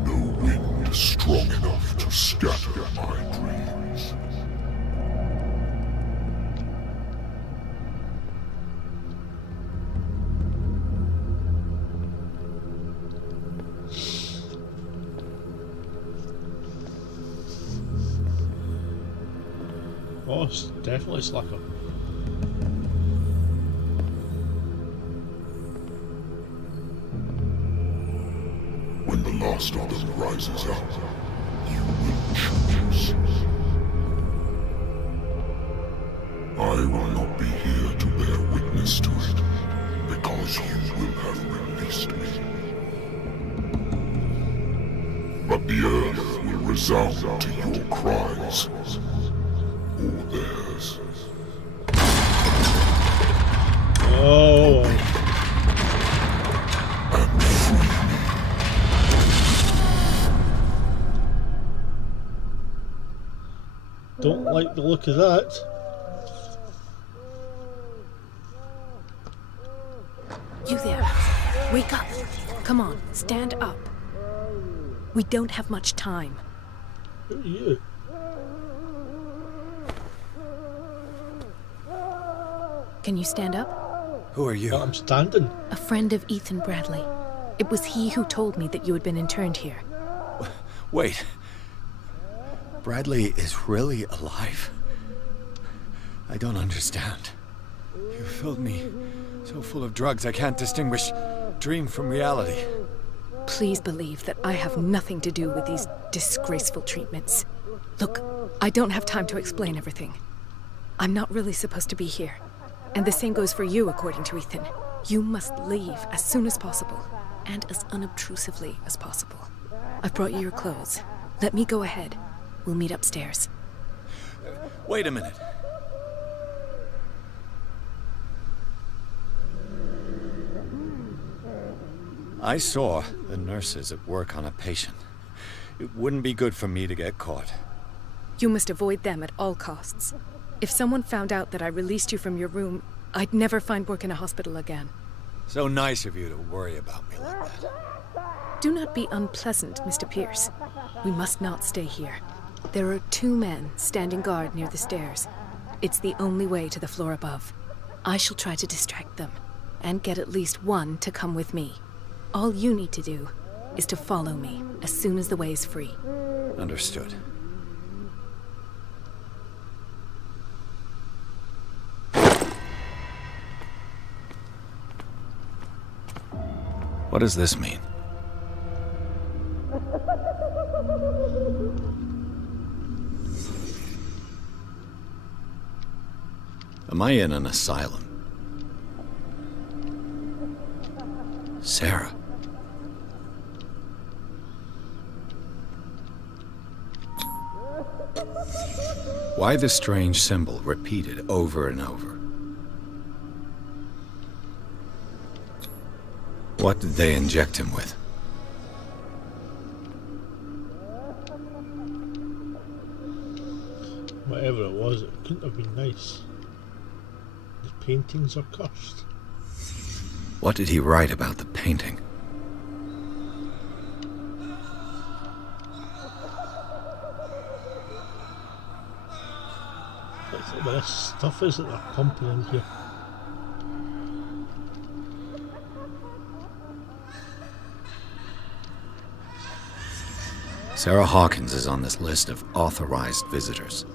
No wind strong enough to scatter my dreams. Oh, it's definitely slacker. When the last of them rises up, you will choose. I will not be here to bear witness to it, because you will have released me. But the earth will resound to your cries. Or theirs. Oh. And free me. Don't like the look of that. You there. Wake up. Come on, stand up. We don't have much time. Who are you? Can you stand up? Who are you? I'm standing. A friend of Ethan Bradley. It was he who told me that you had been interned here. Wait. Bradley is really alive? I don't understand. You filled me so full of drugs I can't distinguish dream from reality. Please believe that I have nothing to do with these disgraceful treatments. Look, I don't have time to explain everything. I'm not really supposed to be here. And the same goes for you, according to Ethan. You must leave as soon as possible, and as unobtrusively as possible. I've brought you your clothes. Let me go ahead. We'll meet upstairs. Wait a minute. I saw the nurses at work on a patient. It wouldn't be good for me to get caught. You must avoid them at all costs. If someone found out that I released you from your room, I'd never find work in a hospital again. So nice of you to worry about me like that. Do not be unpleasant, Mr. Pierce. We must not stay here. There are 2 men standing guard near the stairs. It's the only way to the floor above. I shall try to distract them, and get at least one to come with me. All you need to do is to follow me as soon as the way is free. Understood. What does this mean? Am I in an asylum? Sarah. Why this strange symbol repeated over and over? What did they inject him with? Whatever it was, it couldn't have been nice. The paintings are cursed. What did he write about the painting? What this stuff is that they're pumping in here? Sarah Hawkins is on this list of authorized visitors.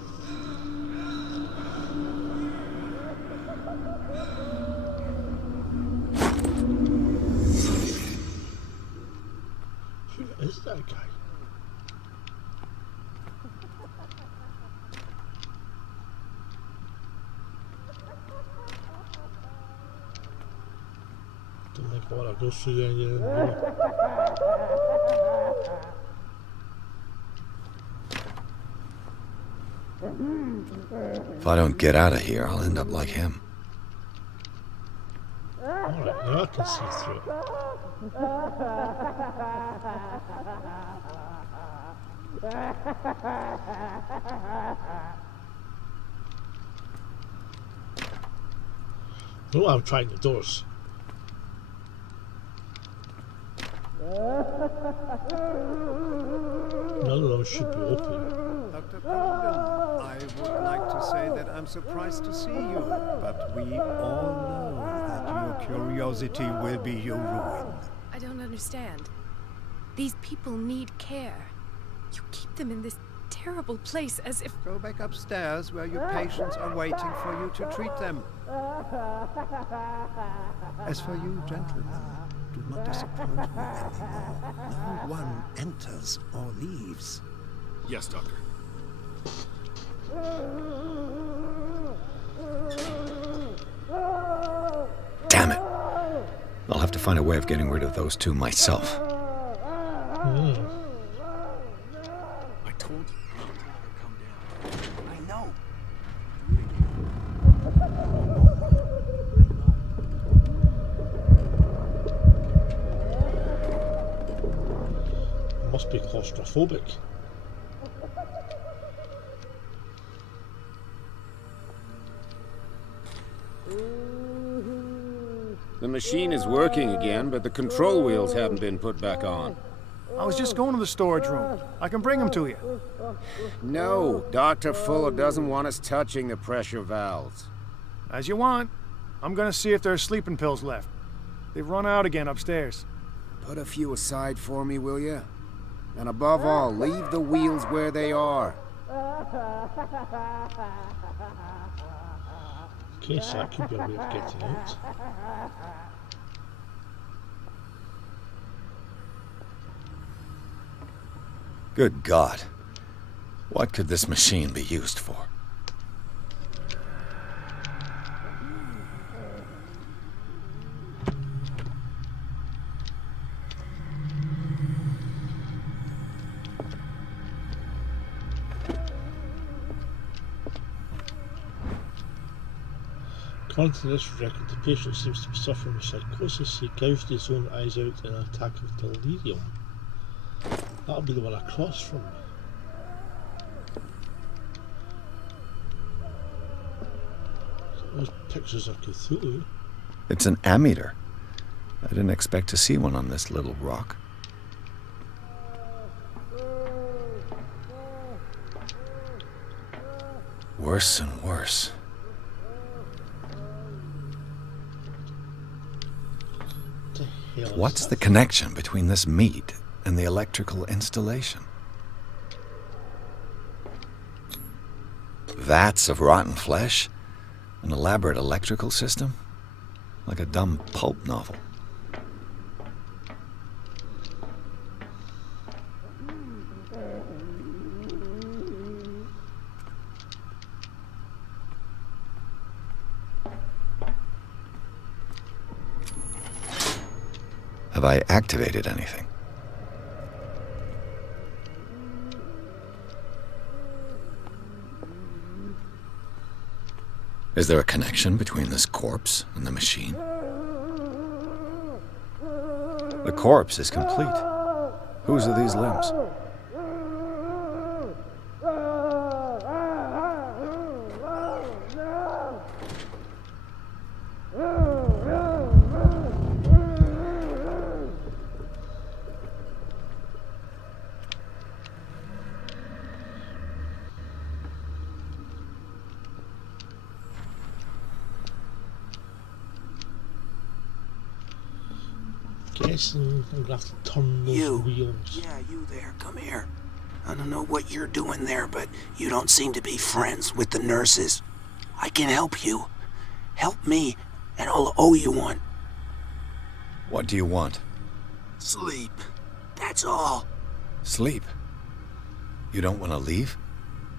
Who is that guy? Don't think I want to go through there anymore. If I don't get out of here, I'll end up like him. Alright, now I can see through it. No, I'm trying the doors. None of them should be open. Dr. Paladin, I would like to say that I'm surprised to see you, but we all know that your curiosity will be your ruin. I don't understand. These people need care. You keep them in this terrible place as if... Go back upstairs where your patients are waiting for you to treat them. As for you, gentlemen, do not disappoint me anymore. No one enters or leaves. Yes, Doctor. Damn it! I'll have to find a way of getting rid of those two myself. I told you not to let her come down. I know. Must be claustrophobic. The machine is working again, but the control wheels haven't been put back on. I was just going to the storage room. I can bring them to you. No, Dr. Fuller doesn't want us touching the pressure valves. As you want. I'm gonna see if there's sleeping pills left. They've run out again upstairs. Put a few aside for me, will you? And above all, leave the wheels where they are. Okay, so that could be a way of getting out. Good God. What could this machine be used for? According to this record, the patient seems to be suffering with psychosis. He gouged his own eyes out in an attack of delirium. That'll be the one across from me. Those pictures of Cthulhu. It's an ammeter. I didn't expect to see one on this little rock. Worse and worse. hell is What's that? the connection between this meat and the electrical installation? Vats of rotten flesh? An elaborate electrical system? Like a dumb pulp novel. Have I activated anything? Is there a connection between this corpse and the machine? The corpse is complete. Whose are these limbs? Guessing I'm gonna have to turn those wheels. Yeah, you there. Come here. I don't know what you're doing there, but you don't seem to be friends with the nurses. I can help you. Help me, and I'll owe you one. What do you want? Sleep. That's all. Sleep? You don't want to leave?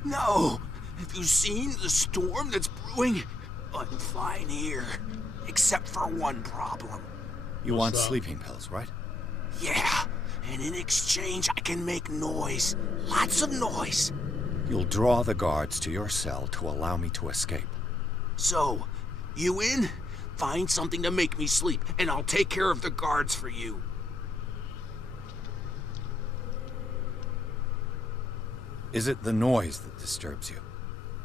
No. Have you seen the storm that's brewing? I'm fine here. Except for one problem. You want sleeping pills, right? Yeah. And in exchange, I can make noise. Lots of noise. You'll draw the guards to your cell to allow me to escape. So, you in? Find something to make me sleep, and I'll take care of the guards for you. Is it the noise that disturbs you?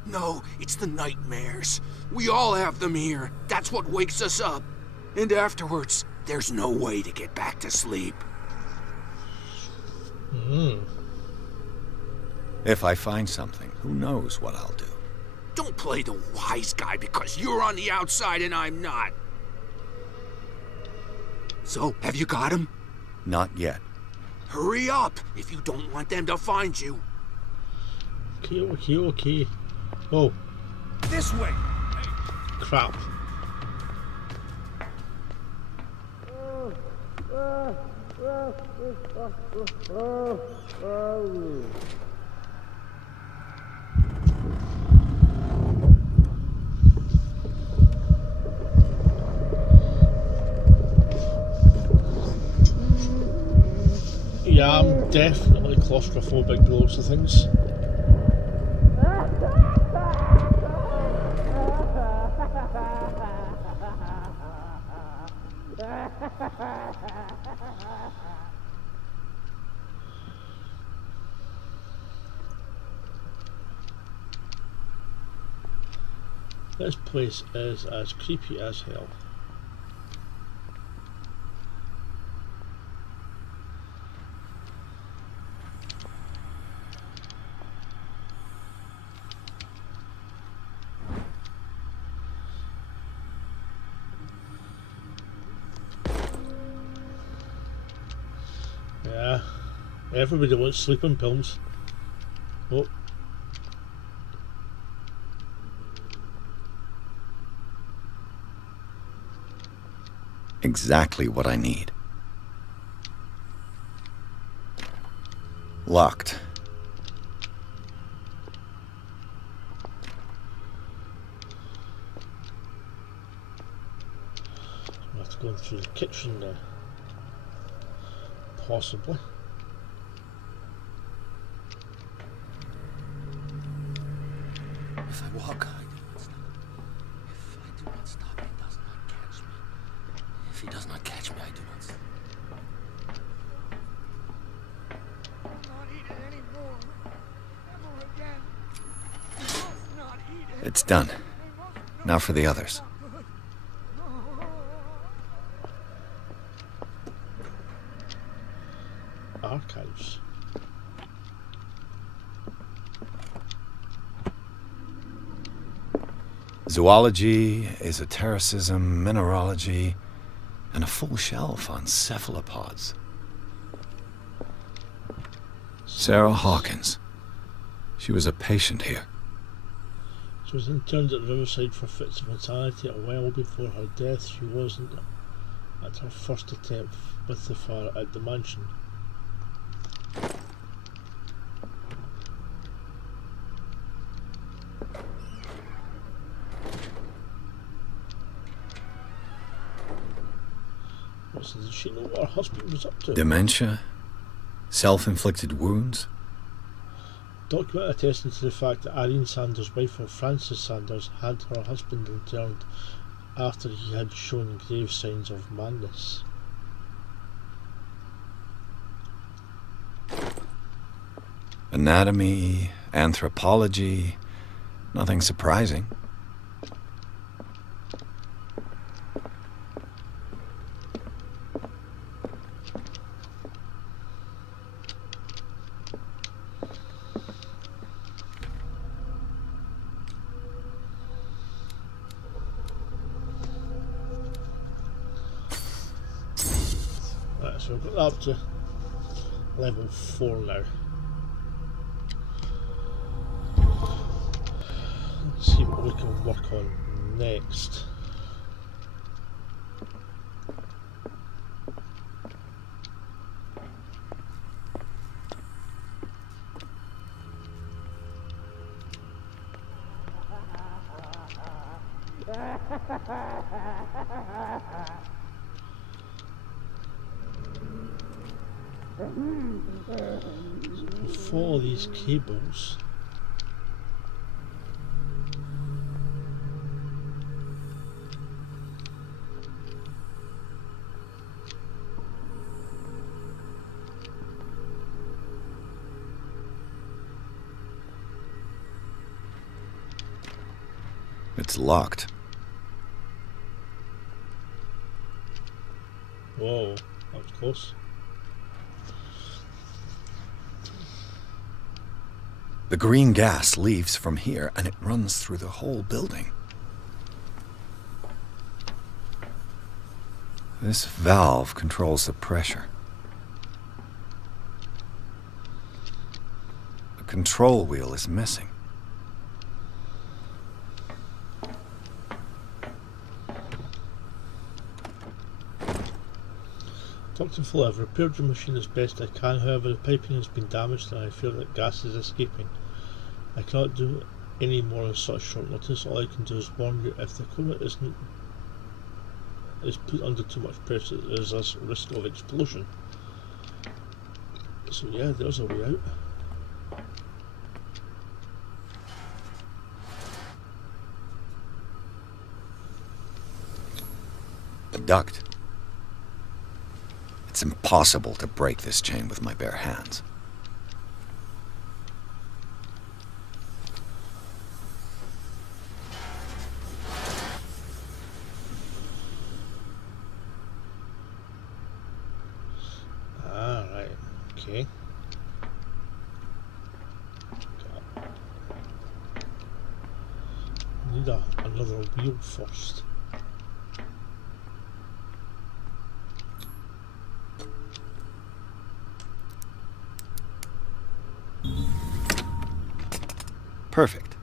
No, it's the nightmares. We all have them here. That's what wakes us up. And afterwards, there's no way to get back to sleep. If I find something, who knows what I'll do? Don't play the wise guy because you're on the outside and I'm not. So, have you got him? Not yet. Hurry up if you don't want them to find you. Okay. Oh. This way. Crap. Yeah, I'm definitely claustrophobic with lots of things. This place is as creepy as hell. Yeah, everybody wants sleeping pills. Oh. Exactly what I need. Locked. I have to go through the kitchen now. Possibly. If I walk, I do not stop. If I do not stop, he does not catch me. If he does not catch me, I do not stop. Not eat it anymore. Never again. You must not eat it. It's done. Now for the others. Archives. Zoology, esotericism, mineralogy, And a full shelf on cephalopods. Sarah Hawkins. She was a patient here. She was interned at Riverside for fits of insanity a while before her death. She wasn't at her first attempt with the fire at the mansion. Did she know what her husband was up to? Dementia? Self-inflicted wounds? Document attesting to the fact that Irene Sanders' wife of Francis Sanders had her husband interned after he had shown grave signs of madness. Anatomy, anthropology, nothing surprising. So we've got that up to level 4 now. Let's see what we can work on next. Follow these cables. It's locked. Whoa, that was close. The green gas leaves from here and it runs through the whole building. This valve controls the pressure. The control wheel is missing. Dr. Full, I've repaired your machine as best I can, however the piping has been damaged and I fear that gas is escaping. I cannot do any more on such short notice. All I can do is warn you, if the equipment is put under too much pressure, there is a risk of explosion. So yeah, there's a way out. A duct. It's impossible to break this chain with my bare hands. Right, okay. Need another wheel first. Perfect.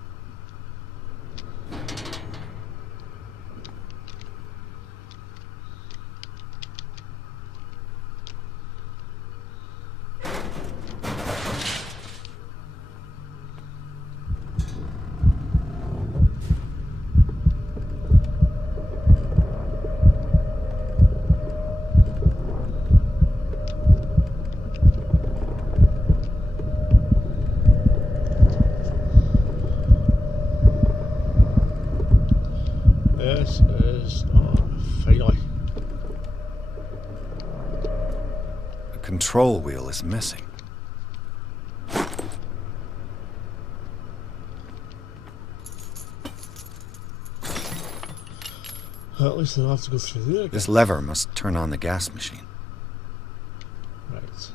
This is finally. The control wheel is missing. Well, at least I'll have to go through there again. This lever must turn on the gas machine. Right. So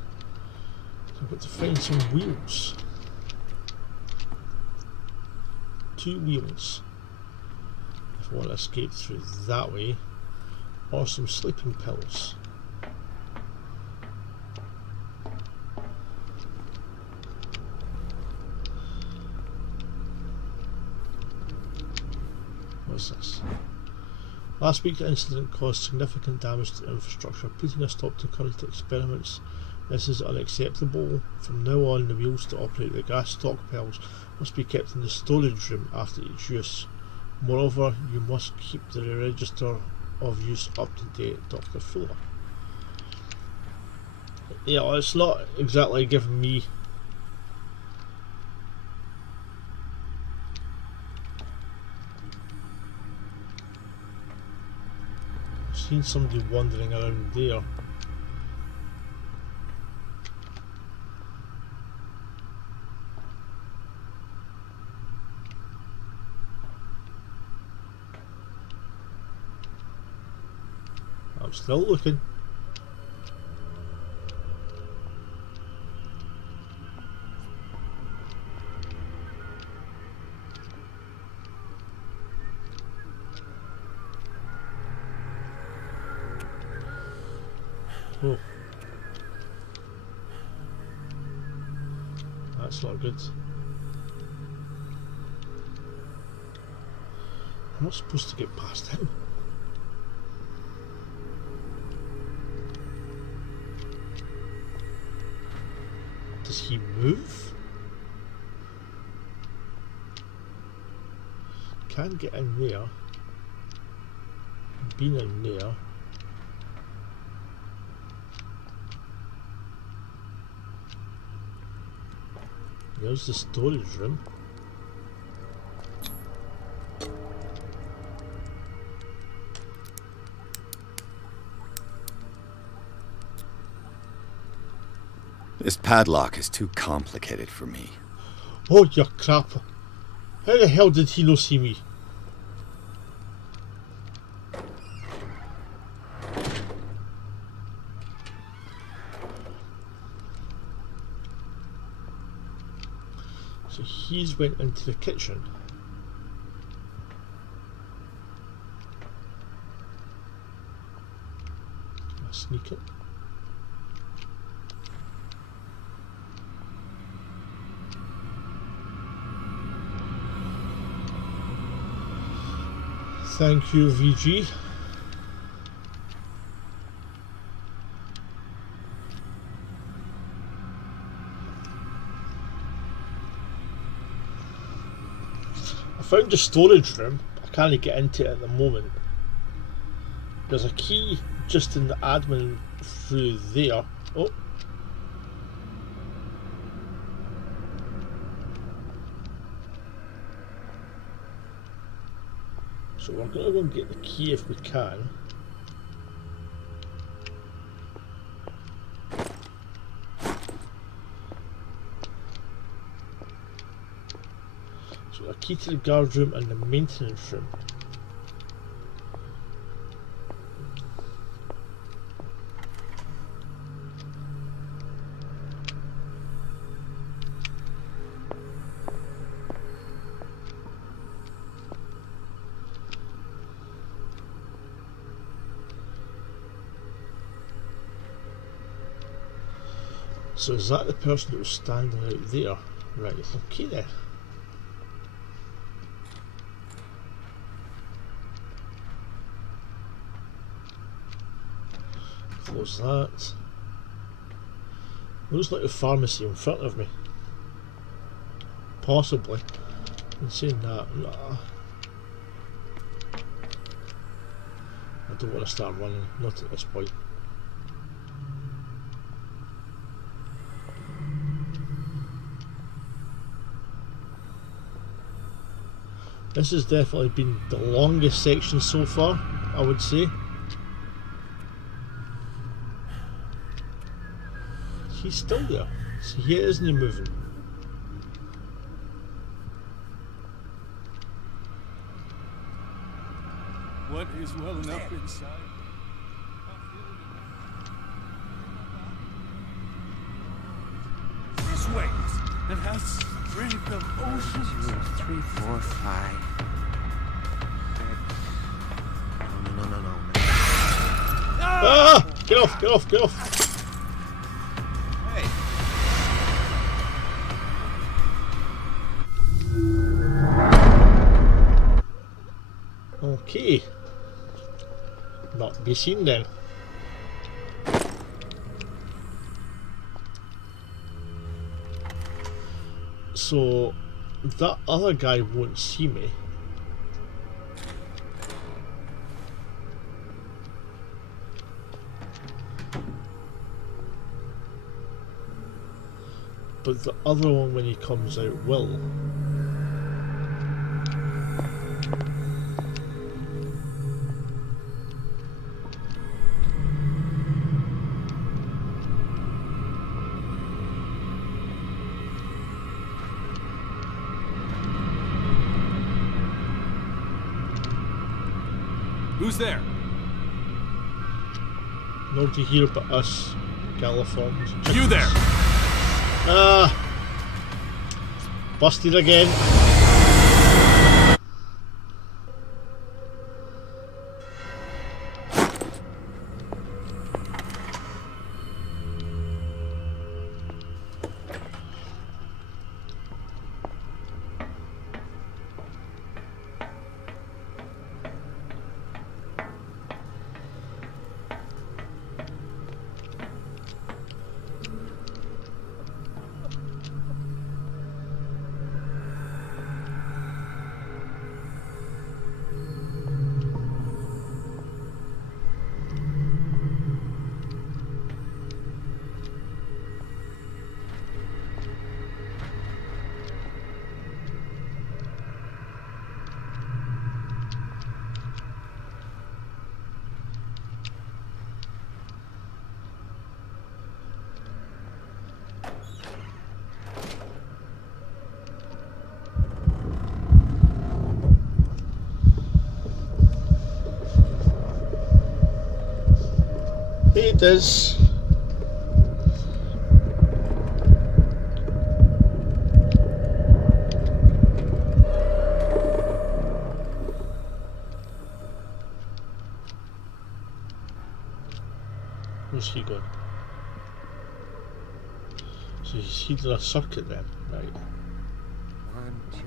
I've got to find some wheels. 2 wheels. If I want to escape through that way, or some sleeping pills. What's this? Last week, the incident caused significant damage to infrastructure, putting a stop to current experiments. This is unacceptable. From now on, the wheels to operate the gas stockpiles must be kept in the storage room after each use. Moreover, you must keep the register of use up to date, Dr. Fuller. Yeah, it's not exactly giving me seen somebody wandering around there. I'm still looking. Oh. That's not good. I'm not supposed to get past him. Does he move? Can't get in there. Been in there. There's the storage room. This padlock is too complicated for me. Oh, you crap. How the hell did he not see me? So he's went into the kitchen. Can I sneak it? Thank you, VG. I found the storage room. I can't get into it at the moment. There's a key just in the admin through there. Oh. So we're going to go and get the key if we can. So a key to the guard room and the maintenance room. So is that the person that was standing out there? Right, okay then. Close that. Looks like a pharmacy in front of me. Possibly. In saying that, nah. I don't want to start running, not at this point. This has definitely been the longest section so far, I would say. He's still there, so he isn't moving. What is well enough inside? This waves and has strength of oceans. 2, 3, 4, 5. No. Ah! Get off, get off, get off! Okay. Not to be seen then. So that other guy won't see me. But the other one, when he comes out, will. Who's there? Nobody here but us, Gallifrons. You there! Ah! Busted again. It is. Where's he going? So he's in a circuit then, right? 1, 2,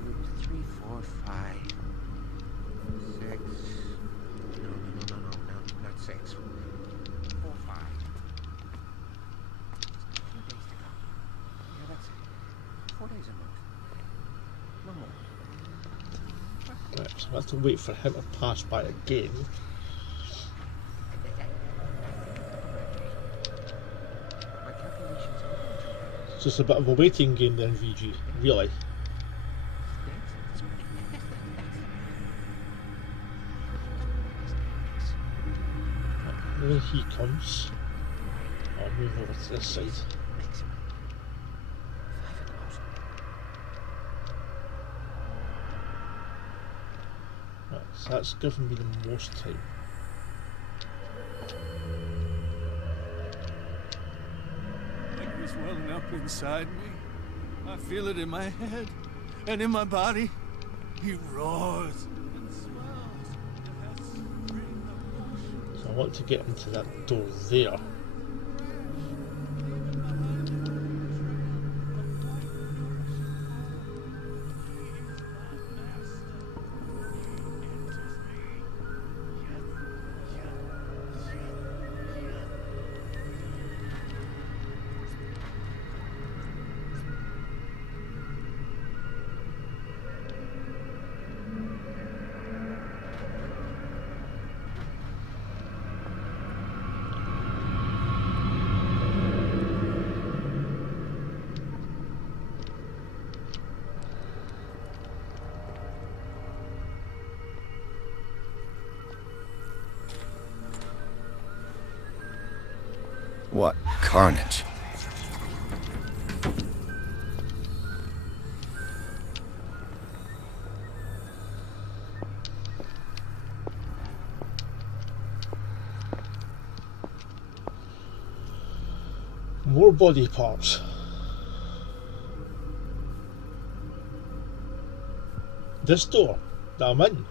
3, 4, 5, 6. No, not 6. 4, 5. 4 days to go. Yeah, that's it. 4 days a month. No more. Right, so I have to wait for him to pass by again. It's just a bit of a waiting game then, VG, really. There he comes. I'll move over to this side. Right, so that's given me the most time. It's welling up inside me. I feel it in my head and in my body. He roars and swells. So I want to get into that door there. What carnage. More body parts. This door that I'm in.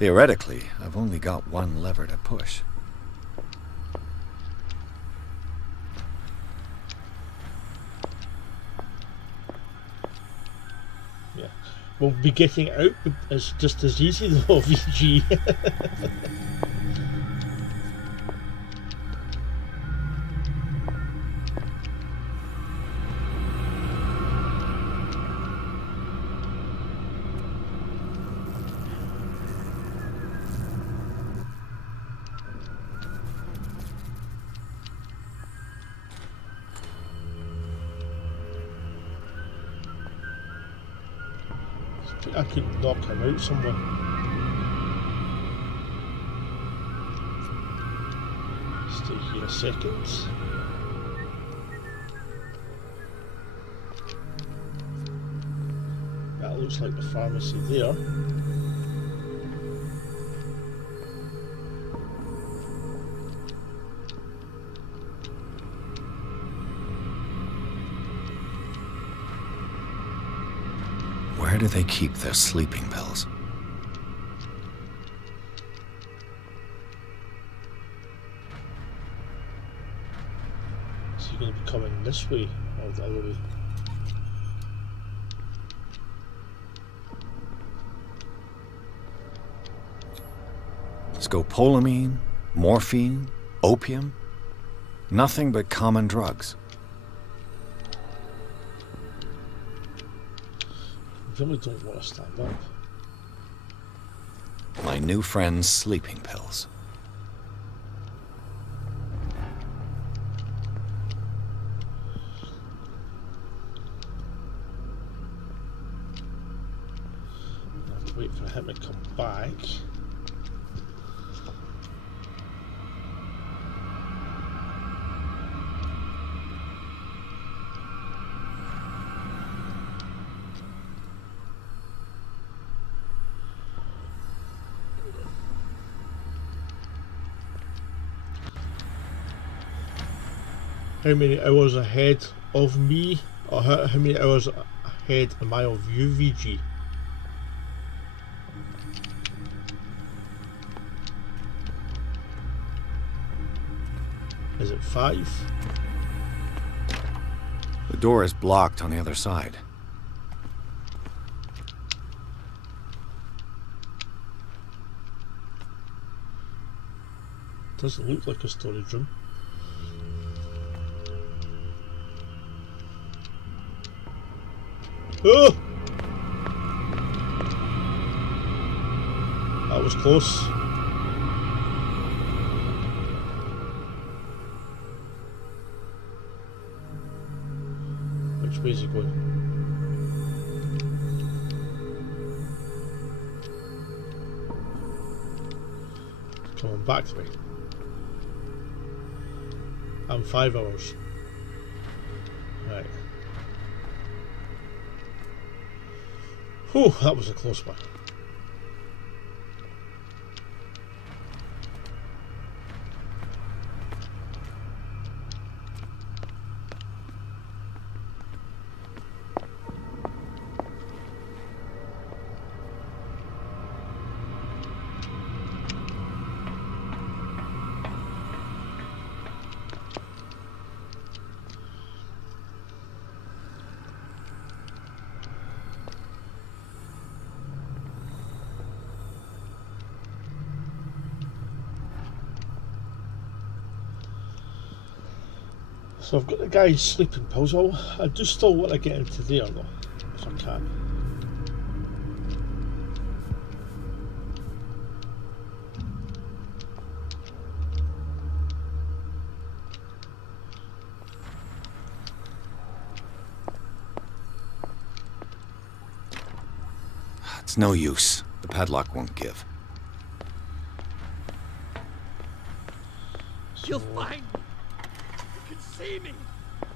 Theoretically, I've only got one lever to push. Yeah. Well, be getting out is just as easy though, VG. I could knock him out somewhere. Stay here a second. That looks like the pharmacy there. Where do they keep their sleeping pills? Is he going to be coming this way or the other way? Scopolamine, morphine, opium. Nothing but common drugs. I really don't want to stand up. My new friend's sleeping pills. I have to wait for him to come back. How many hours ahead of me, or how many hours ahead am I of you, VG? Is it 5? The door is blocked on the other side. Doesn't look like a storage room. Oh! That was close. Which way is he going? Coming back to me. I'm 5 hours. Right. Whew, that was a close one. So I've got the guy's sleeping pills. I do still want to get into there though, if I can. It's no use. The padlock won't give. You'll find me. You can see me.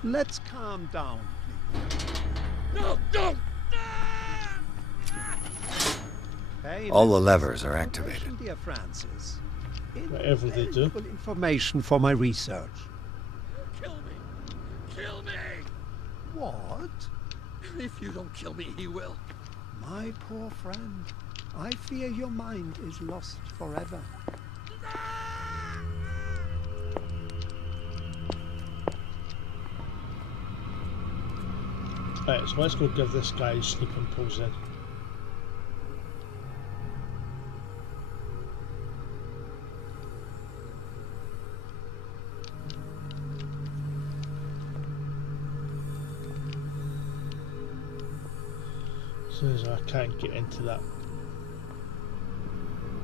Let's calm down, please. No, no! All the levers are activated. Dear Francis, whatever they do. Information for my research. Kill me! Kill me! What? If you don't kill me, he will. My poor friend. I fear your mind is lost forever. Right, so let's go give this guy sleeping pills then. As soon as I can't get into that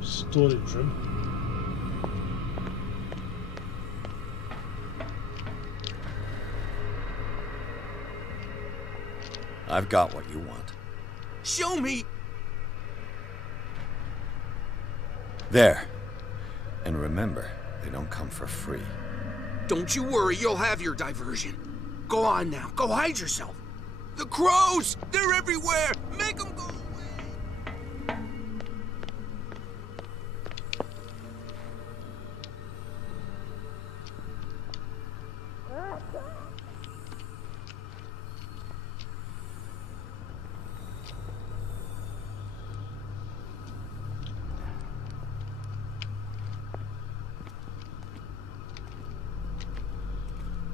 storage room. I've got what you want. Show me! There. And remember, they don't come for free. Don't you worry, you'll have your diversion. Go on now, go hide yourself. The crows! They're everywhere! Make them go away!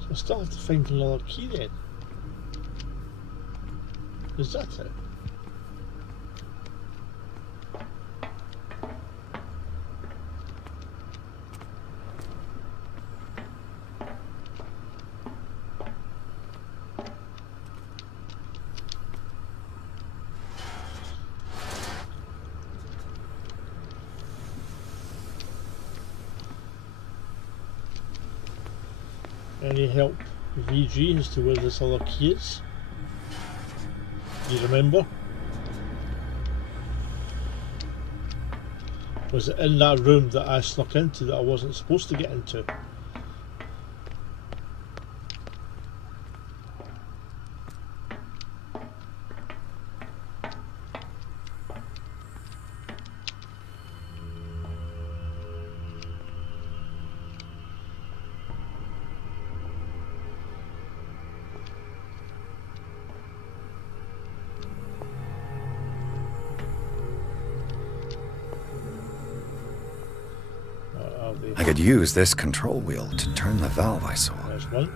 So I still have to find another key then. Is that it? Any help, VG, as to where this other key is? You remember? Was it in that room that I snuck into that I wasn't supposed to get into? I could use this control wheel to turn the valve I saw. There's one.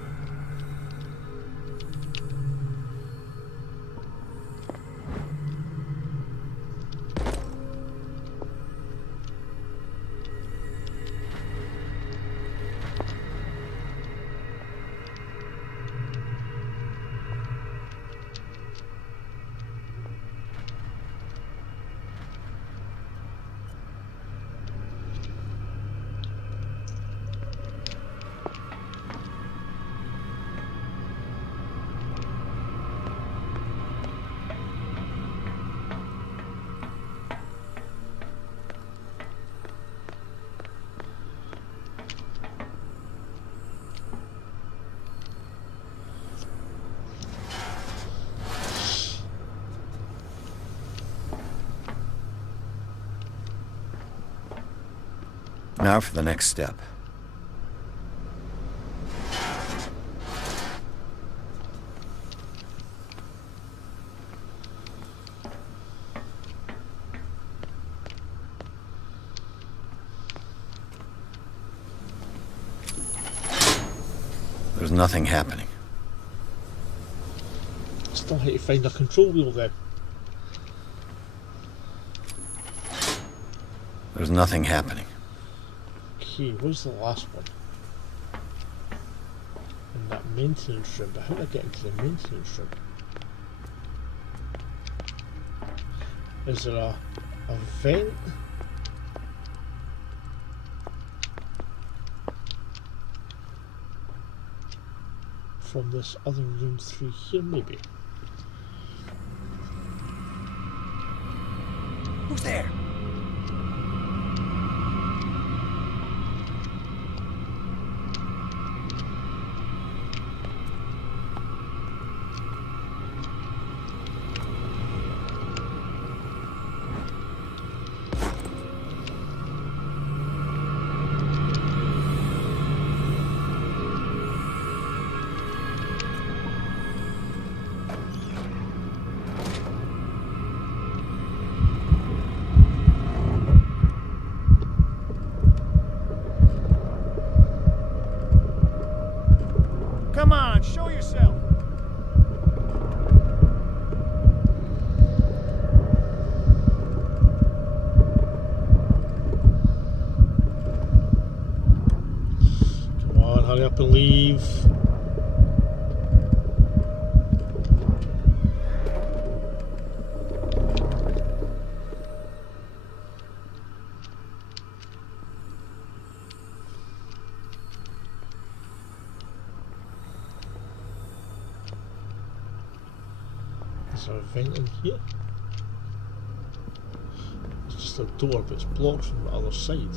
Now for the next step. There's nothing happening. Still have to find a control wheel then. There's nothing happening. Okay, where's the last one? In that maintenance room, but how do I get into the maintenance room? Is there a vent? From this other room through here, maybe? Who's there? up and leave. Is there a vent in here? It's just a door, but it's blocked from the other side.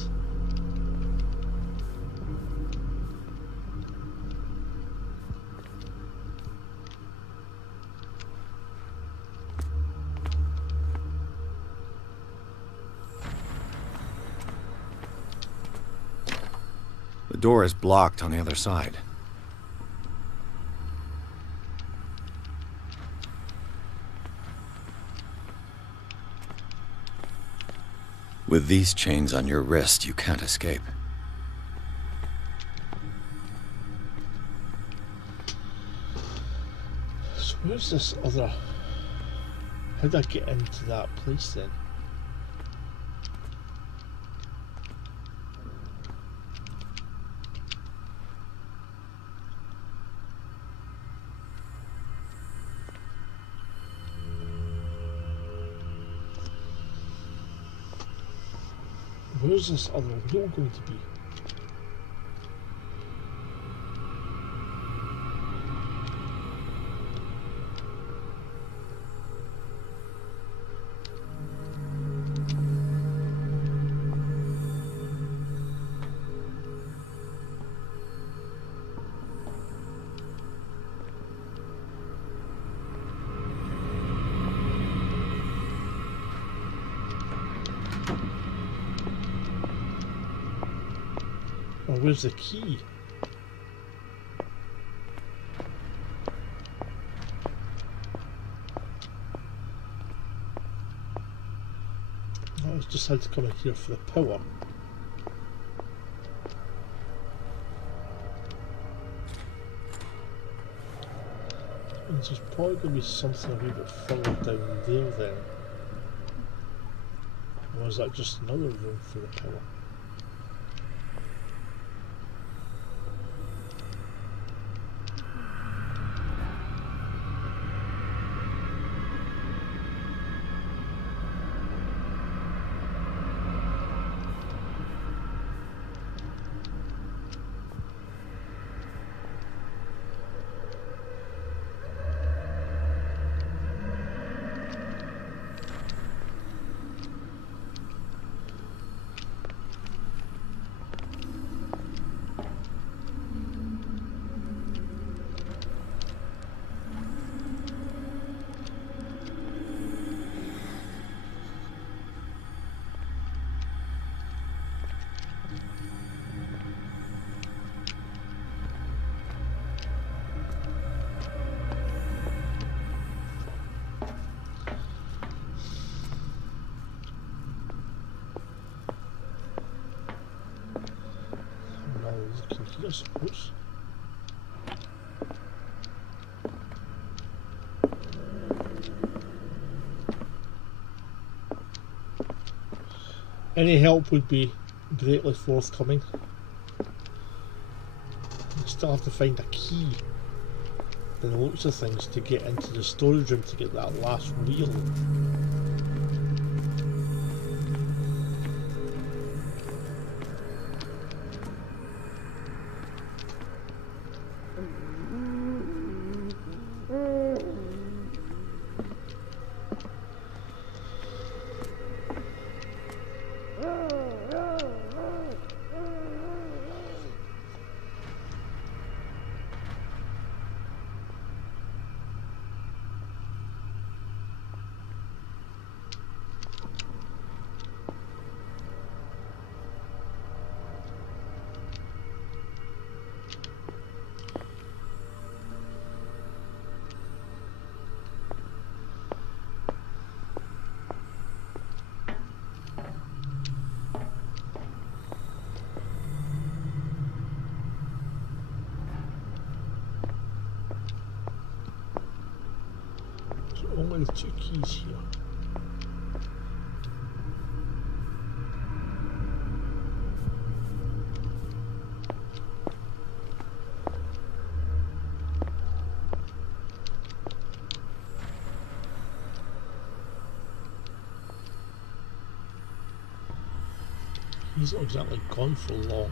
The door is blocked on the other side. With these chains on your wrist, you can't escape. So where's this other... How did I get into that place then? Where's this other wheel going to be? Or where's the key? I just had to come in here for the power. And there's probably going to be something a wee bit further down there then. Or is that just another room for the power? I suppose. Any help would be greatly forthcoming. I still have to find a key, by the looks of things, to get into the storage room to get that last wheel. Only 2 keys here. He's not exactly gone for long.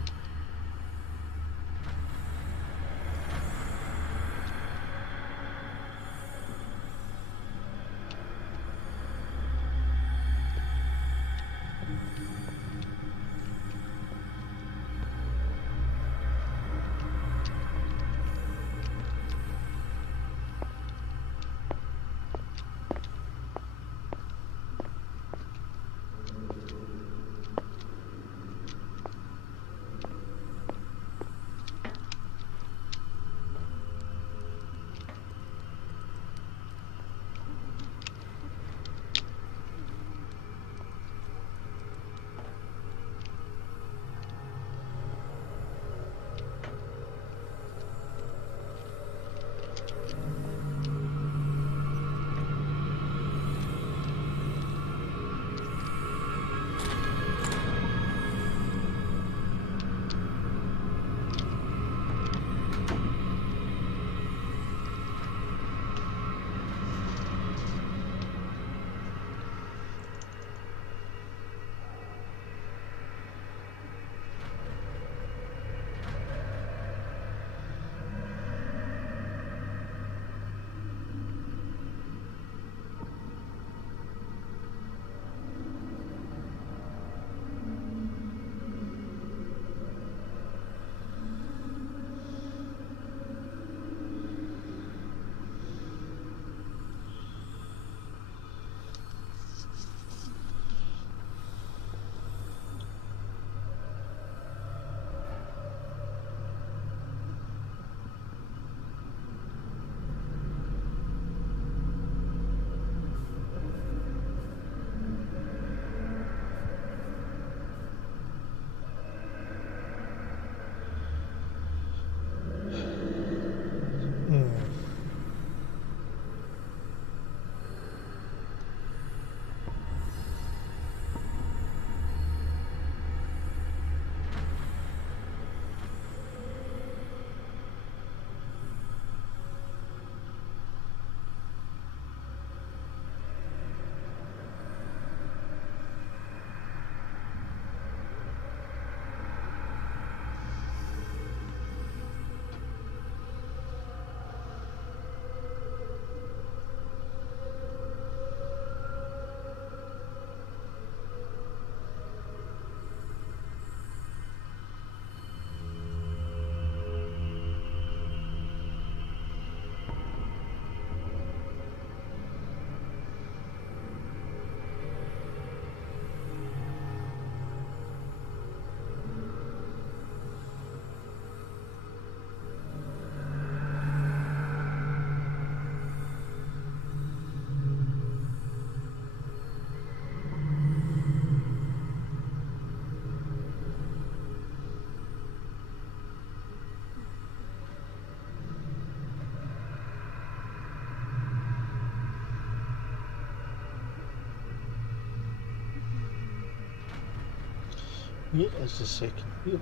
Where is the second wheel?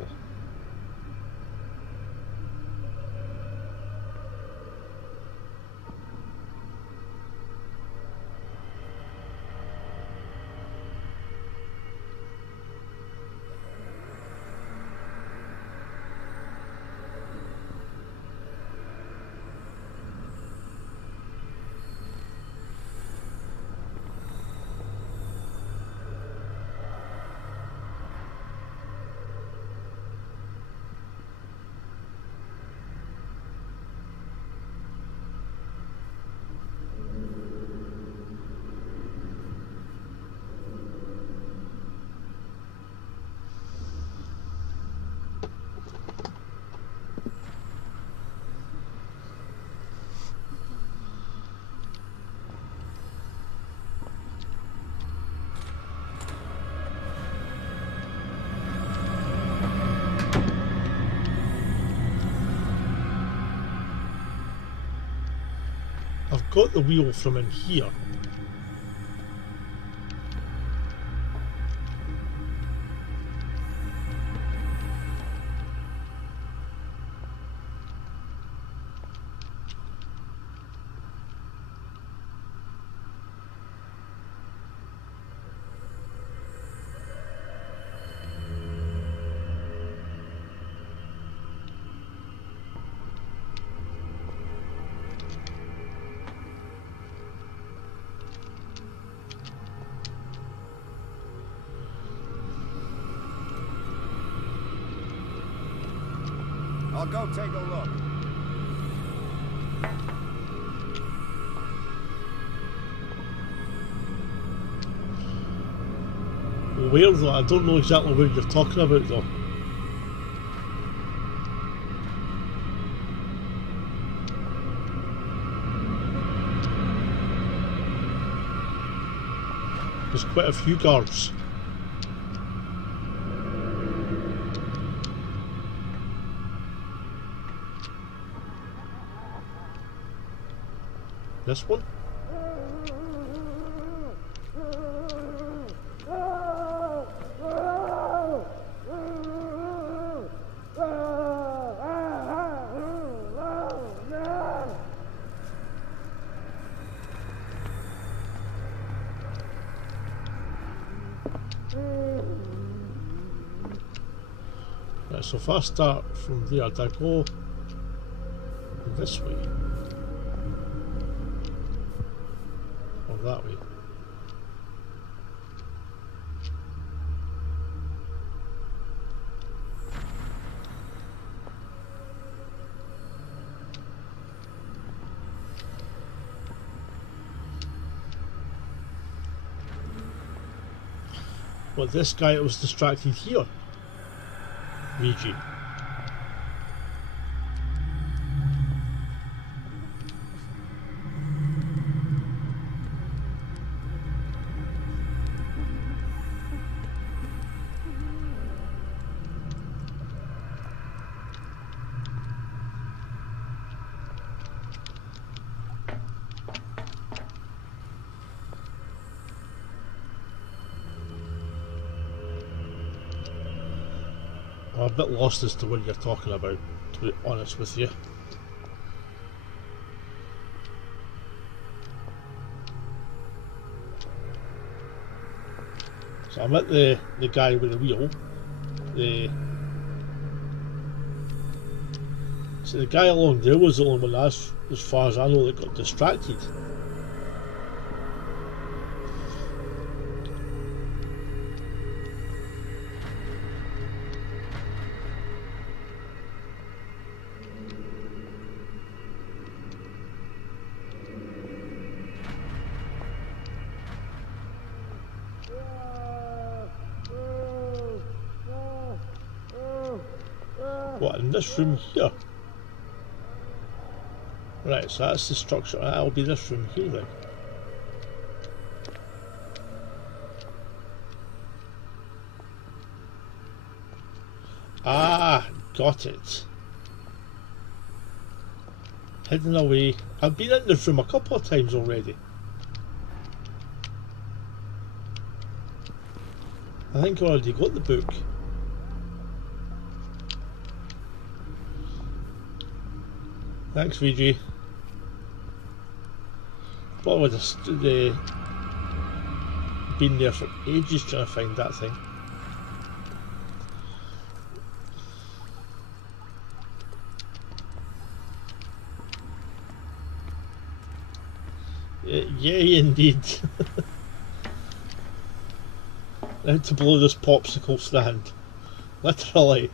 I've got the wheel from in here. I'll go take a look. Where though? I don't know exactly where you're talking about though. There's quite a few guards. This one? Right, so if I start from there, do I go this way? Or that way? Well, this guy was distracted here. Ouija. I'm a bit lost as to what you're talking about, to be honest with you. So I'm at the guy with the wheel. So the guy along there was the only one, as far as I know, that got distracted. What, in this room here? Right, so that's the structure. That'll be this room here then. Ah, got it. Hidden away. I've been in this room a couple of times already. I think I already got the book. Thanks, VG. Probably would have been there for ages trying to find that thing. Yay, indeed. Now to blow this popsicle stand. Literally.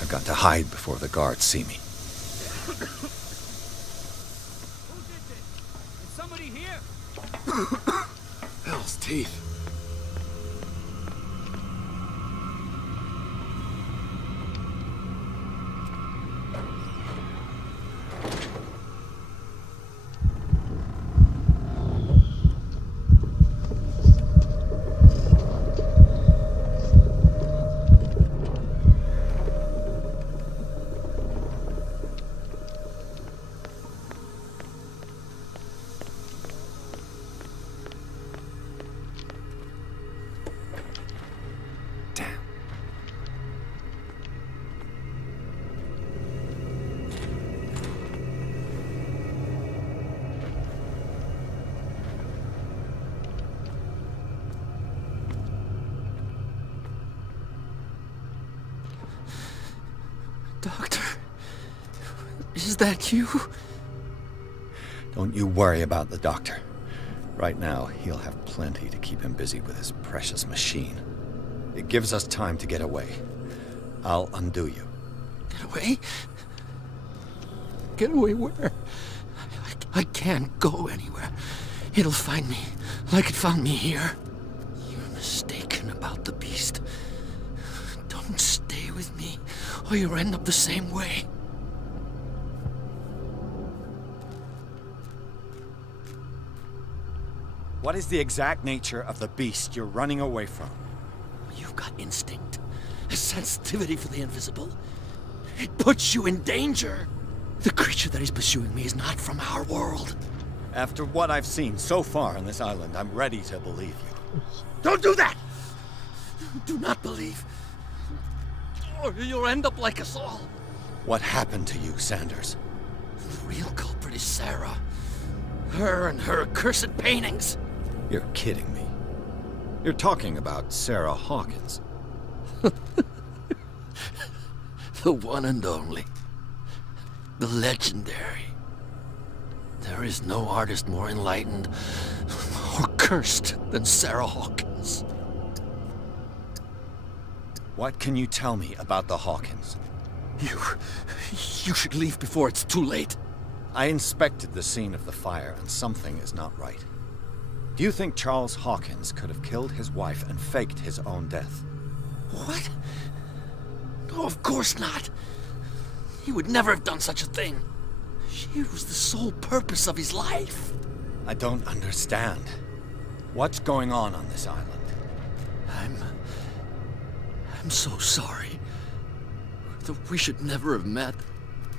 I've got to hide before the guards see me. Who did this? Is somebody here? Hell's teeth. Is that you? Don't you worry about the doctor. Right now, he'll have plenty to keep him busy with his precious machine. It gives us time to get away. I'll undo you. Get away? Get away where? I can't go anywhere. It'll find me, like it found me here. You're mistaken about the beast. Don't stay with me, or you'll end up the same way. What is the exact nature of the beast you're running away from? You've got instinct, a sensitivity for the invisible. It puts you in danger. The creature that is pursuing me is not from our world. After what I've seen so far on this island, I'm ready to believe you. Don't do that! Do not believe, or you'll end up like us all. What happened to you, Sanders? The real culprit is Sarah. Her and her accursed paintings. You're kidding me. You're talking about Sarah Hawkins. The one and only. The legendary. There is no artist more enlightened or cursed than Sarah Hawkins. What can you tell me about the Hawkins? You should leave before it's too late. I inspected the scene of the fire, and something is not right. Do you think Charles Hawkins could have killed his wife and faked his own death? What? No, of course not. He would never have done such a thing. She was the sole purpose of his life. I don't understand. What's going on this island? I'm so sorry. We should never have met.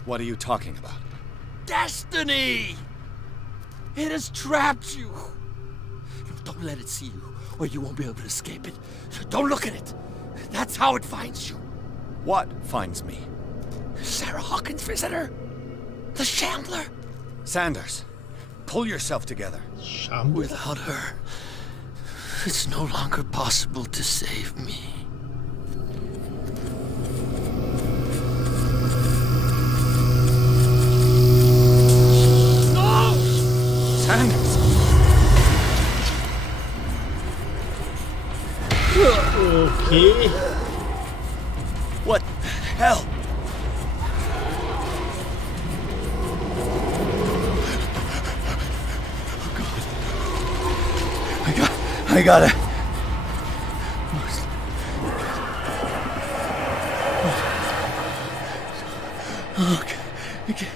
What are you talking about? Destiny! It has trapped you. Don't let it see you, or you won't be able to escape it. Don't look at it. That's how it finds you. What finds me? Sarah Hawkins' visitor. The Shambler. Sanders, pull yourself together. Shambler? Without her, it's no longer possible to save me. No! Sanders! Okay. What the hell? I gotta... Okay.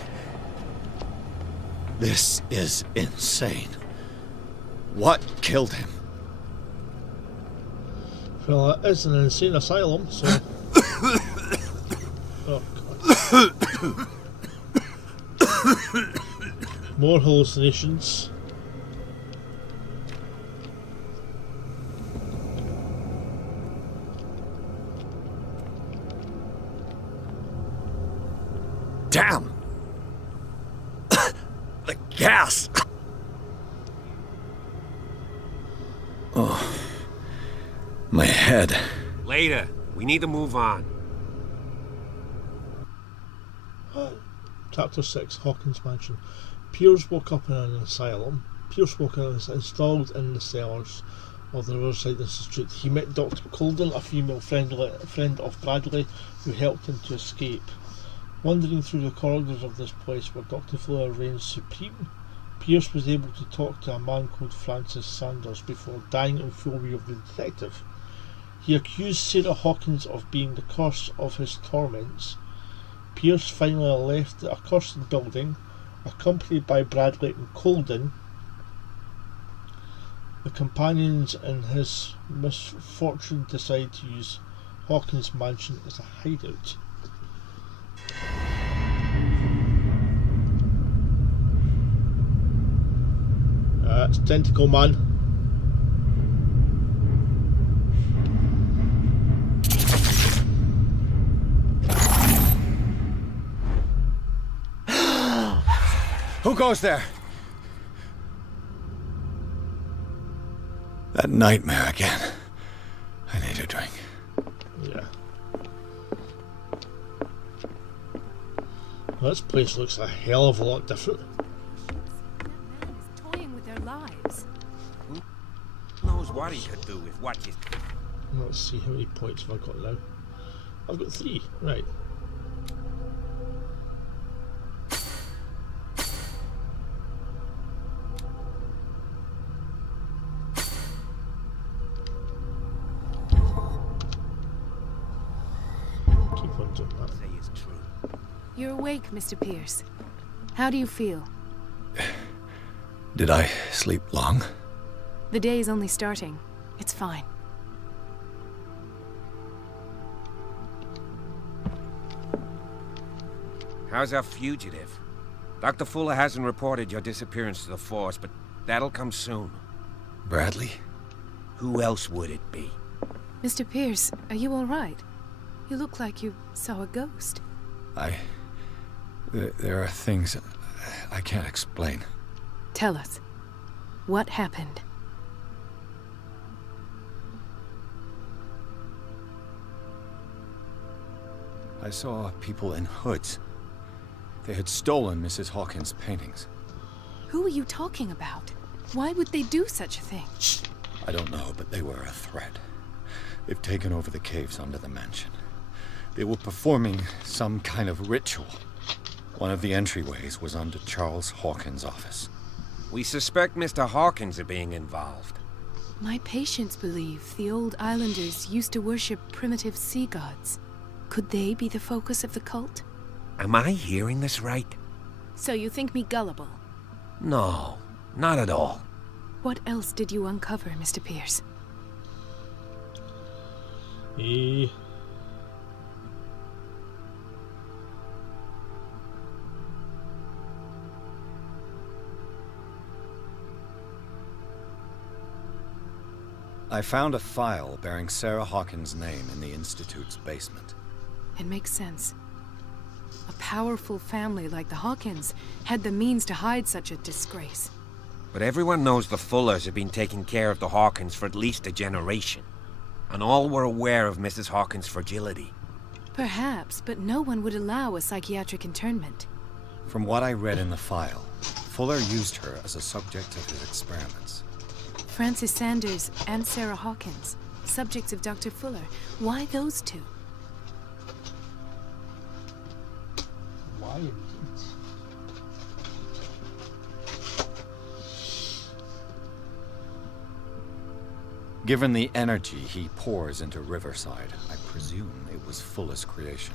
This is insane. What killed him? Well, it is an insane asylum, so... Oh, God. More hallucinations. Damn! The gas! Oh. My head. Later. We need to move on. Chapter 6, Hawkins Mansion. Pierce woke up in an asylum. Pierce woke up installed in the cellars of the riverside institute. He met Dr. Colden, a female friend of Bradley, who helped him to escape. Wandering through the corridors of this place where Dr. Fleur reigns supreme, Pierce was able to talk to a man called Francis Sanders before dying in full view of the detective. He accused Sarah Hawkins of being the cause of his torments. Pierce finally left the accursed building, accompanied by Bradley and Colden. The companions in his misfortune decide to use Hawkins Mansion as a hideout. It's Tentacle Man. Who goes there? That nightmare again. I need a drink. Yeah. Well, this place looks a hell of a lot different. Toying with their lives. Who knows what he could do with what you... Let's see, how many points have I got now? I've got 3, right. Keep on doing that. Say it's true. You're awake, Mr. Pierce. How do you feel? Did I sleep long? The day is only starting. It's fine. How's our fugitive? Dr. Fuller hasn't reported your disappearance to the force, but that'll come soon. Bradley? Who else would it be? Mr. Pierce, are you all right? You look like you saw a ghost. There are things I can't explain. Tell us. What happened? I saw people in hoods. They had stolen Mrs. Hawkins' paintings. Who are you talking about? Why would they do such a thing? I don't know, but they were a threat. They've taken over the caves under the mansion. They were performing some kind of ritual. One of the entryways was under Charles Hawkins' office. We suspect Mr. Hawkins of being involved. My patients believe the old islanders used to worship primitive sea gods. Could they be the focus of the cult? Am I hearing this right? So you think me gullible? No, not at all. What else did you uncover, Mr. Pierce? I found a file bearing Sarah Hawkins' name in the Institute's basement. It makes sense. A powerful family like the Hawkins had the means to hide such a disgrace. But everyone knows the Fullers have been taking care of the Hawkins for at least a generation. And all were aware of Mrs. Hawkins' fragility. Perhaps, but no one would allow a psychiatric internment. From what I read in the file, Fuller used her as a subject of his experiments. Francis Sanders and Sarah Hawkins, subjects of Dr. Fuller. Why those two? Why indeed? Given the energy he pours into Riverside, I presume it was Fuller's creation.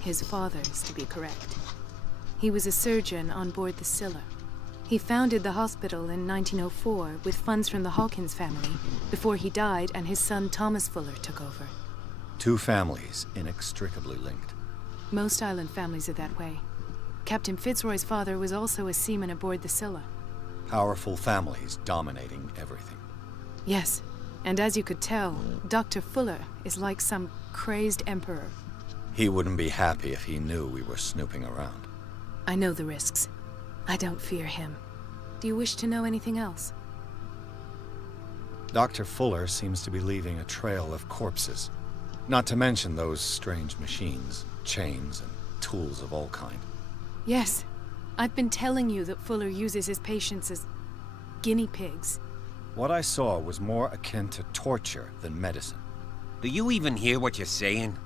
His father's, to be correct. He was a surgeon on board the Scylla. He founded the hospital in 1904 with funds from the Hawkins family before he died and his son Thomas Fuller took over. Two families inextricably linked. Most island families are that way. Captain Fitzroy's father was also a seaman aboard the Scylla. Powerful families dominating everything. Yes, and as you could tell, Dr. Fuller is like some crazed emperor. He wouldn't be happy if he knew we were snooping around. I know the risks. I don't fear him. Do you wish to know anything else? Dr. Fuller seems to be leaving a trail of corpses. Not to mention those strange machines, chains, and tools of all kind. Yes. I've been telling you that Fuller uses his patients as guinea pigs. What I saw was more akin to torture than medicine. Do you even hear what you're saying?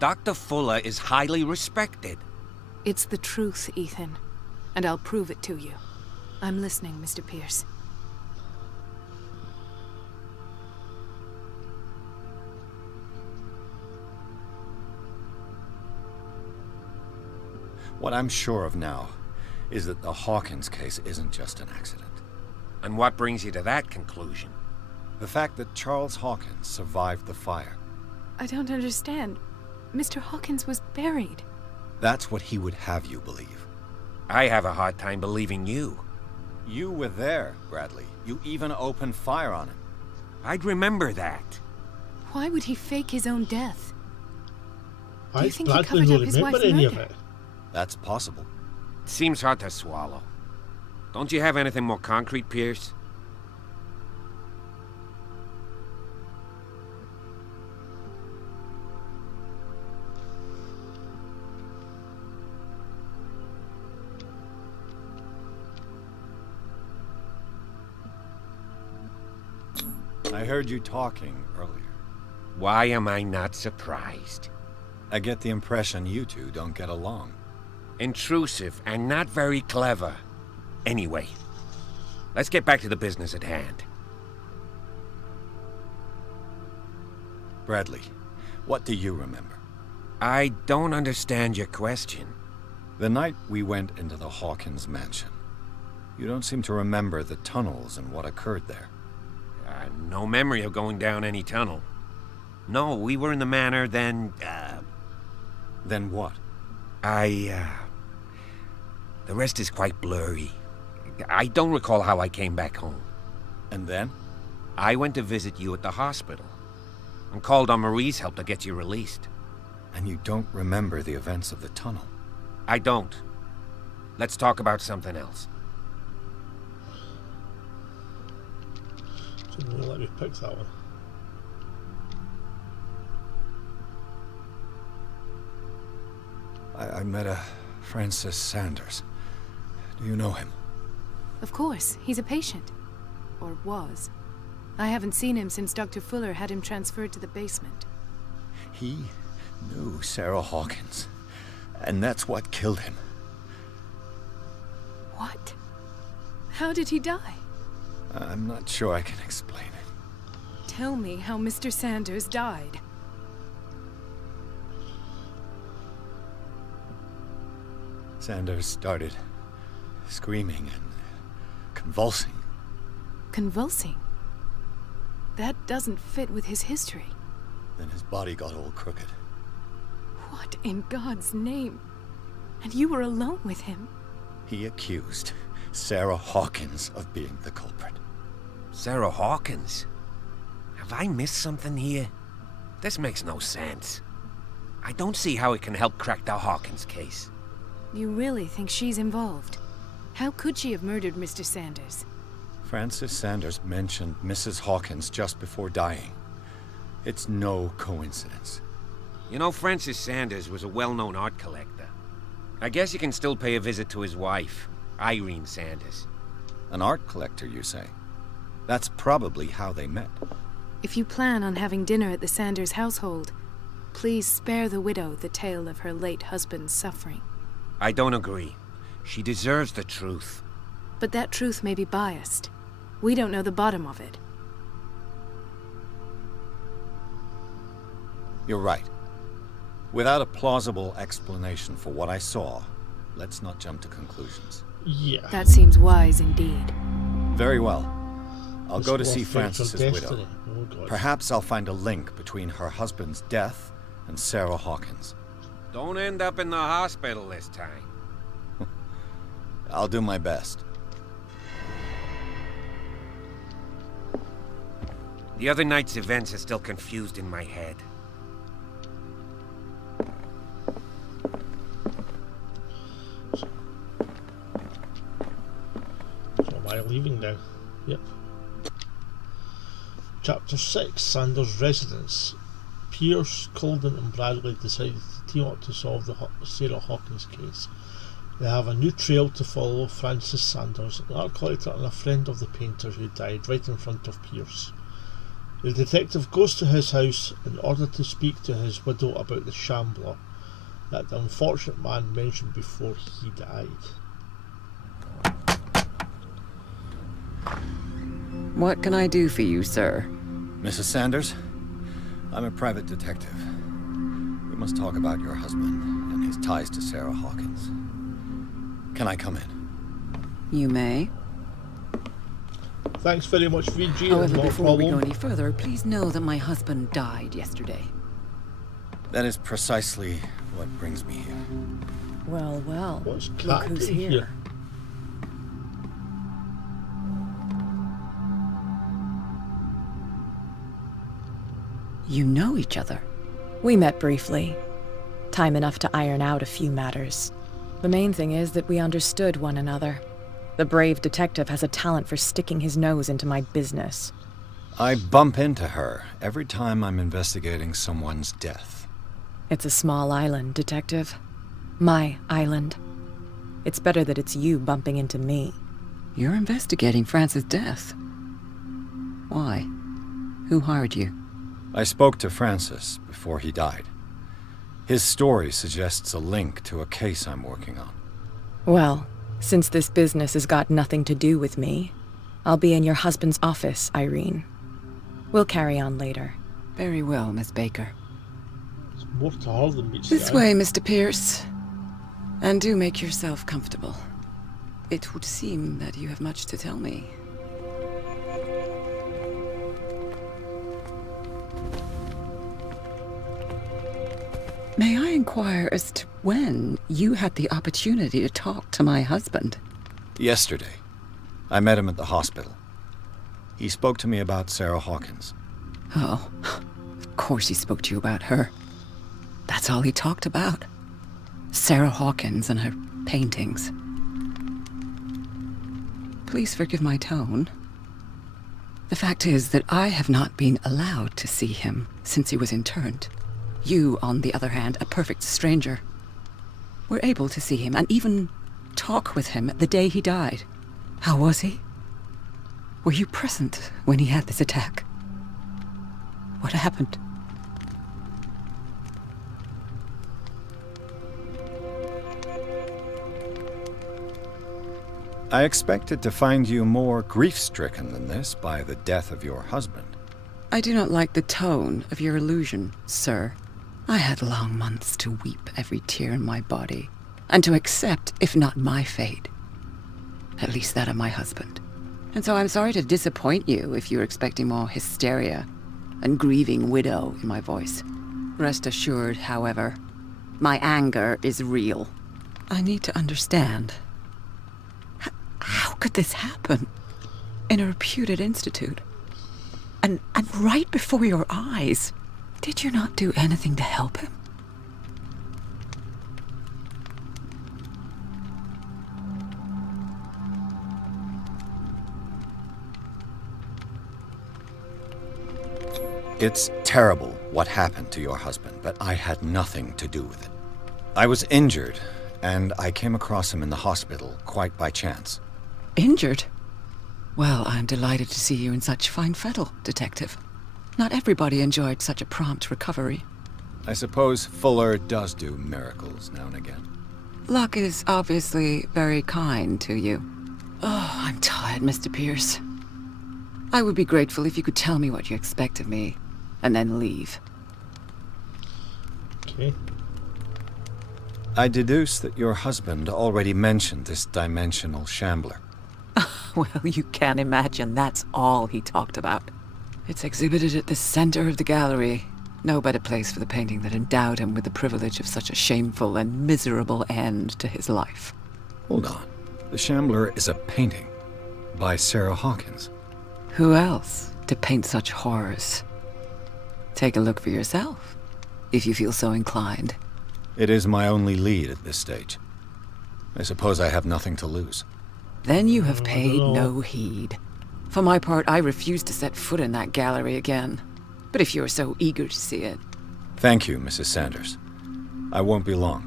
Dr. Fuller is highly respected. It's the truth, Ethan. And I'll prove it to you. I'm listening, Mr. Pierce. What I'm sure of now is that the Hawkins case isn't just an accident. And what brings you to that conclusion? The fact that Charles Hawkins survived the fire. I don't understand. Mr. Hawkins was buried. That's what he would have you believe. I have a hard time believing you. You were there, Bradley. You even opened fire on him. I'd remember that. Why would he fake his own death? Do you think Bradley he covered don't up his remember wife's any of murder? it. That's possible. Seems hard to swallow. Don't you have anything more concrete, Pierce? I heard you talking earlier. Why am I not surprised? I get the impression you two don't get along. Intrusive and not very clever. Anyway, let's get back to the business at hand. Bradley, what do you remember? I don't understand your question. The night we went into the Hawkins mansion, you don't seem to remember the tunnels and what occurred there. No memory of going down any tunnel. No, we were in the manor, then, Then what? The rest is quite blurry. I don't recall how I came back home. And then? I went to visit you at the hospital, and called on Marie's help to get you released. And you don't remember the events of the tunnel? I don't. Let's talk about something else. So let me pick that one. I met a Francis Sanders. Do you know him? Of course, he's a patient. Or was. I haven't seen him since Dr. Fuller had him transferred to the basement. He knew Sarah Hawkins, and that's what killed him. What? How did he die? I'm not sure I can explain it. Tell me how Mr. Sanders died. Sanders started screaming and convulsing. Convulsing? That doesn't fit with his history. Then his body got all crooked. What in God's name? And you were alone with him? He accused Sarah Hawkins of being the culprit. Sarah Hawkins? Have I missed something here? This makes no sense. I don't see how it can help crack the Hawkins case. You really think she's involved? How could she have murdered Mr. Sanders? Francis Sanders mentioned Mrs. Hawkins just before dying. It's no coincidence. You know, Francis Sanders was a well-known art collector. I guess you can still pay a visit to his wife, Irene Sanders. An art collector, you say? That's probably how they met. If you plan on having dinner at the Sanders household, please spare the widow the tale of her late husband's suffering. I don't agree. She deserves the truth. But that truth may be biased. We don't know the bottom of it. You're right. Without a plausible explanation for what I saw, let's not jump to conclusions. Yeah. That seems wise indeed. Very well. I'll go to see Francis' Francis's widow. Perhaps I'll find a link between her husband's death and Sarah Hawkins. Don't end up in the hospital this time. I'll do my best. The other night's events are still confused in my head. So am I leaving now? Yep. Chapter 6, Sanders' Residence. Pierce, Colden and Bradley decided to team up to solve the Sarah Hawkins case. They have a new trail to follow: Francis Sanders, an art collector and a friend of the painter who died right in front of Pierce. The detective goes to his house in order to speak to his widow about the shambler that the unfortunate man mentioned before he died. What can I do for you, sir? Mrs. Sanders, I'm a private detective. We must talk about your husband and his ties to Sarah Hawkins. Can I come in? You may. Thanks very much, VG. However, before we go any further, please know that my husband died yesterday. That is precisely what brings me here. Well, well. What's Look who's here. You know each other? We met briefly. Time enough to iron out a few matters. The main thing is that we understood one another. The brave detective has a talent for sticking his nose into my business. I bump into her every time I'm investigating someone's death. It's a small island, Detective. My island. It's better that it's you bumping into me. You're investigating Francis' death. Why? Who hired you? I spoke to Francis before he died. His story suggests a link to a case I'm working on. Well, since this business has got nothing to do with me, I'll be in your husband's office, Irene. We'll carry on later. Very well, Miss Baker. There's more to her than meets This the eye. way, Mr. Pierce. And do make yourself comfortable. It would seem that you have much to tell me. May I inquire as to when you had the opportunity to talk to my husband? Yesterday, I met him at the hospital. He spoke to me about Sarah Hawkins. Oh, of course he spoke to you about her. That's all he talked about. Sarah Hawkins and her paintings. Please forgive my tone. The fact is that I have not been allowed to see him since he was interned. You, on the other hand, a perfect stranger, were able to see him and even talk with him the day he died. How was he? Were you present when he had this attack? What happened? I expected to find you more grief-stricken than this by the death of your husband. I do not like the tone of your allusion, sir. I had long months to weep every tear in my body, and to accept, if not my fate, at least that of my husband. And so I'm sorry to disappoint you if you're expecting more hysteria and grieving widow in my voice. Rest assured, however, my anger is real. I need to understand. How could this happen? In a reputed institute? And right before your eyes? Did you not do anything to help him? It's terrible what happened to your husband, but I had nothing to do with it. I was injured, and I came across him in the hospital quite by chance. Injured? Well, I'm delighted to see you in such fine fettle, Detective. Not everybody enjoyed such a prompt recovery. I suppose Fuller does do miracles now and again. Luck is obviously very kind to you. Oh, I'm tired, Mr. Pierce. I would be grateful if you could tell me what you expect of me, and then leave. Okay. I deduce that your husband already mentioned this dimensional shambler. Well, you can imagine that's all he talked about. It's exhibited at the center of the gallery. No better place for the painting that endowed him with the privilege of such a shameful and miserable end to his life. Hold on. The shambler is a painting by Sarah Hawkins. Who else to paint such horrors? Take a look for yourself, if you feel so inclined. It is my only lead at this stage. I suppose I have nothing to lose. Then you have paid no heed. For my part, I refuse to set foot in that gallery again. But if you're so eager to see it... Thank you, Mrs. Sanders. I won't be long.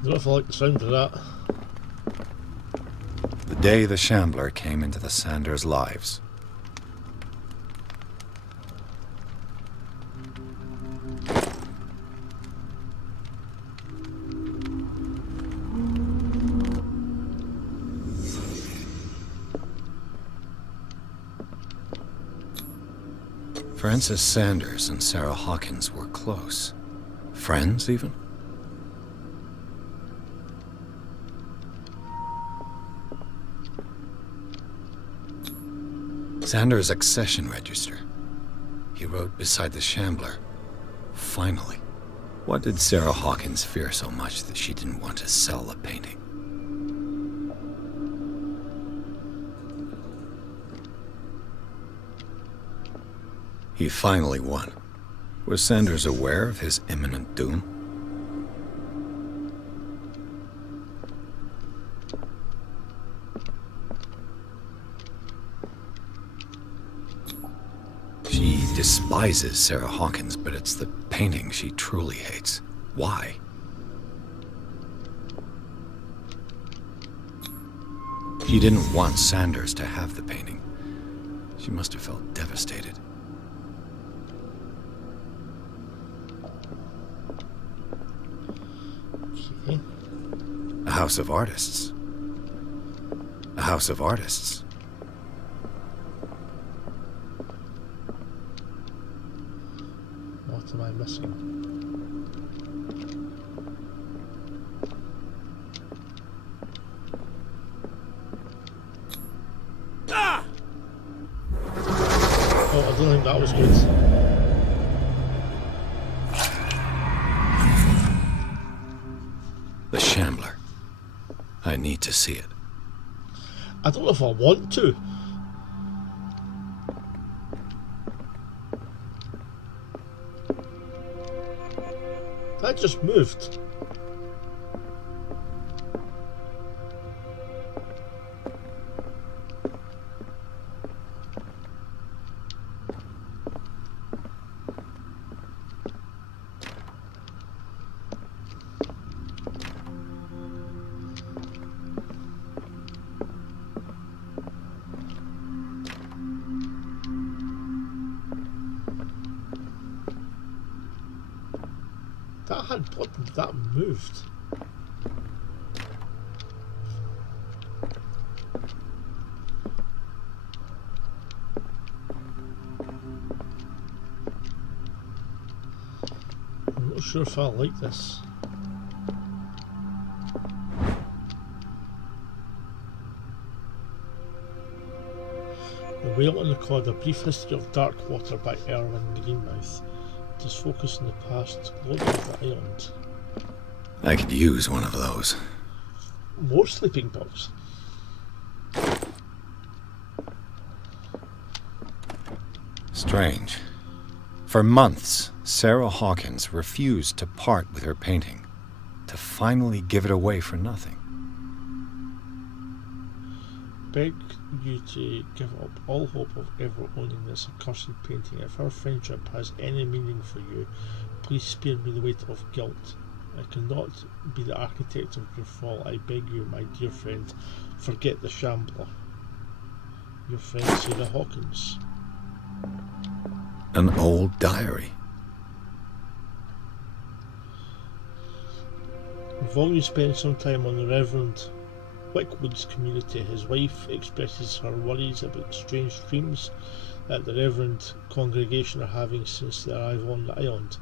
I don't know if I like the sound of that. The day the shambler came into the Sanders' lives. Francis Sanders and Sarah Hawkins were close. Friends, even? Sanders' accession register. He wrote beside the shambler, "Finally." What did Sarah Hawkins fear so much that she didn't want to sell the painting? He finally won. Was Sanders aware of his imminent doom? She despises Sarah Hawkins, but it's the painting she truly hates. Why? She didn't want Sanders to have the painting. She must have felt devastated. Okay. A house of artists. A house of artists. What am I missing? Ah! Oh, I don't think that was good. The Shambler. I need to see it. I don't know if I want to. That just moved. That had buttons, that moved. I'm not sure if I like this. The Whale and the Cod, A Brief History of Darkwater by Erwin Greenmouth. It is focused on the past glory of the island. I could use one of those. More sleeping pills. Strange. For months, Sarah Hawkins refused to part with her painting, to finally give it away for nothing. Beg you to give up all hope of ever owning this accursed painting. If our friendship has any meaning for you, please spare me the weight of guilt. I cannot be the architect of your fall. I beg you, my dear friend, forget the Shambler. Your friend Sarah Hawkins. An old diary. Volume spent some time on the Reverend Wickwood's community. His wife expresses her worries about strange dreams that the Reverend congregation are having since their arrival on the island.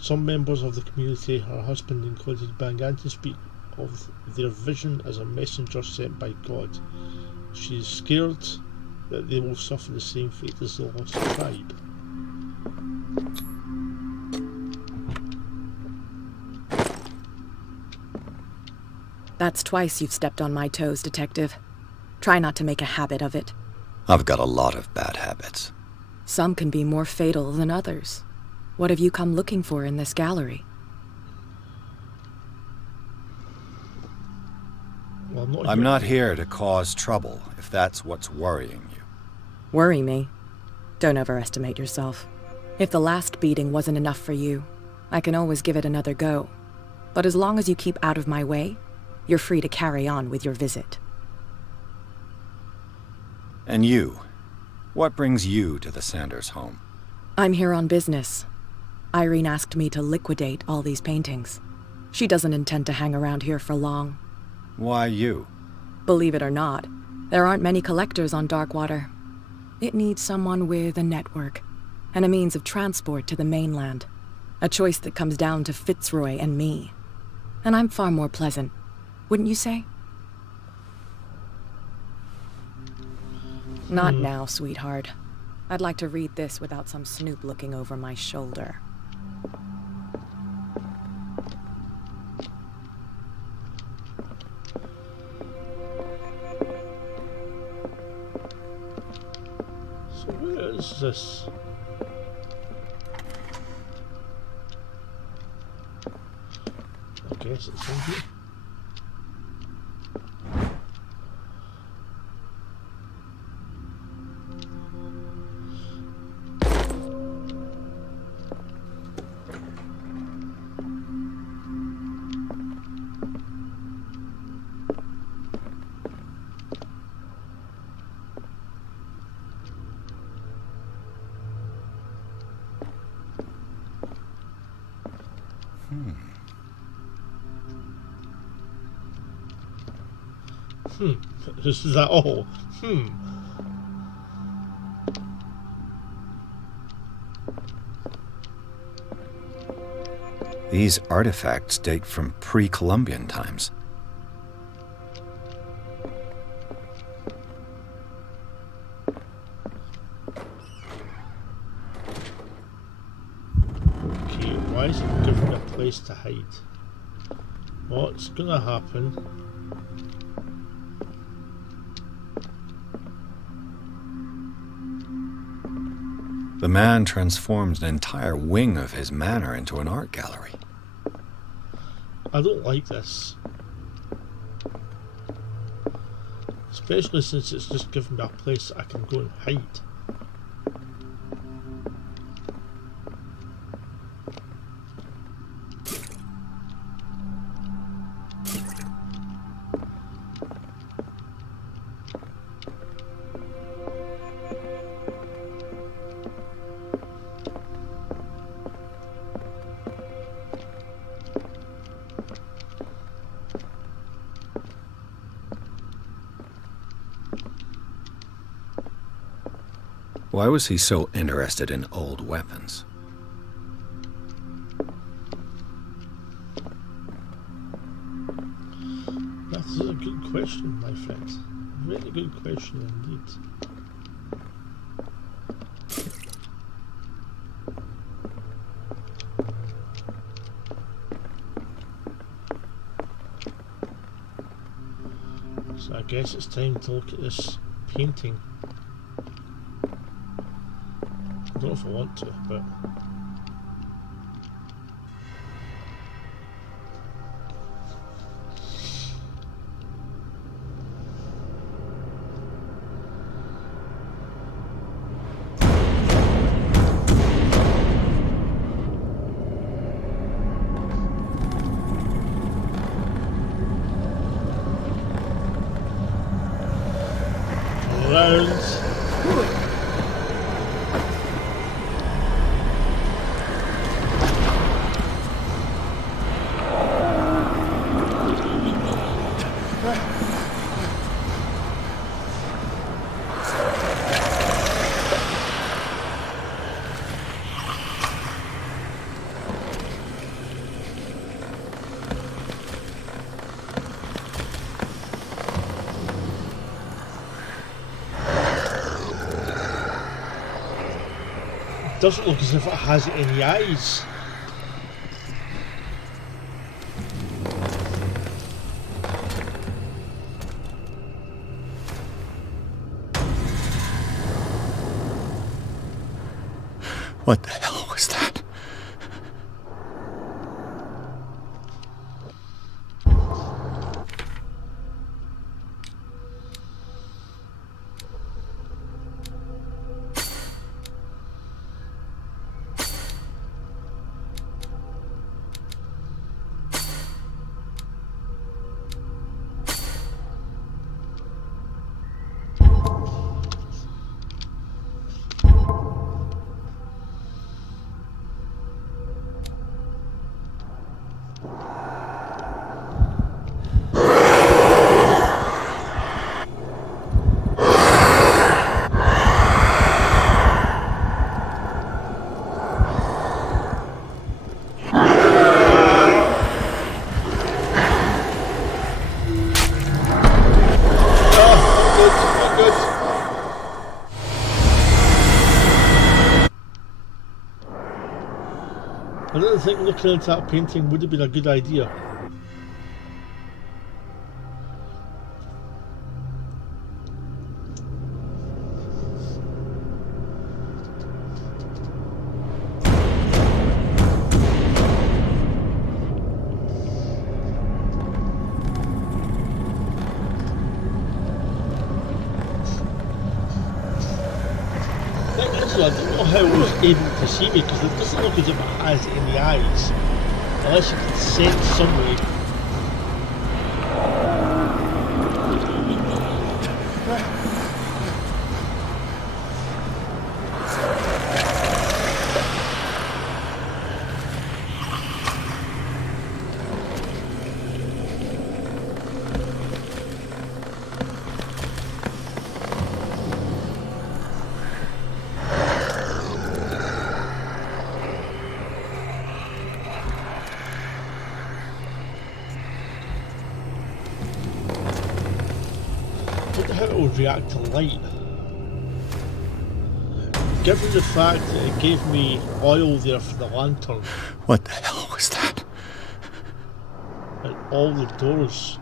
Some members of the community, her husband included, began to speak of their vision as a messenger sent by God. She is scared that they will suffer the same fate as the lost tribe. That's twice you've stepped on my toes, Detective. Try not to make a habit of it. I've got a lot of bad habits. Some can be more fatal than others. What have you come looking for in this gallery? Well, I'm not here to cause trouble, if that's what's worrying you. Worry me? Don't overestimate yourself. If the last beating wasn't enough for you, I can always give it another go. But as long as you keep out of my way, you're free to carry on with your visit. And you? What brings you to the Sanders home? I'm here on business. Irene asked me to liquidate all these paintings. She doesn't intend to hang around here for long. Why you? Believe it or not, there aren't many collectors on Darkwater. It needs someone with a network, and a means of transport to the mainland. A choice that comes down to Fitzroy and me. And I'm far more pleasant, wouldn't you say? Not now, sweetheart. I'd like to read this without some snoop looking over my shoulder. So where is this? I guess it's in here. Is that all? These artifacts date from pre-Columbian times. Okay, why is it giving me a place to hide? What's gonna happen? The man transforms an entire wing of his manor into an art gallery. I don't like this. Especially since it's just given me a place I can go and hide. Why was he so interested in old weapons? That's a good question, my friend. Really good question indeed. So I guess it's time to look at this painting. I don't know if I want to, but rounds. Doesn't look as if it has any eyes. What the hell was that? I don't think looking into that painting would have been a good idea. I don't know how it was able to see me because it doesn't look as if it has any eyes, unless you can sense some way. react to light. Given the fact that it gave me oil there for the lantern. What the hell was that? And all the doors.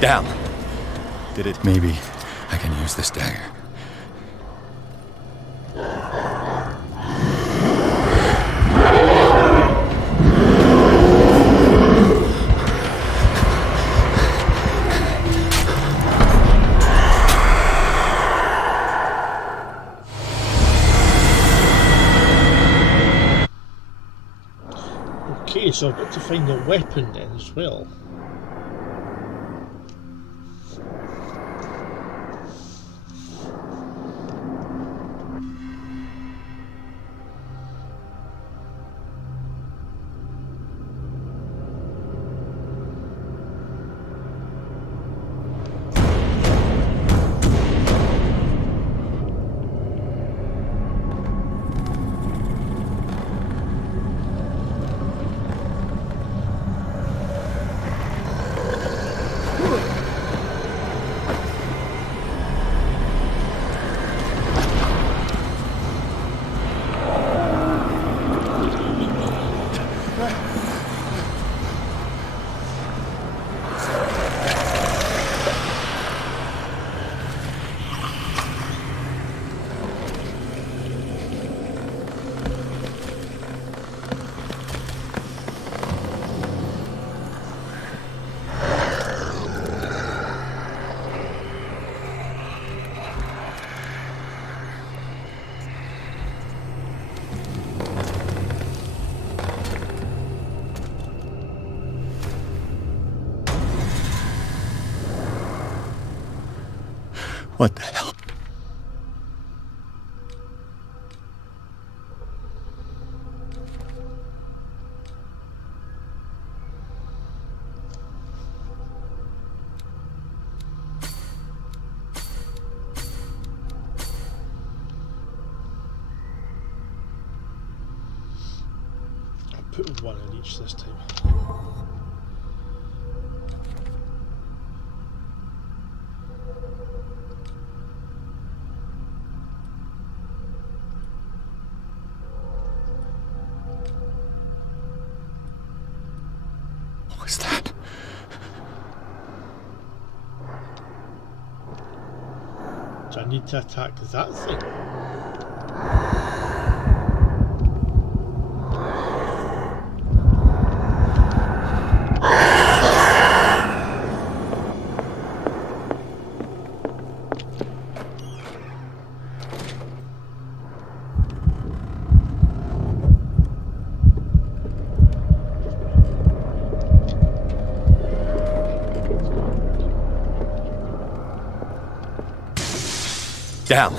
Damn! Did it? Maybe I can use this dagger. Okay, so I've got to find a weapon then as well. What the hell? I'll put one in each this time. What was that? Do I need to attack that thing? Damn.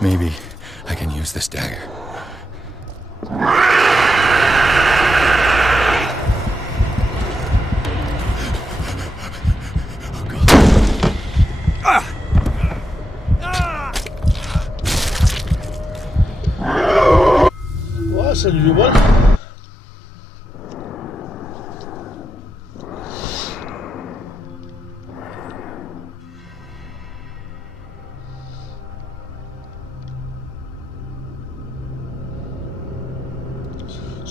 Maybe I can use this dagger. Well, that's a new one.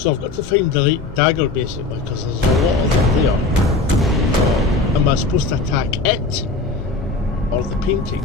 So I've got to find the right dagger basically, because there's a lot of them there. Am I supposed to attack it or the painting?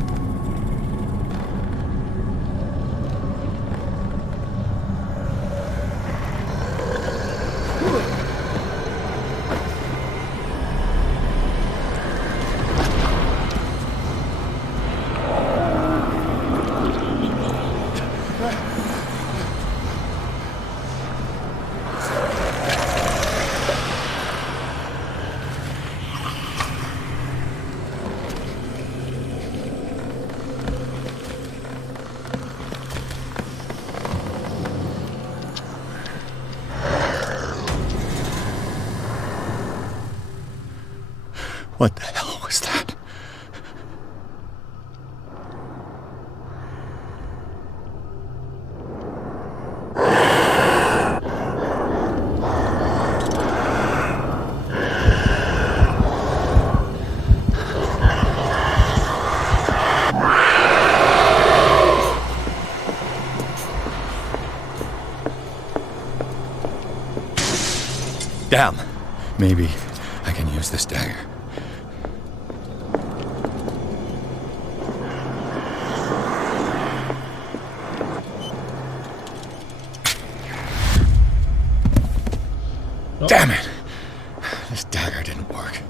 What the hell was that? Damn. Maybe I can use this dagger. Damn it! This dagger didn't work.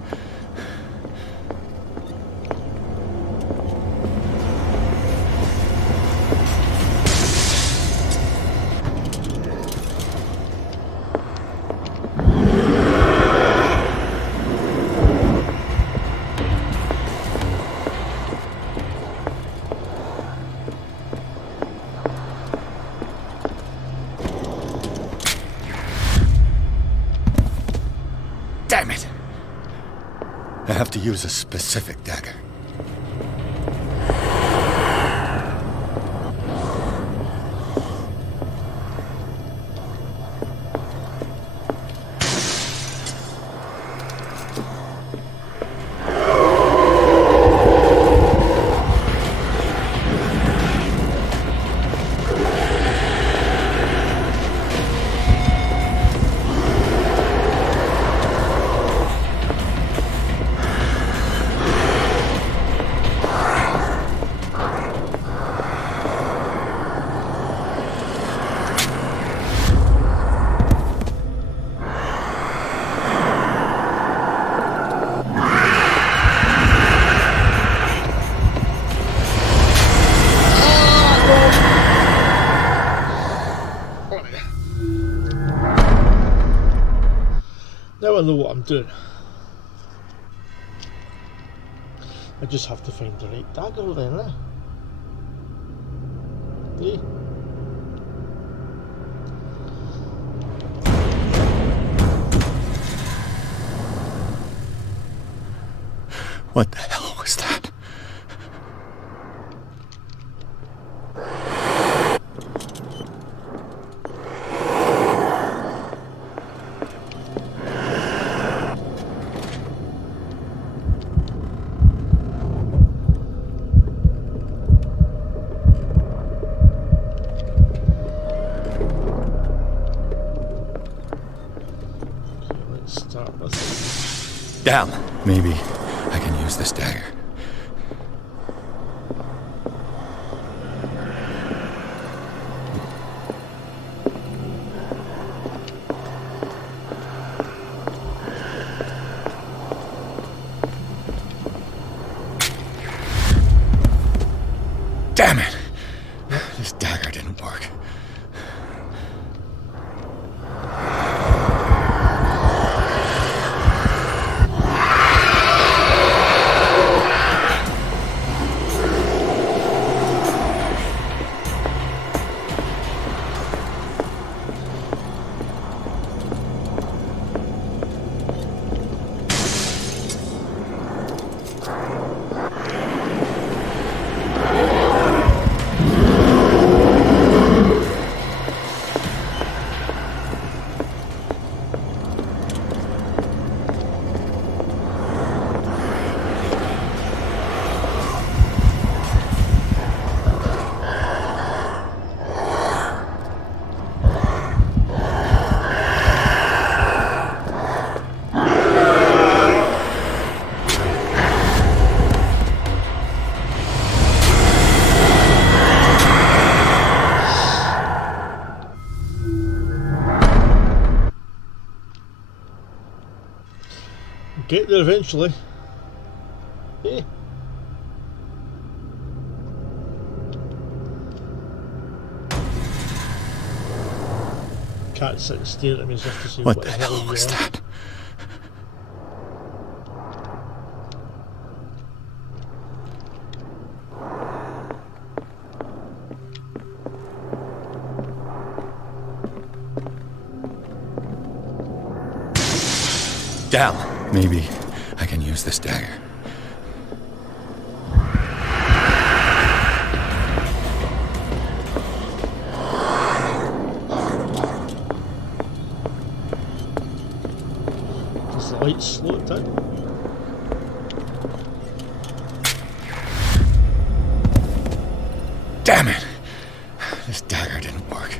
Damn it! I have to use a specific dagger. Now I know what I'm doing. I just have to find the right dagger then, eh? Yeah. What the hell was that? Damn. Maybe I can use this dagger. Damn it! This dagger didn't work. Get there eventually. Eh? Can't sit and stare at me as if to say What what the the hell hell was you are. that? Damn. Maybe I can use this dagger. Does the light slow it down? Damn it! This dagger didn't work.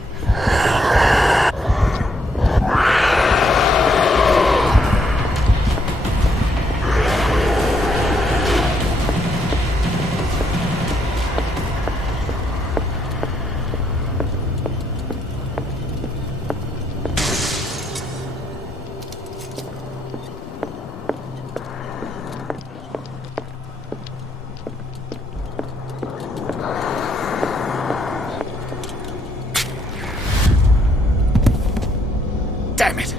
Damn it!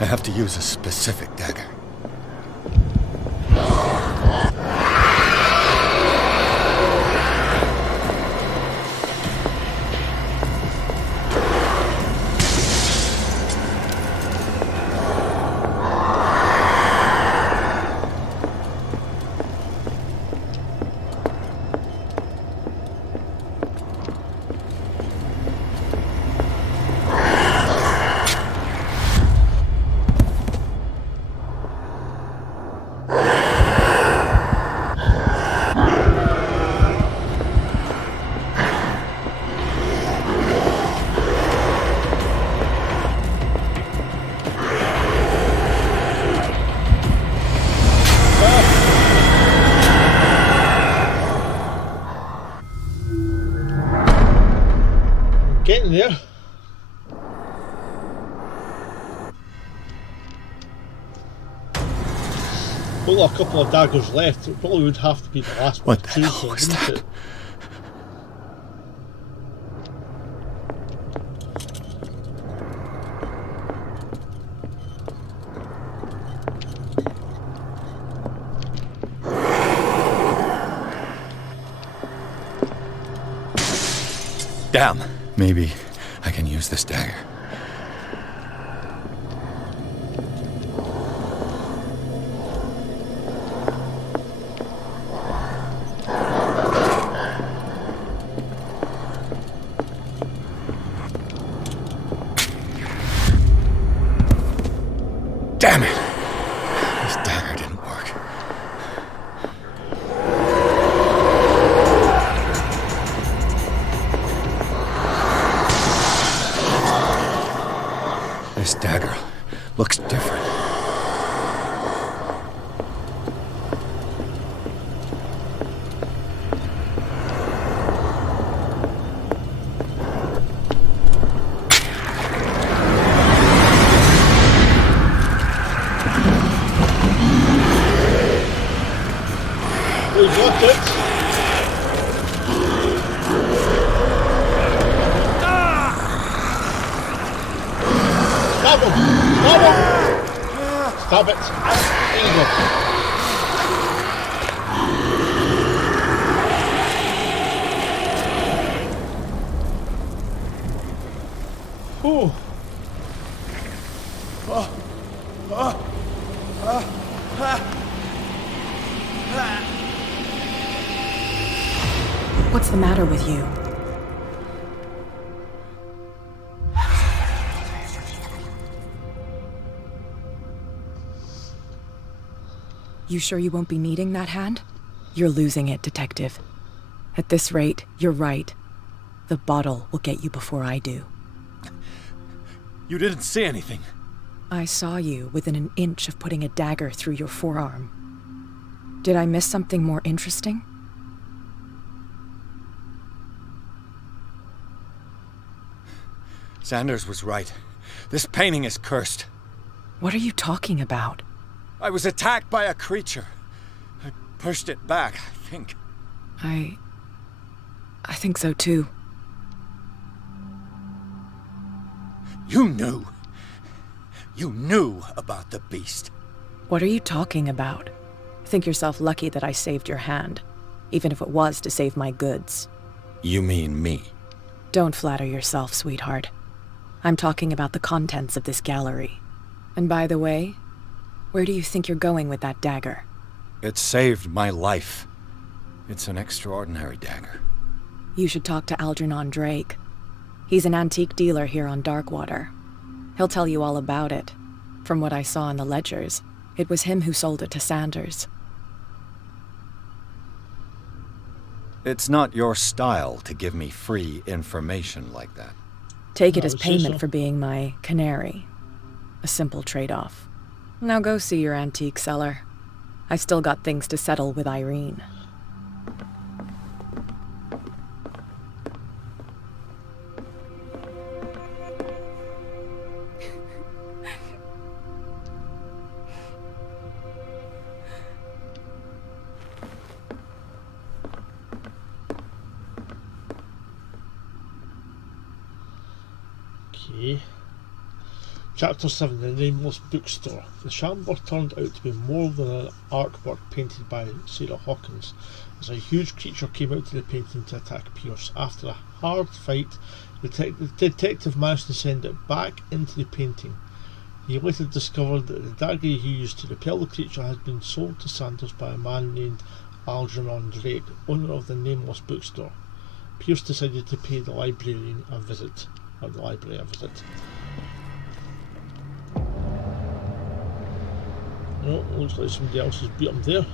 I have to use a specific dagger. Getting there. Only a couple of daggers left. It probably would have to be the last one What the to choose hell from, was wouldn't that? it? Damn. Maybe I can use this dagger. Damn it! This dagger didn't work. This dagger looks different. We got it. Stab him! Stab him! Stab it. There you go. Ooh. What's the matter with you? You sure you won't be needing that hand? You're losing it, Detective. At this rate, you're right. The bottle will get you before I do. You didn't see anything. I saw you within an inch of putting a dagger through your forearm. Did I miss something more interesting? Sanders was right. This painting is cursed. What are you talking about? I was attacked by a creature. I pushed it back, I think. I think so too. You knew. You knew about the beast. What are you talking about? Think yourself lucky that I saved your hand, even if it was to save my goods. You mean me? Don't flatter yourself, sweetheart. I'm talking about the contents of this gallery. And by the way, where do you think you're going with that dagger? It saved my life. It's an extraordinary dagger. You should talk to Algernon Drake. He's an antique dealer here on Darkwater. He'll tell you all about it. From what I saw in the ledgers, it was him who sold it to Sanders. It's not your style to give me free information like that. Take it as payment for being my canary. A simple trade-off. Now go see your antique seller. I've still got things to settle with Irene. Okay. Chapter 7, The Nameless Bookstore. The Chamber turned out to be more than an artwork painted by Sarah Hawkins, as a huge creature came out to the painting to attack Pierce. After a hard fight, the detective managed to send it back into the painting. He later discovered that the dagger he used to repel the creature had been sold to Sanders by a man named Algernon Drake, owner of the Nameless Bookstore. Pierce decided to pay the librarian a visit. No, looks like somebody else has beat him there.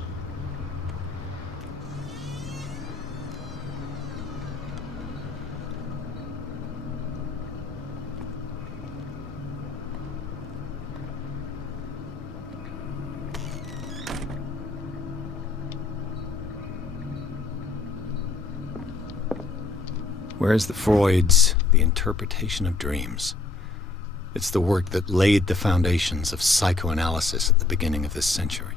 Where's the Freud's The Interpretation of Dreams? It's the work that laid the foundations of psychoanalysis at the beginning of this century.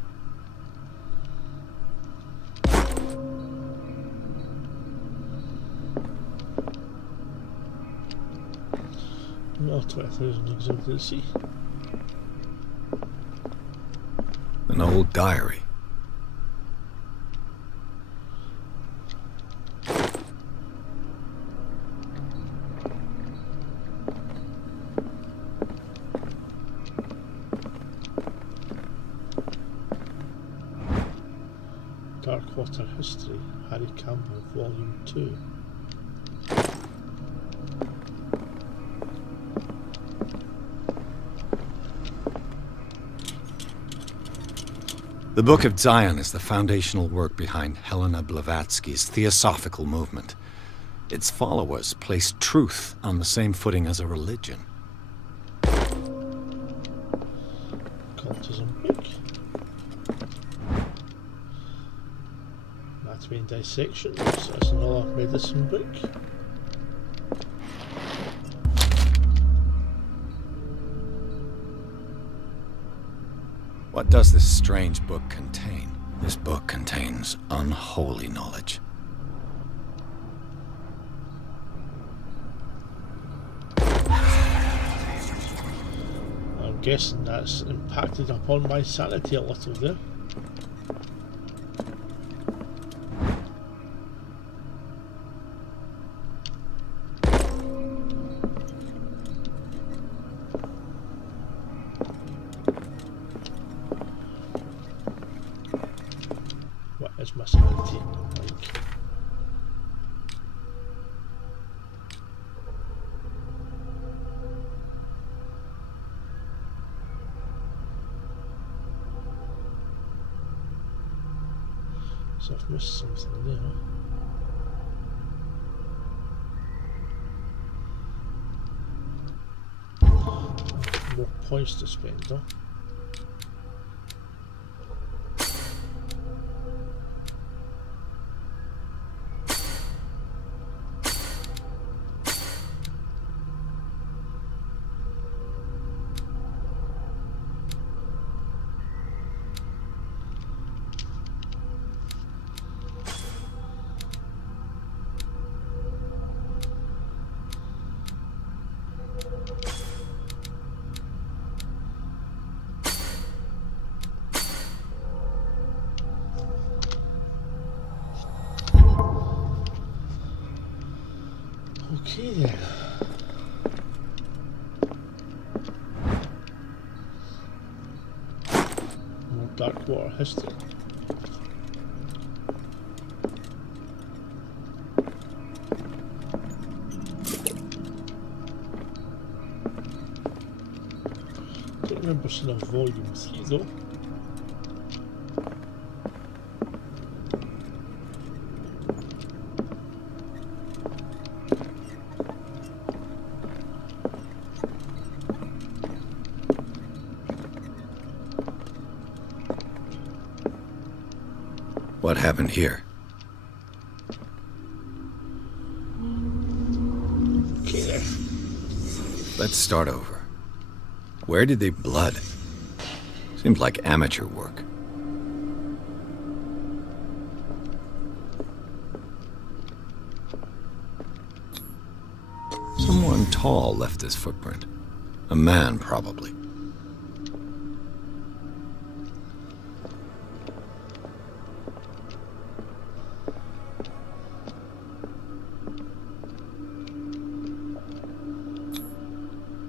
Well, 20,000 exhibited at sea. An old diary. Darkwater History, Harry Campbell, Volume 2. The Book of Zion is the foundational work behind Helena Blavatsky's Theosophical movement. Its followers place truth on the same footing as a religion. Cultism book. Anatomy and Dissections, that's another medicine book. What does this strange book contain? This book contains unholy knowledge. I'm guessing that's impacted upon my sanity a little there. What is my sanity like? So I've missed something there. More points to spend though. Okay then. More Darkwater history. Don't remember seeing a volume 3 though. What happened here? Okay then. Let's start over. Where did they blood? Seems like amateur work. Someone tall left this footprint. A man, probably.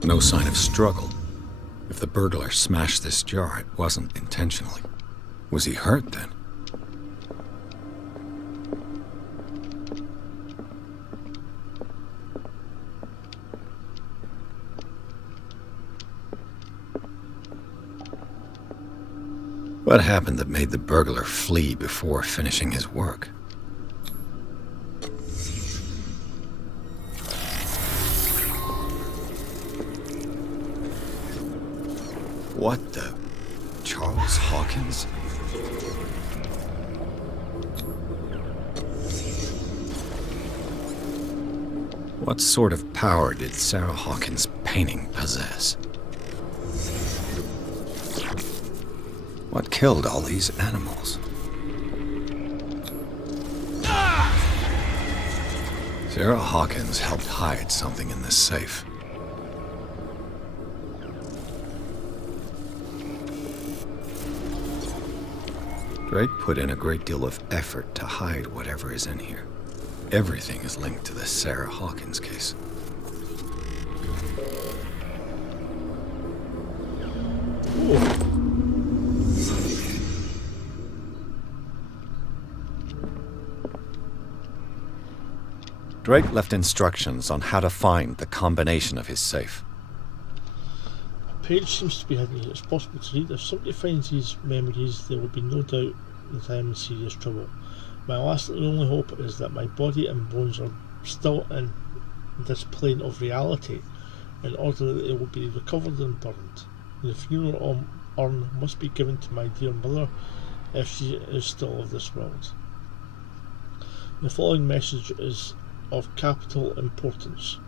No sign of struggle. If the burglar smashed this jar, it wasn't intentionally. Was he hurt then? What happened that made the burglar flee before finishing his work? What the? Charles Hawkins? What sort of power did Sarah Hawkins' painting possess? What killed all these animals? Sarah Hawkins helped hide something in this safe. Drake put in a great deal of effort to hide whatever is in here. Everything is linked to the Sarah Hawkins case. Drake left instructions on how to find the combination of his safe. A page seems to be hidden here. It's possible to read. If somebody finds these memories, there will be no doubt that I am in serious trouble. My last and only hope is that my body and bones are still in this plane of reality, in order that they will be recovered and burned. The funeral urn must be given to my dear mother, if she is still of this world. The following message is of capital importance.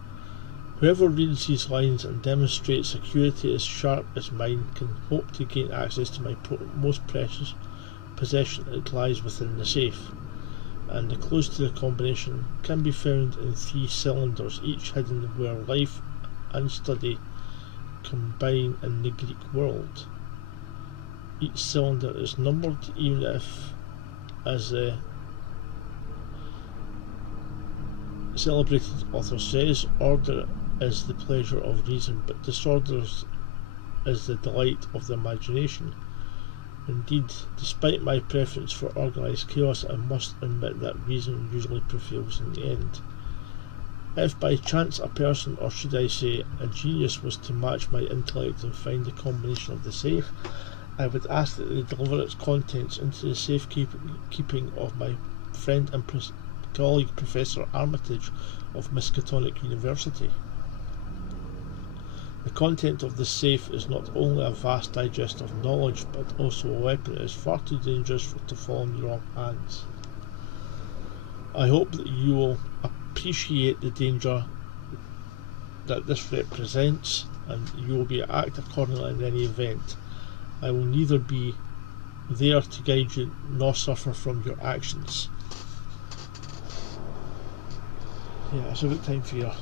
Whoever reads these lines and demonstrates acuity as sharp as mine can hope to gain access to my most precious possession. It lies within the safe, and the clues to the combination can be found in 3 cylinders, each hidden where life and study combine in the Greek world. Each cylinder is numbered, even if, as the celebrated author says, order is the pleasure of reason, but disorder is the delight of the imagination. Indeed, despite my preference for organised chaos, I must admit that reason usually prevails in the end. If by chance a person, or should I say a genius, was to match my intellect and find the combination of the safe, I would ask that they deliver its contents into the safekeeping of my friend and colleague Professor Armitage of Miskatonic University. The content of the safe is not only a vast digest of knowledge, but also a weapon that is far too dangerous to fall in the wrong hands. I hope that you will appreciate the danger that this represents, and you will act accordingly in any event. I will neither be there to guide you nor suffer from your actions. Yeah, it's about time for your...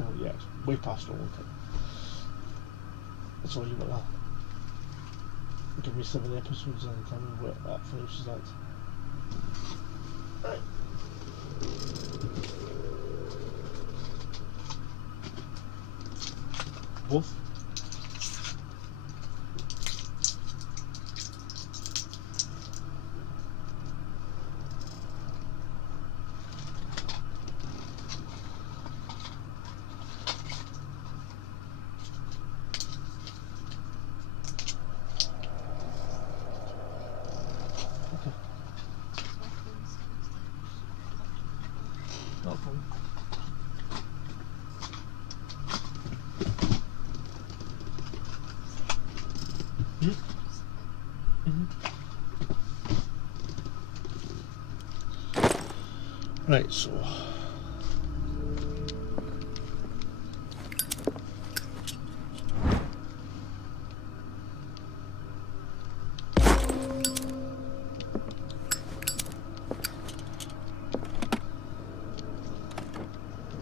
Oh yeah, it's way past all the time. That's all you want that. Give me 7 episodes and tell me what that finishes at. Right. go. No problem. Right, so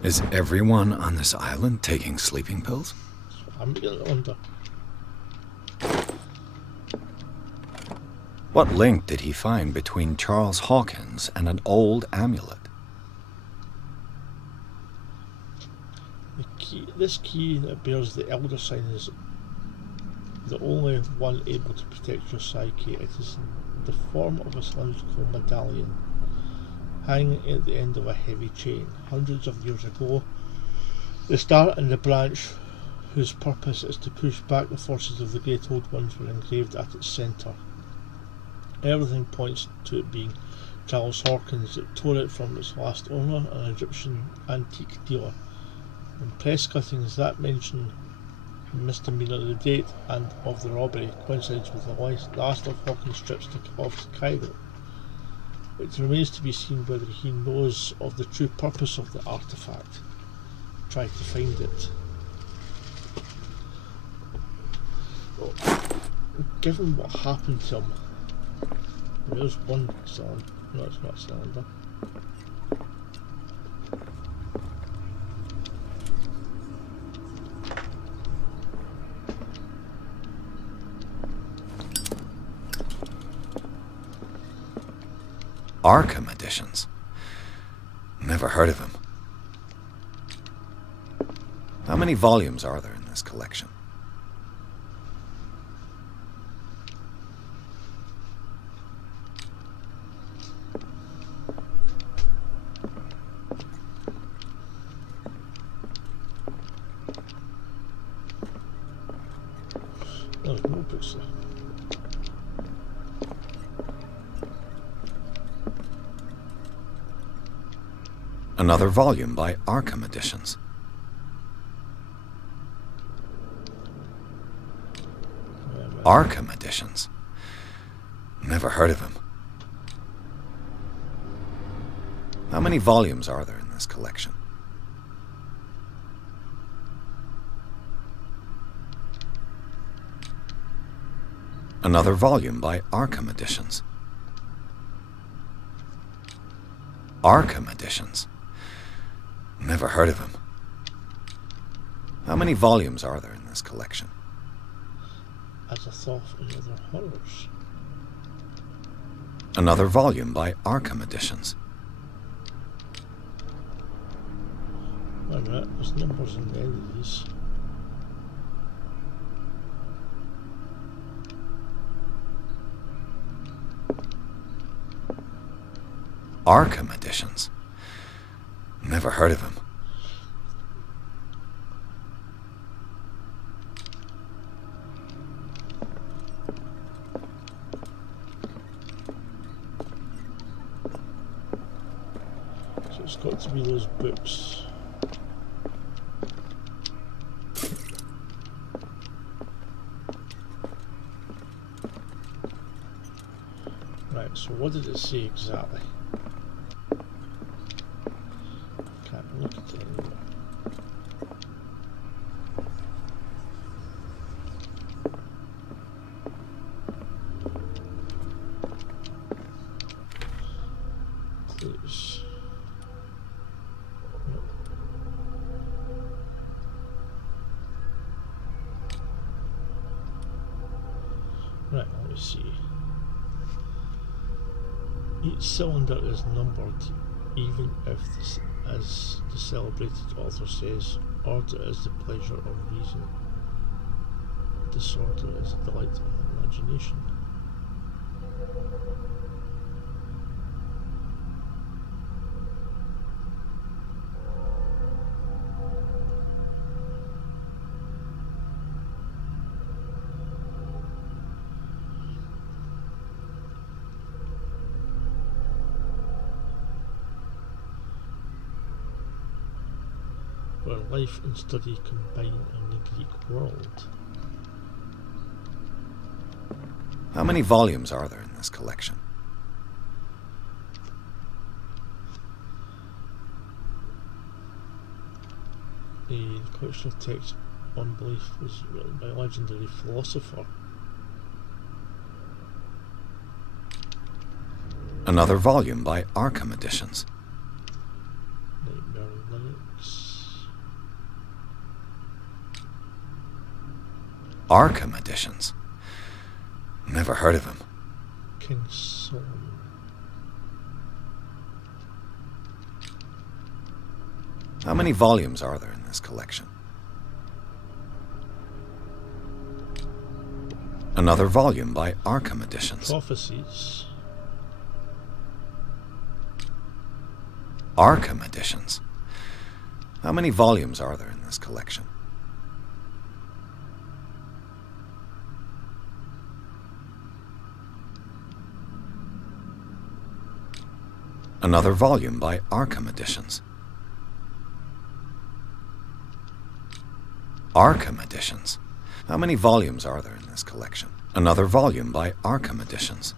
Is everyone on this island taking sleeping pills? I'm getting under. What link did he find between Charles Hawkins and an old amulet? This key that bears the Elder sign is the only one able to protect your psyche. It is in the form of a cylindrical medallion hanging at the end of a heavy chain. Hundreds of years ago, the star and the branch, whose purpose is to push back the forces of the Great Old Ones, were engraved at its centre. Everything points to it being Charles Hawkins that tore it from its last owner, an Egyptian antique dealer. In press cuttings that mention misdemeanor, the date and of the robbery coincides with the last of Hawkins' trips off to Cairo. It remains to be seen whether he knows of the true purpose of the artifact. Try to find it. Well, given what happened to him, there's one cylinder. No, it's not a cylinder. Arkham editions. Never heard of him. How many volumes are there in this collection? There's no books there. Another volume by Arkham Editions. Arkham Editions. Never heard of him. How many volumes are there in this collection? Another volume by Arkham Editions. Arkham Editions. Never heard of him. How many volumes are there in this collection? As a thought in other horrors. Another volume by Arkham Editions. Wait a minute, there's numbers on the end of these. Arkham Editions. Never heard of him. So it's got to be those books. Right, so what did it say exactly? Can't look at it anymore. Clues. Nope. Right, let me see. Each cylinder is numbered, even if this, as the celebrated author says, order is the pleasure of reason. disorder is a delight of the imagination. Where life and study combine in the Greek world. How many volumes are there in this collection? The collection of texts on belief was written by a legendary philosopher. Another volume by Arkham Editions. Nightmare Linux. Arkham Editions? Never heard of him. King Solomon. How many volumes are there in this collection? Another volume by Arkham Editions. Prophecies. Arkham Editions. How many volumes are there in this collection? Another volume by Arkham Editions. Arkham Editions. How many volumes are there in this collection? Another volume by Arkham Editions.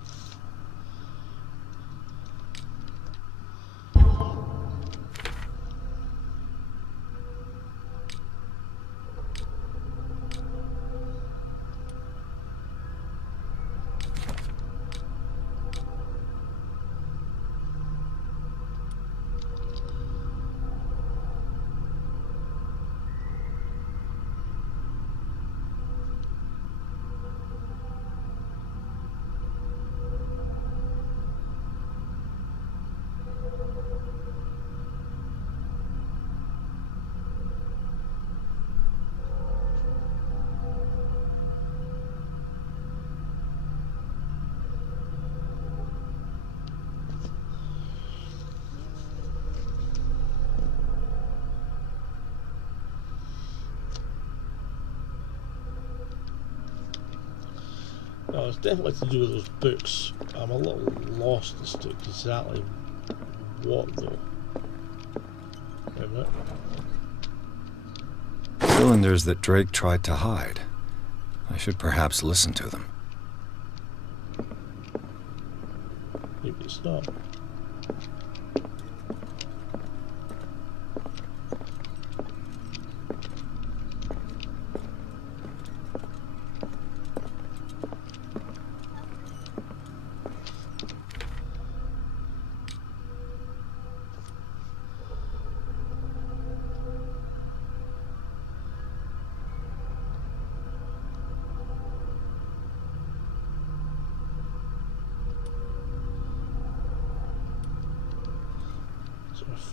No, it's definitely to do with those books. I'm a little lost as to exactly what though. Wait a minute. Cylinders that Drake tried to hide. I should perhaps listen to them. Maybe it's not.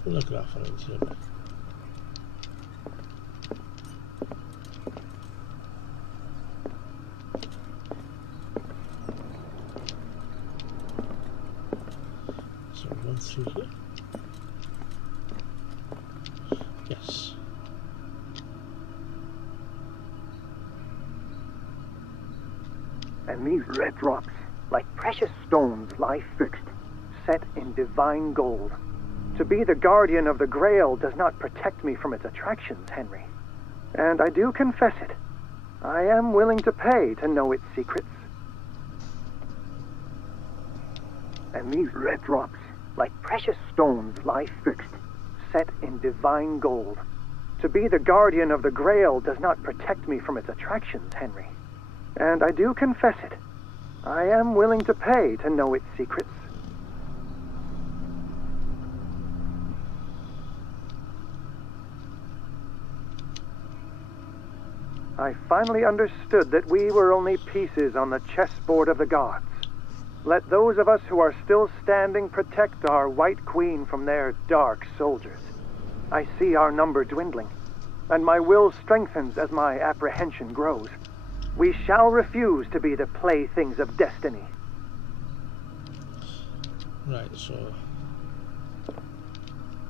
Phonograph around here. So run through here. Yes. And these red drops, like precious stones, lie fixed, set in divine gold. To be the guardian of the Grail does not protect me from its attractions, Henry. And I do confess it. I am willing to pay to know its secrets. And these red drops, like precious stones, lie fixed, set in divine gold. To be the guardian of the Grail does not protect me from its attractions, Henry. And I do confess it. I am willing to pay to know its secrets. I finally understood that we were only pieces on the chessboard of the gods. Let those of us who are still standing protect our White Queen from their dark soldiers. I see our number dwindling, and my will strengthens as my apprehension grows. We shall refuse to be the playthings of destiny. Right, so...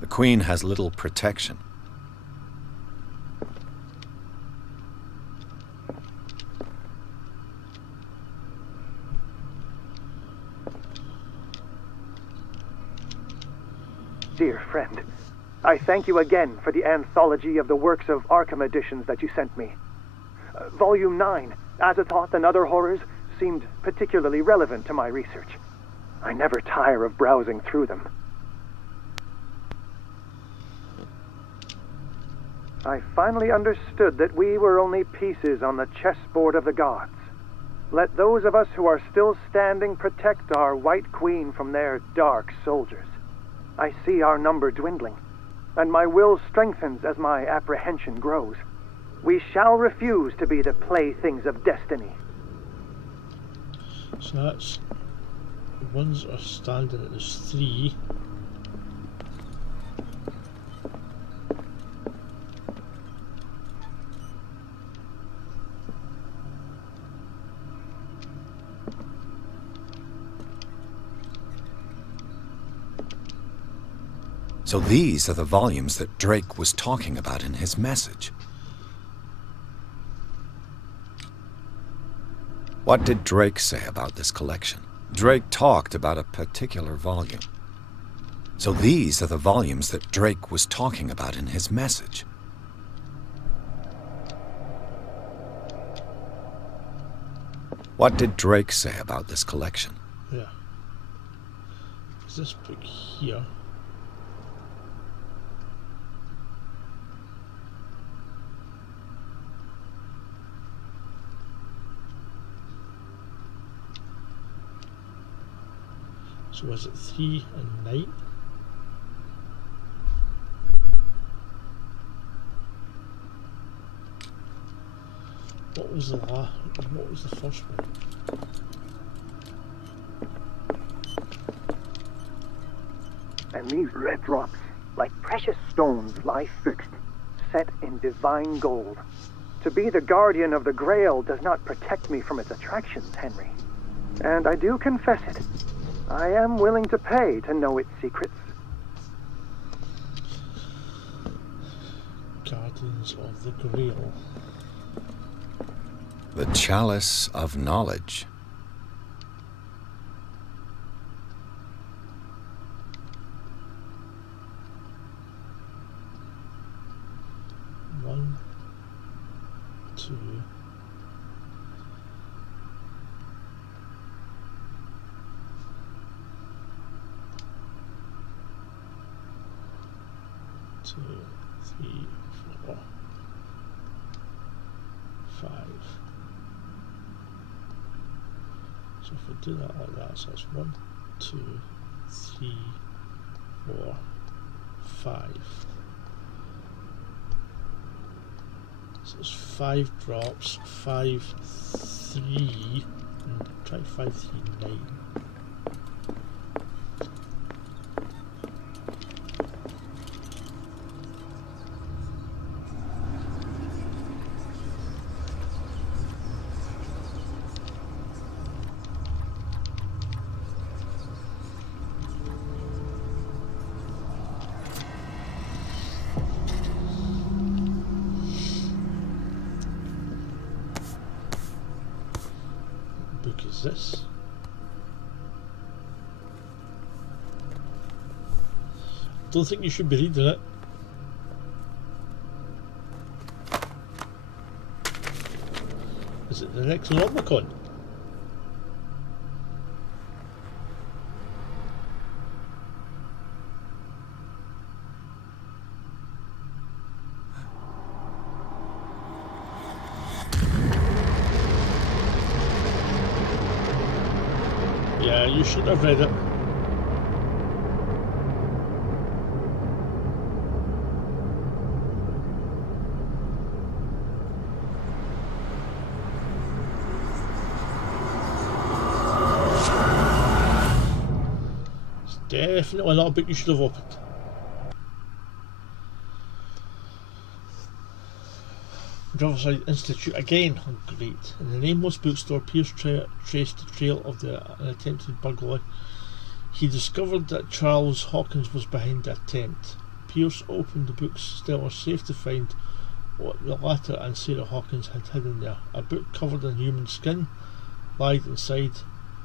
The Queen has little protection. Dear friend, I thank you again for the anthology of the works of Arkham editions that you sent me. Volume 9, Azathoth and Other Horrors, seemed particularly relevant to my research. I never tire of browsing through them. I finally understood that we were only pieces on the chessboard of the gods. Let those of us who are still standing protect our White Queen from their dark soldiers. I see our number dwindling, and my will strengthens as my apprehension grows. We shall refuse to be the playthings of destiny. So that's... the ones that are standing at this 3. So these are the volumes that Drake was talking about in his message. What did Drake say about this collection? Drake talked about a particular volume. So these are the volumes that Drake was talking about in his message. What did Drake say about this collection? Yeah. Is this book here? So was it 3 and 9? What was the first one? And these red drops, like precious stones, lie fixed, set in divine gold. To be the guardian of the Grail does not protect me from its attractions, Henry. And I do confess it. I am willing to pay to know its secrets. Guardians of the Grail. The Chalice of Knowledge. One, 2. 2, 3, 4, 5. So if we do that like that, so that's 1, 2, 3, 4, 5. So it's 5 drops, 5, 3, and try 5, 3, 9. Book is this? Don't think you should be reading it. Is it the next Nomicon? Yeah, you should have read it. It's definitely not a book you should have opened. Riverside Institute again. Oh, great. In the nameless bookstore, Pierce traced the trail of an attempted burglary. He discovered that Charles Hawkins was behind the attempt. Pierce opened the bookseller safe to find what the latter and Sarah Hawkins had hidden there. A book covered in human skin lied inside.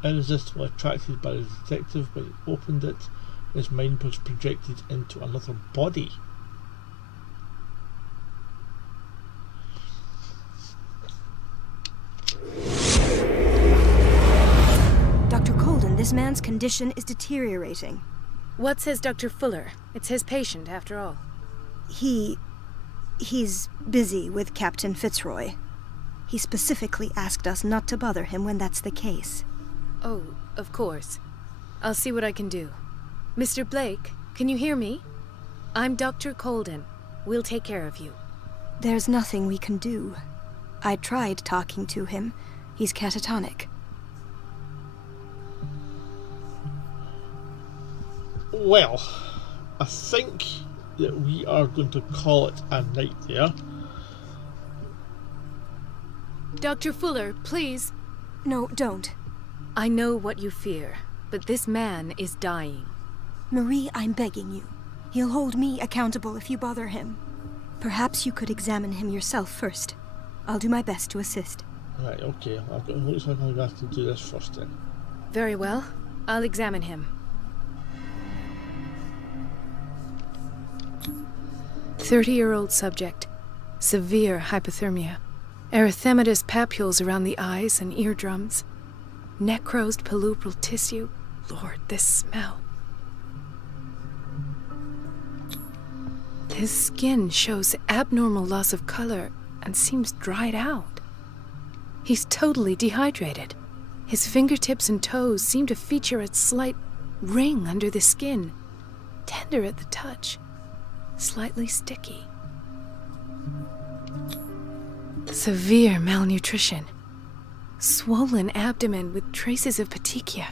Irresistibly attracted by the detective, when he opened it, his mind was projected into another body. Dr. Colden, this man's condition is deteriorating. What says Dr. Fuller? It's his patient, after all. He's busy with Captain Fitzroy. He specifically asked us not to bother him when that's the case. Oh, of course. I'll see what I can do. Mr. Blake, can you hear me? I'm Dr. Colden. We'll take care of you. There's nothing we can do. I tried talking to him. He's catatonic. Well, I think that we are going to call it a night there. Dr. Fuller, please. No, don't. I know what you fear, but this man is dying. Marie, I'm begging you. He'll hold me accountable if you bother him. Perhaps you could examine him yourself first. I'll do my best to assist. Right, okay. Looks like I'm going to have to do this first then. Very well. I'll examine him. 30-year-old subject. Severe hypothermia. Erythematous papules around the eyes and eardrums. Necrosed palpebral tissue. Lord, this smell. His skin shows abnormal loss of color and seems dried out. He's totally dehydrated. His fingertips and toes seem to feature a slight ring under the skin, tender at the touch, slightly sticky. Severe malnutrition. Swollen abdomen with traces of petechia.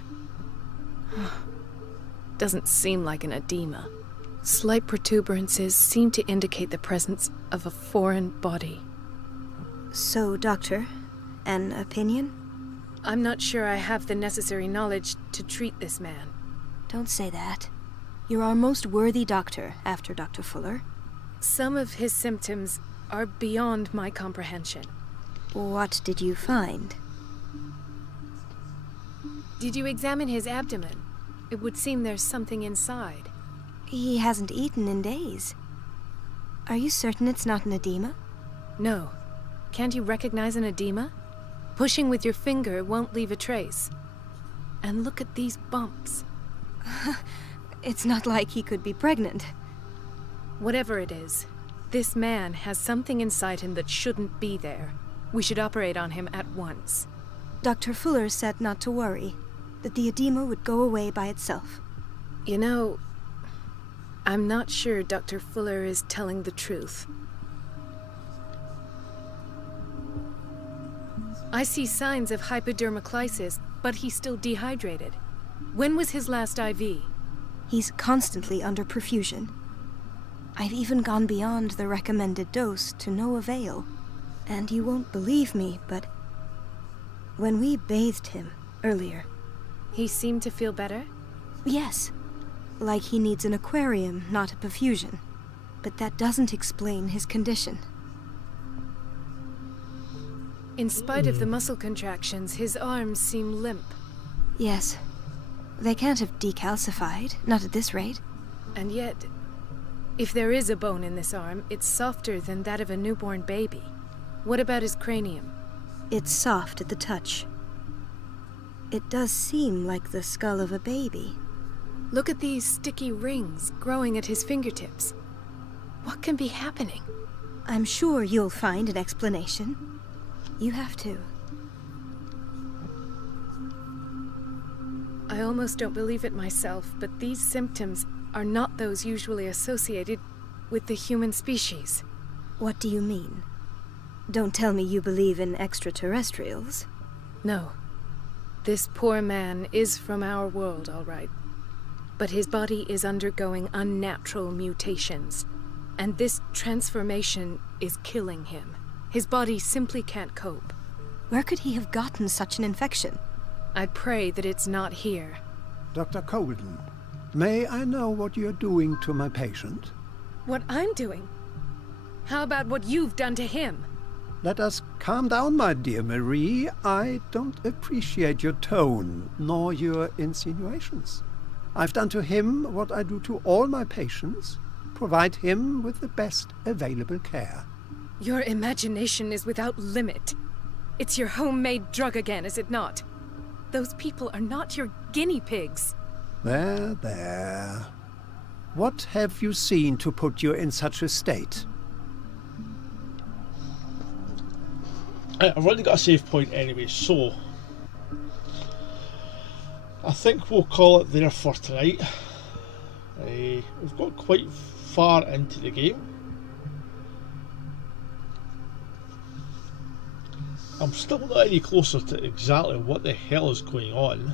Doesn't seem like an edema. Slight protuberances seem to indicate the presence of a foreign body. So, Doctor, an opinion? I'm not sure I have the necessary knowledge to treat this man. Don't say that. You're our most worthy doctor, after Dr. Fuller. Some of his symptoms are beyond my comprehension. What did you find? Did you examine his abdomen? It would seem there's something inside. He hasn't eaten in days. Are you certain it's not an edema? No. Can't you recognize an edema? Pushing with your finger won't leave a trace. And look at these bumps. It's not like he could be pregnant. Whatever it is, this man has something inside him that shouldn't be there. We should operate on him at once. Dr. Fuller said not to worry, that the edema would go away by itself. You know, I'm not sure Dr. Fuller is telling the truth. I see signs of hypodermoclysis, but he's still dehydrated. When was his last IV? He's constantly under perfusion. I've even gone beyond the recommended dose to no avail. And you won't believe me, but when we bathed him earlier... He seemed to feel better? Yes. Like he needs an aquarium, not a perfusion. But that doesn't explain his condition. In spite of the muscle contractions, his arms seem limp. Yes. They can't have decalcified, not at this rate. And yet, if there is a bone in this arm, it's softer than that of a newborn baby. What about his cranium? It's soft at the touch. It does seem like the skull of a baby. Look at these sticky rings growing at his fingertips. What can be happening? I'm sure you'll find an explanation. You have to. I almost don't believe it myself, but these symptoms are not those usually associated with the human species. What do you mean? Don't tell me you believe in extraterrestrials. No. This poor man is from our world, all right. But his body is undergoing unnatural mutations, and this transformation is killing him. His body simply can't cope. Where could he have gotten such an infection? I pray that it's not here. Dr. Colden, may I know what you're doing to my patient? What I'm doing? How about what you've done to him? Let us calm down, my dear Marie. I don't appreciate your tone, nor your insinuations. I've done to him what I do to all my patients. Provide him with the best available care. Your imagination is without limit. It's your homemade drug again, is it not? Those people are not your guinea pigs. There, there. What have you seen to put you in such a state? I've already got a save point anyway, so I think we'll call it there for tonight. We've got quite far into the game. I'm still not any closer to exactly what the hell is going on,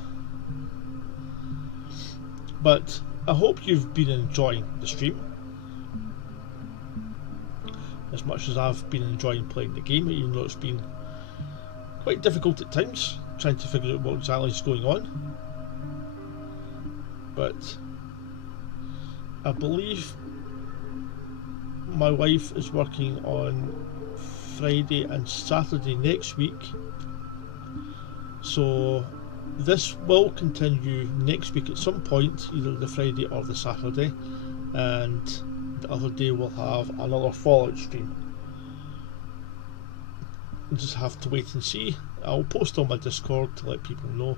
but I hope you've been enjoying the stream as much as I've been enjoying playing the game, even though it's been quite difficult at times trying to figure out what exactly is going on. But I believe my wife is working on Friday and Saturday next week, so this will continue next week at some point, either the Friday or the Saturday, and the other day we'll have another Fallout stream. We'll just have to wait and see. I'll post on my Discord to let people know,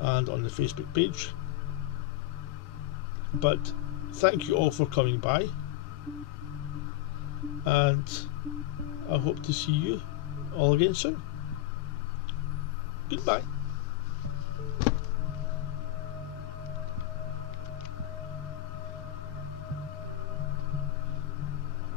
and on the Facebook page. But thank you all for coming by, and I hope to see you all again soon. Goodbye.